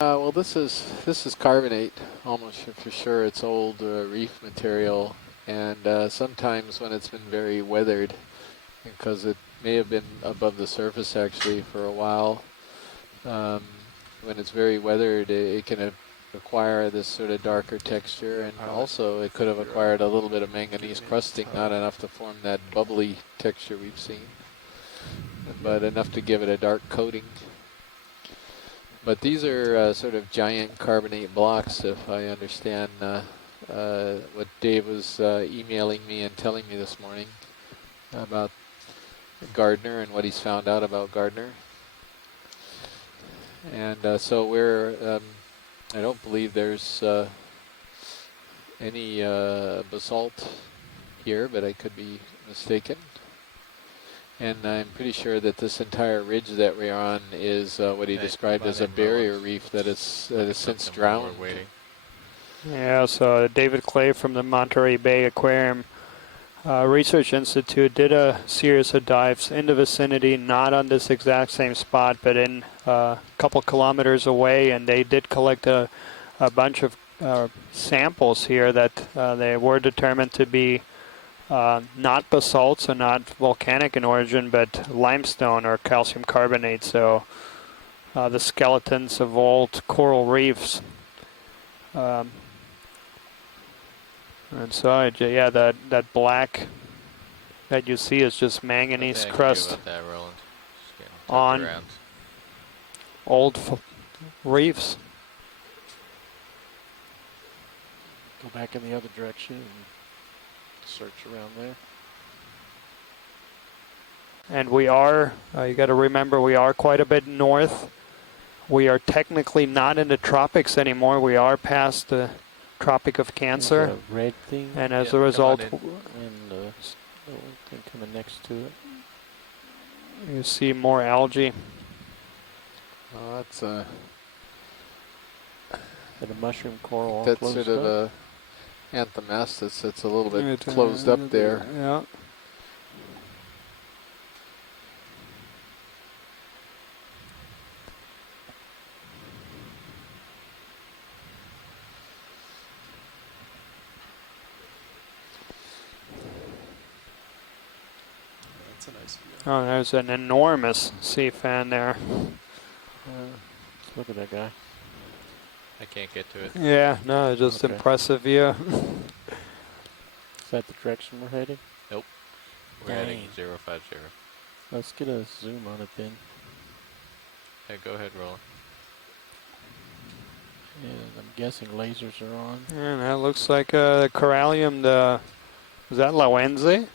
Well, this is carbonate, almost for sure. It's old reef material, and sometimes when it's been very weathered, because it may have been above the surface actually for a while, when it's very weathered, it can acquire this sort of darker texture, and also it could have acquired a little bit of manganese crusting, not enough to form that bubbly texture we've seen, but enough to give it a dark coating. But these are sort of giant carbonate blocks, if I understand what Dave was emailing me and telling me this morning about Gardner and what he's found out about Gardner. And so we're, I don't believe there's any basalt here, but I could be mistaken. And I'm pretty sure that this entire ridge that we're on is what he described as a barrier reef that is since drowned. Yeah, so David Clay from the Monterey Bay Aquarium Research Institute did a series of dives in the vicinity, not on this exact same spot, but in a couple kilometers away, and they did collect a bunch of samples here that they were determined to be not basalt, so not volcanic in origin, but limestone or calcium carbonate. So the skeletons of old coral reefs. And so, yeah, that black that you see is just manganese crust on old reefs. Go back in the other direction and search around there. And we are, you got to remember, we are quite a bit north. We are technically not in the tropics anymore. We are past the Tropic of Cancer. There's a red thing. And as a result, and the thing coming next to it. You see more algae. Oh, that's a mushroom coral all that's closed sort of up. a Anthomastus that's a little bit closed up there. Yeah. That's a nice view. Oh, there's an enormous sea fan there. Look at that guy. I can't get to it. Yeah, no, just Okay. impressive view. Is that the direction we're heading? Nope. We're heading 050. Let's get a zoom on it then. Yeah, go ahead, Roland. And I'm guessing lasers are on. And that looks like Corallium, is that Loenzi?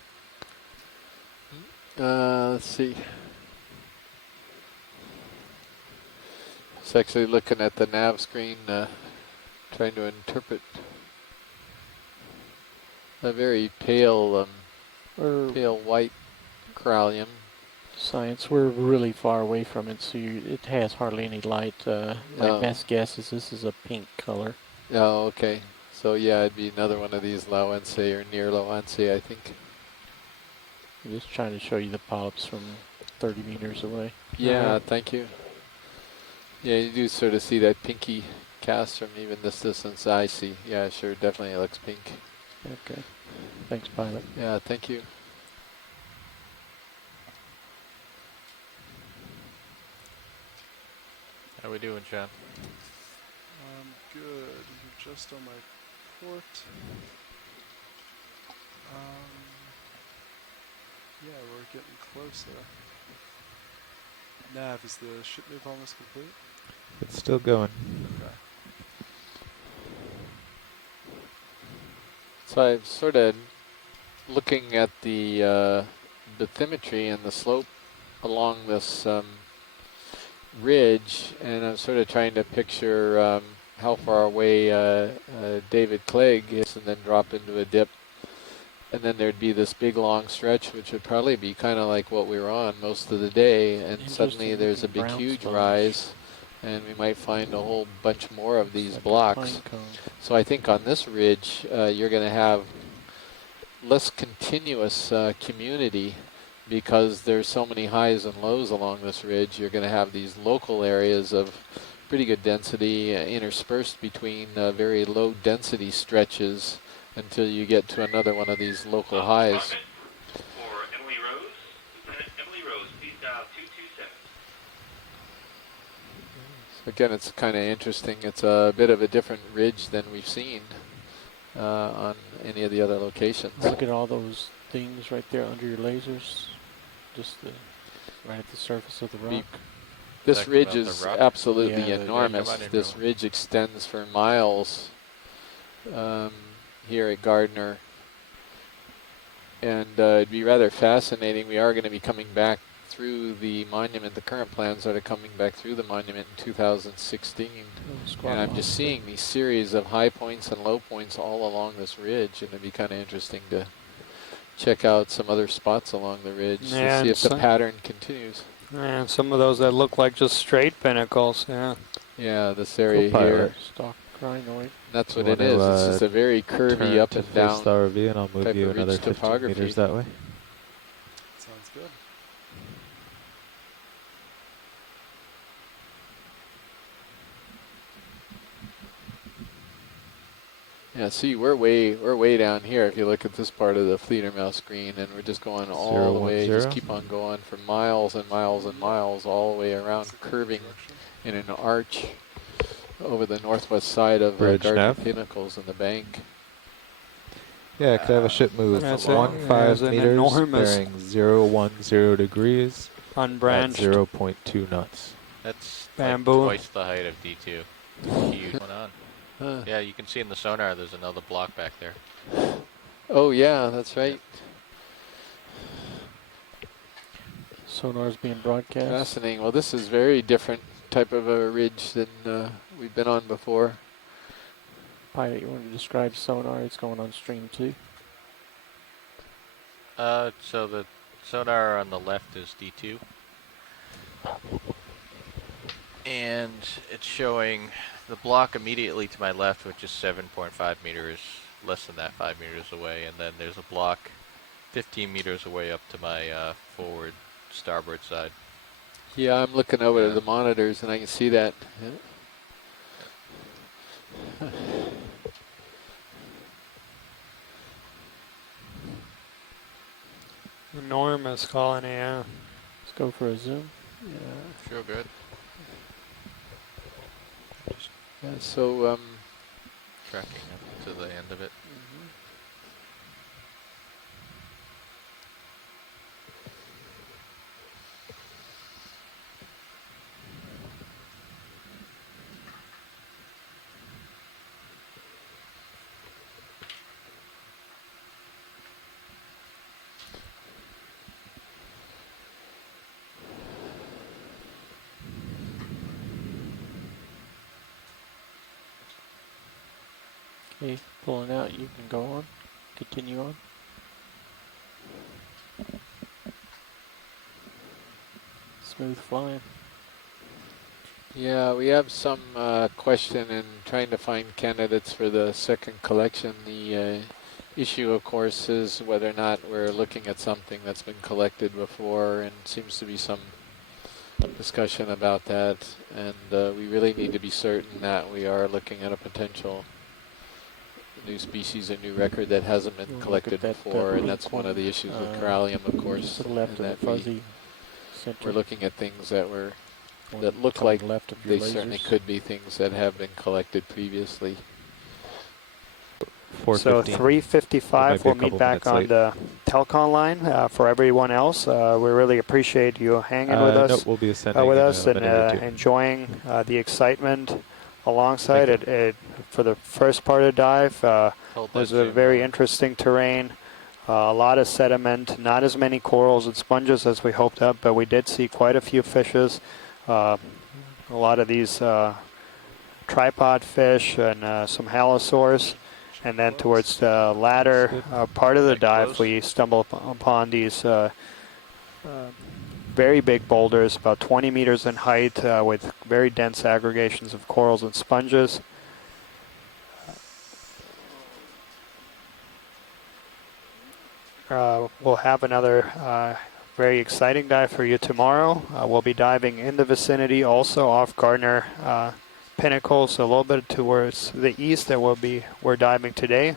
Let's see. It's actually looking at the nav screen, trying to interpret a very pale, pale white corallium. Science, we're really far away from it, so it has hardly any light. My best guess is this is a pink color. Oh, okay. So yeah, it'd be another one of these Loense or near Loense, I think. I'm just trying to show you the polyps from 30 meters away. Yeah, thank you. Yeah, you do sort of see that pinky cast from even this distance. I see. Yeah, sure, definitely it looks pink. Okay. Thanks, pilot. Yeah, thank you. How we doing, Sean? Good. You're just on my port. Yeah, we're getting closer. Nav, is the ship move almost complete? It's still going. Okay. So I'm sort of looking at the bathymetry and the slope along this ridge, and I'm sort of trying to picture how far away David Clegg is, and then drop into a dip. And then there'd be this big long stretch, which would probably be kind of like what we were on most of the day, and suddenly there's a big huge rise, and we might find a whole bunch more of these blocks. So I think on this ridge, you're going to have less continuous community, because there's so many highs and lows along this ridge. You're going to have these local areas of pretty good density interspersed between very low density stretches until you get to another one of these local highs. For Emily Rose, Lieutenant Emily Rose, please dial 227. So again, it's kind of interesting. It's a bit of a different ridge than we've seen on any of the other locations. Look at all those things right there under your lasers. Just right at the surface of the rock. This ridge is absolutely Yeah, enormous. This ridge extends for miles here at Gardner. And it'd be rather fascinating. We are going to be coming back through the monument. The current plans are coming back through the monument in 2016. And I'm just seeing these series of high points and low points all along this ridge, and it'd be kind of interesting to check out some other spots along the ridge to see if the pattern continues. And some of those that look like just straight pinnacles, yeah. Yeah, this area here. Stalk crinoid. That's what it is. It's just a very curvy up and down the RV, and I'll move type you of another ridge 15 topography. meters that way. Sounds good. Yeah, see, we're way down here. If you look at this part of the Fledermaus screen, and we're just going all the way, just keep on going for miles and miles and miles, all the way around, curving in an arch over the northwest side of Gardner Pinnacles and the bank. Yeah, could I have a ship move 15 meters, bearing 010 degrees, unbranched, at 0.2 knots. That's bamboo. Like twice the height of D2. It's huge. What's going on? Yeah, you can see in the sonar there's another block back there. Oh yeah, that's right. Sonar's being broadcast. Fascinating. Well, this is very different type of a ridge than we've been on before. Pilot, you want to describe sonar? It's going on stream 2. So the sonar on the left is D2. And it's showing the block immediately to my left, which is 7.5 meters, less than that, 5 meters away. And then there's a block 15 meters away up to my forward starboard side. Yeah, I'm looking over to the monitors, and I can see that. Enormous colony, yeah. Let's go for a zoom. Yeah. Sure good. Yeah, so Tracking up to the end of it. Okay, pulling out. You can go on. Continue on. Smooth flying. yeah, we have some question in trying to find candidates for the second collection. The issue, of course, is whether or not we're looking at something that's been collected before, and seems to be some discussion about that. And we really need to be certain that we are looking at a potential new species, a new record that hasn't been collected before, and that's one of the issues with corallium, of course. To the left of the fuzzy center. We're looking at things that look like left of they your certainly lasers. could be things that have been collected previously. So 3:55, we'll meet back on the Telcon line. For everyone else, we really appreciate you hanging with us, Nope, we'll be ascending with in us, a and minute or two. enjoying the excitement alongside it. For the first part of the dive, was a very interesting terrain. A lot of sediment, not as many corals and sponges as we hoped up, but we did see quite a few fishes. A lot of these tripod fish and some halosaurs. And then towards the latter part of the dive, we stumbled upon these very big boulders, about 20 meters in height, with very dense aggregations of corals and sponges. We'll have another very exciting dive for you tomorrow. We'll be diving in the vicinity, also off Gardner Pinnacle, so a little bit towards the east that we're diving today.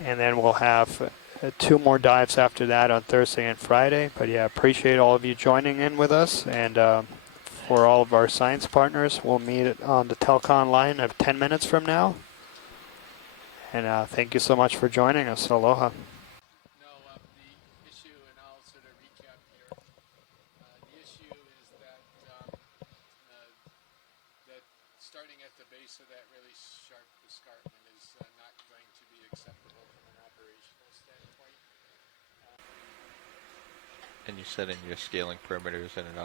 And then we'll have 2 more dives after that on Thursday and Friday. But yeah, appreciate all of you joining in with us. And for all of our science partners, we'll meet on the Telcon line of 10 minutes from now. And thank you so much for joining us. Aloha. Starting at the base of that really sharp escarpment is not going to be acceptable from an operational standpoint. And you set in your scaling perimeters and it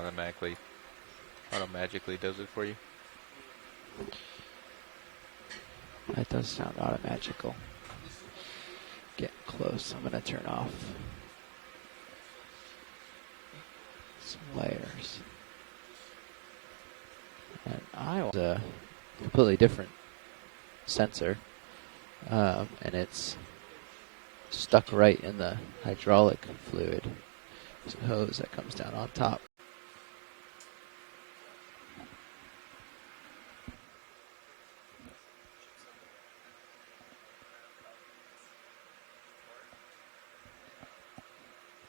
automagically does it for you? That does sound automagical. Getting close. I'm going to turn off some layers. And I was a completely different sensor, and it's stuck right in the hydraulic fluid. There's a hose that comes down on top.